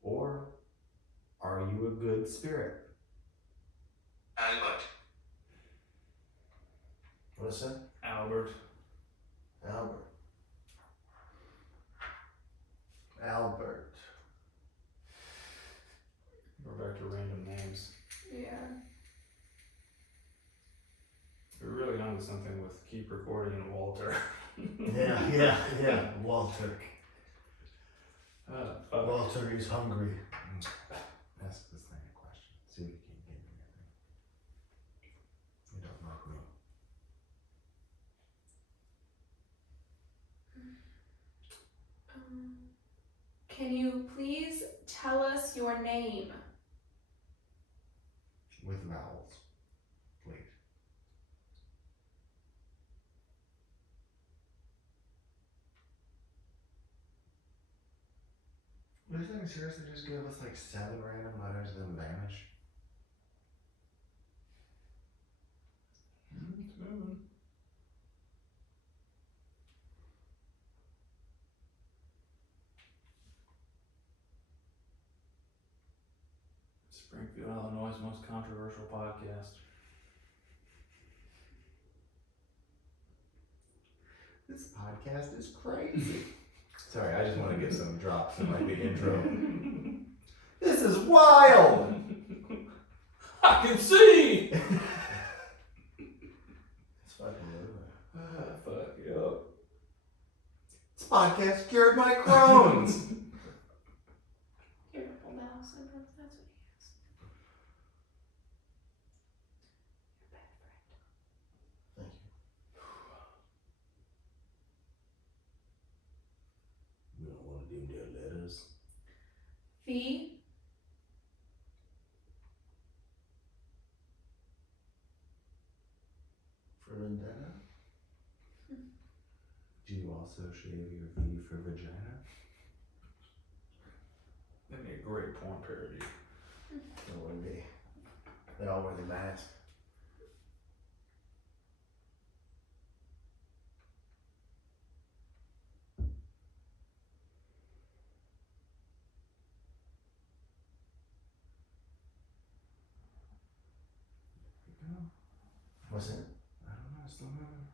Or are you a good spirit? Albert. What is it? Albert. Albert. We're back to random names. Yeah. We're really onto something with keep recording and Walter. Yeah. Walter. Fuck. Walter is hungry. Ask this thing a question. See if you can get anything. You don't like me. Can you please tell us your name? With vowels, please. Are you saying seriously just give us like 7 random letters then vanish? It's moving. Springfield, Illinois' most controversial podcast. This podcast is crazy. Sorry, I just want to get some drops in like the intro. This is wild! I can see! It's fucking moving. Fuck, yep. This podcast cured my Crohn's! Irritable bowel syndrome, that's what he has. You're bad friend. Thank you. You don't want to do their letters. V. For vendetta? Do you also shave your V for vagina? That'd be a great porn parody. That would be. They all wear the mask. No, What's it? I don't know, still moving.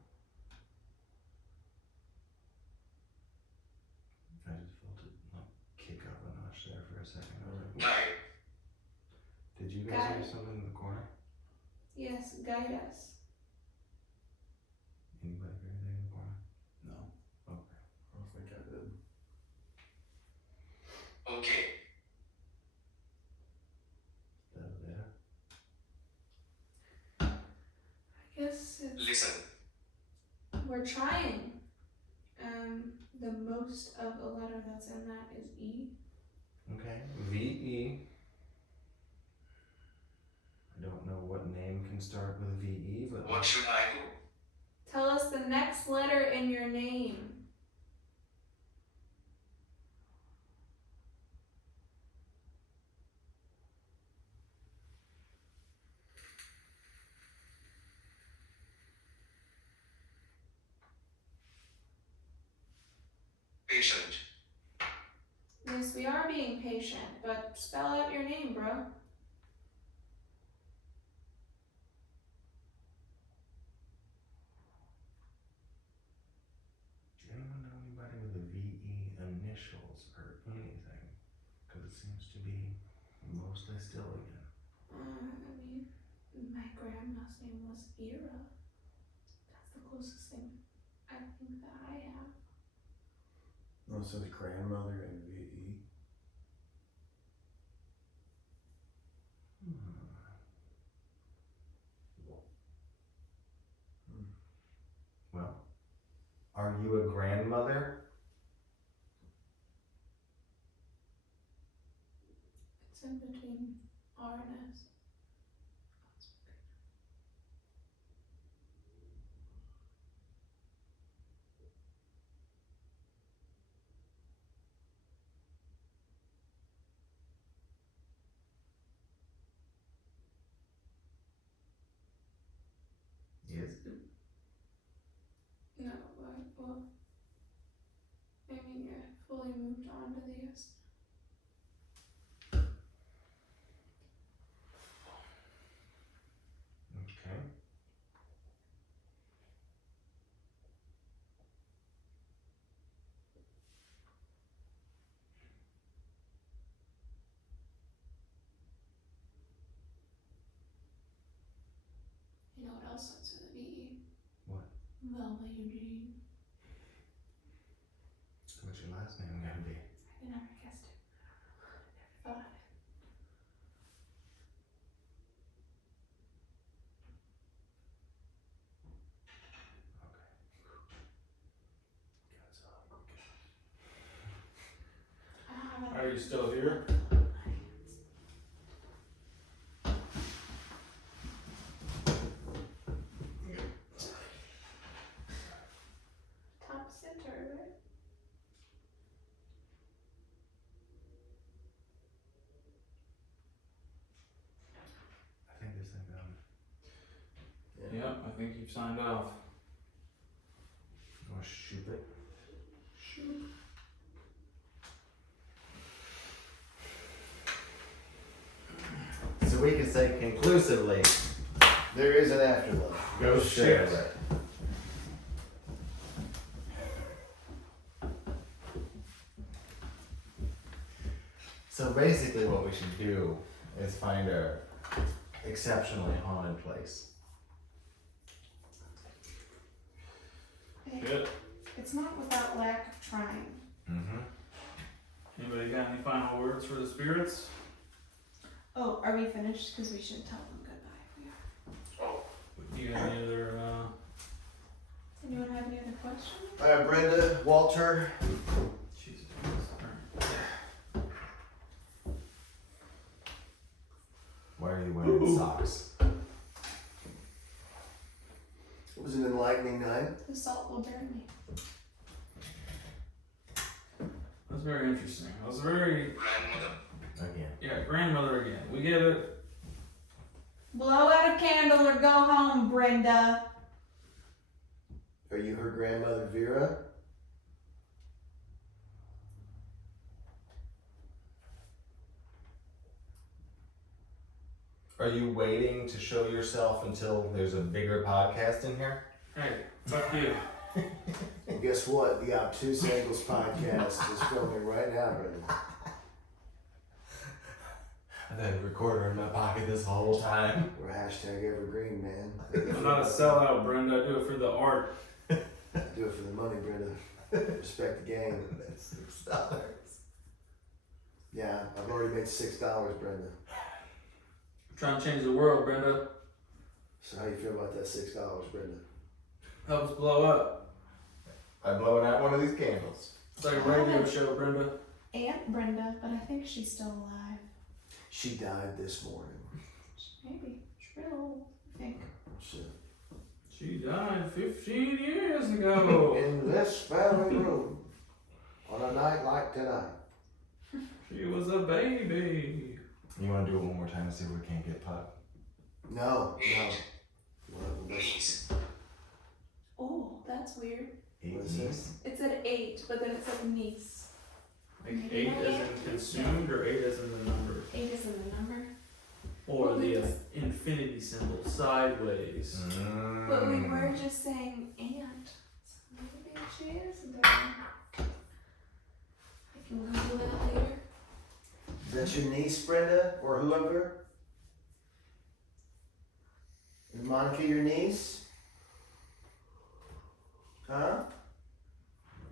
I just felt it like kick up a notch there for a second. I was like, Guide. did you guys Guide. hear something in the corner? Yes, guide us. Anybody hear anything in the corner? No. Okay. I don't think I did. Okay. That was there. I guess it's, Listen. we're trying. The most of a letter that's in that is E. Okay. V-E. I don't know what name can start with V-E, but What should I do? Tell us the next letter in your name. Patient. Yes, we are being patient, but spell out your name, bro. do anyone know anybody with a V-E initials or anything? Because it seems to be mostly still again. I mean, my grandma's name was Ira. That's the closest thing I think that I have. No, it says grandmother and VE. Well, are you a grandmother? It's in between R and S. Yes. No, well, I mean, yeah, fully moved on to the S. Okay. you still here? Top center, right? I think this thing done. Yep, I think you've signed off. Oh, shoot it. So we can say conclusively, There is an afterlife. go share it. So basically what we should do is find a exceptionally haunted place. Good. It's not without lack of trying. Mm-hmm. Anybody got any final words for the spirits? Oh, are we finished? Because we should tell them goodbye if we are. You got any other, Anyone have any other questions? Brenda, Walter. Jesus. Why are you wearing socks? It was an enlightening night. The salt will burn me. That's very interesting. That was very, Grandmother. Again. yeah, grandmother again. We get it. Blow out a candle or go home, Brenda. Are you her grandmother, Vera? Are you waiting to show yourself until there's a bigger podcast in here? Hey, fuck you. And guess what? The Obtuse Angles podcast is filming right now, Brenda. I've had a recorder in my pocket this whole time. We're hashtag evergreen, man. I'm not a sellout, Brenda. I do it for the art. Do it for the money, Brenda. Respect the game. That's $6. Yeah, I've already made $6, Brenda. I'm trying to change the world, Brenda. So how you feel about that $6, Brenda? Help us blow up. I'm blowing out one of these candles. It's like a radio show, Brenda. Aunt Brenda, but I think she's still alive. She died this morning. Maybe. She's real old, I think. So, She died 15 years ago. in this family room, on a night like tonight. She was a baby. You want to do it one more time and see if we can't get put? No. Well, Niece. Oh, that's weird. What is this? It said 8, but then it said niece. Like 8 as in consumed or 8 as in the number? 8 is in the number. Or Well, the because- infinity symbol sideways. But we were just saying aunt. So maybe she is a baby. I can Google that later. Is that your niece, Brenda, or whoever? Is Monica your niece? Huh?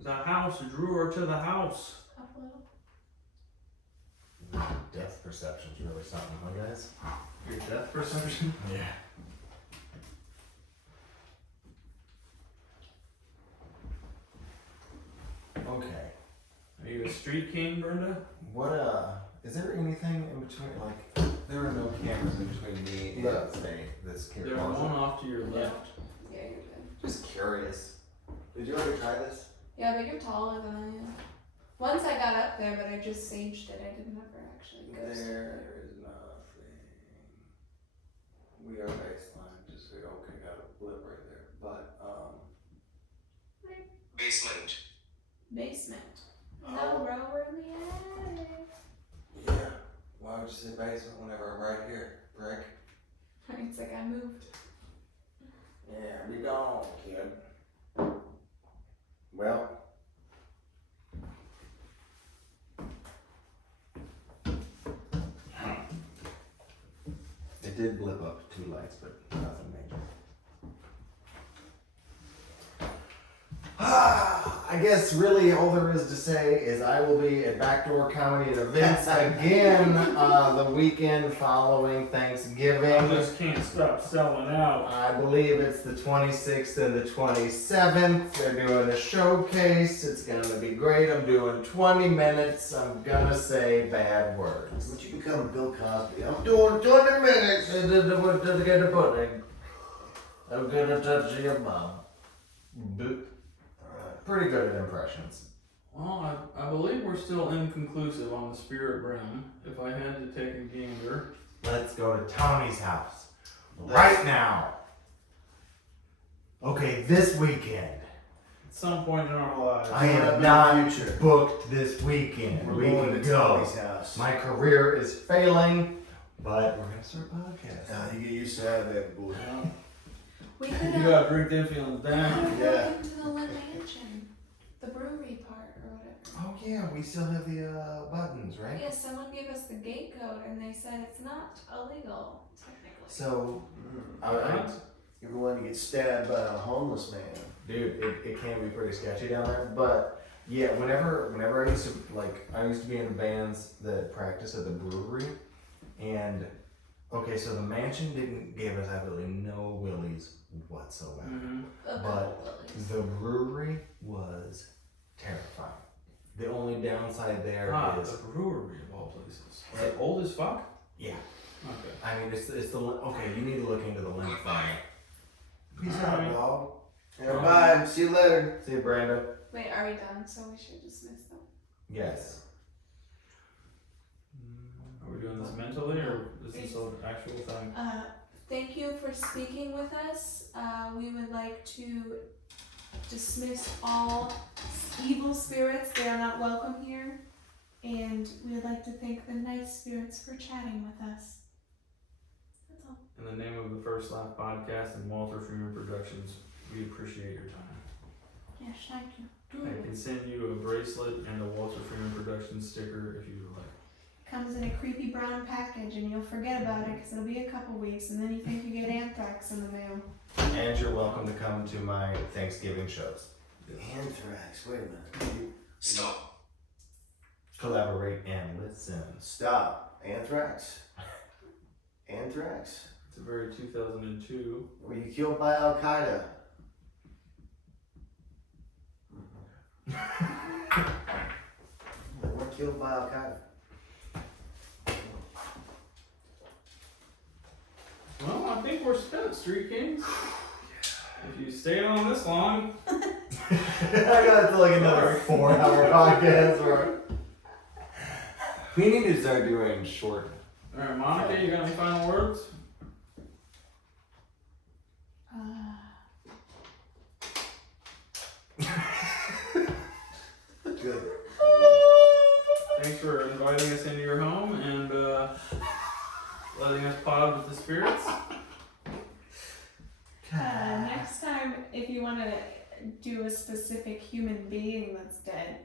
The house drew her to the house. Up a little. Depth perception's really something, huh, guys? Your depth perception? Yeah. Okay. Are you a street king, Brenda? What, is there anything in between, like, there are no cameras in between me and, No. say, this camera? There are one off to your left. Yeah, you're good. Just curious. Did you ever try this? Yeah, but you're taller than I am. Once I got up there, but I just saged it. I didn't ever actually go. There is nothing. We are baseline, just so, okay, got a blip right there, but, Basement. Basement. No rower in the attic. yeah. Why would you say basement whenever I'm right here, Brick? It's like I moved. Yeah, be gone, kid. Well. It did blip up 2 lights, but nothing major. I I guess really all there is to say is I will be at Backdoor Comedy at events again the weekend following Thanksgiving. I just can't stop selling out. I believe it's the 26th and the 27th. They're doing a showcase. It's gonna be great. I'm doing 20 minutes. I'm gonna say bad words. Would you become Bill Cosby? I'm doing 20 minutes. I'm gonna touch your mom. Pretty good at impressions. Well, I believe we're still inconclusive on the spirit realm. If I had to take a gander. Let's go to Tony's house right now. Okay, this weekend. At some point in our lives. I am in not the future. booked this weekend. We're We going can to go. Tony's house. My career is failing, but we're gonna start a podcast. You get used to having that, boy. We could You got drink them feelings down. Yeah. go into the Lynn Mansion, the brewery part or whatever. Oh yeah, we still have the buttons, right? Yeah, someone gave us the gate code and they said it's not illegal, technically. So, Alright. You're going to get stabbed by a homeless man. dude, it can be pretty sketchy down there. But yeah, whenever I used to be in bands that practice at the brewery, and okay, so the mansion didn't give us absolutely no willies whatsoever. Mm-hmm. But the brewery was terrifying. The only downside there is the brewery of all places. Is it old as fuck? yeah. Okay. I mean, it's the okay. You need to look into the length thing. Peace Alright. out, dog. Yeah, bye. See you later. See you, Brandon. Wait, are we done? So we should dismiss them. Yes. Are we doing this mentally or is this an actual thing? Thank you for speaking with us. We would like to dismiss all evil spirits. They are not welcome here. And we would like to thank the nice spirits for chatting with us. That's all. In the name of the First Laugh Podcast and Walter Freeman Productions, we appreciate your time. Yes, thank you. I can send you a bracelet and a Walter Freeman Productions sticker if you would like. Comes in a creepy brown package and you'll forget about it because it'll be a couple weeks and then you think you get anthrax in the mail. And you're welcome to come to my Thanksgiving shows. Anthrax. Wait a minute. Stop. Collaborate and listen. Stop. Anthrax? Anthrax? It's a very 2002. Were you killed by Al Qaeda? They weren't killed by Al Qaeda. Well, I think we're spent, Street Kings. If you stayed on this long, I got to like another 4-hour podcast. Or... We need to start doing short. alright, Monica, you got any final words? Good. Thanks for inviting us into your home and letting us pod with the spirits. Next time, if you want to do a specific human being that's dead,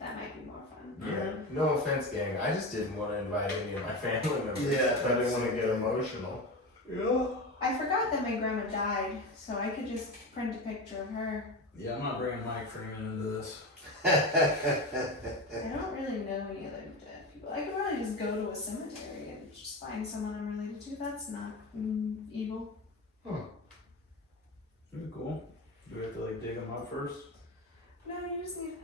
that might be more fun. Yeah. No offense, gang. I just didn't want to invite any of my family members. Yeah, I didn't want to get emotional. Yeah. I forgot that my grandma died, so I could just print a picture of her. Yeah, I'm not bringing Mike Freeman into this. I don't really know any other dead people. I could probably just go to a cemetery and just find someone I'm related to. That's not evil. Pretty cool. Do we have to like dig them up first? No, you just need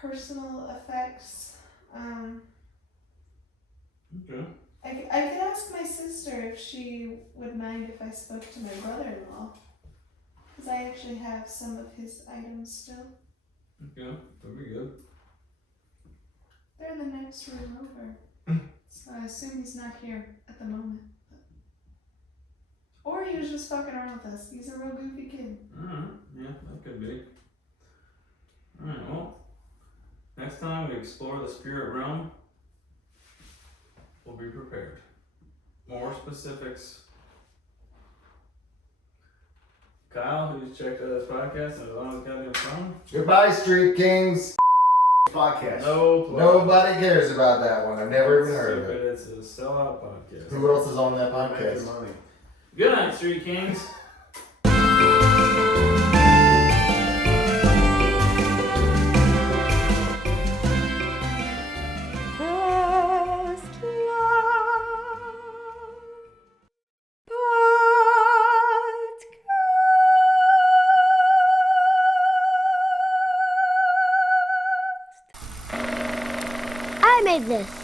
personal effects. Okay. I could ask my sister if she would mind if I spoke to my brother-in-law. Because I actually have some of his items still. Okay, that'd be good. They're in the next room over. So I assume he's not here at the moment. Or he was just fucking around with us. He's a real goofy kid. Alright, yeah, that could be. Alright, well, next time we explore the spirit realm, we'll be prepared. More specifics. Kyle, who's checked out this podcast and is on his goddamn phone? Goodbye, Street Kings. Podcast. No, Nobody cares about that one. I've never even heard of stupid. it. It's a sellout podcast. Who else is on that Making podcast? money. Good night, Street Kings. I made this.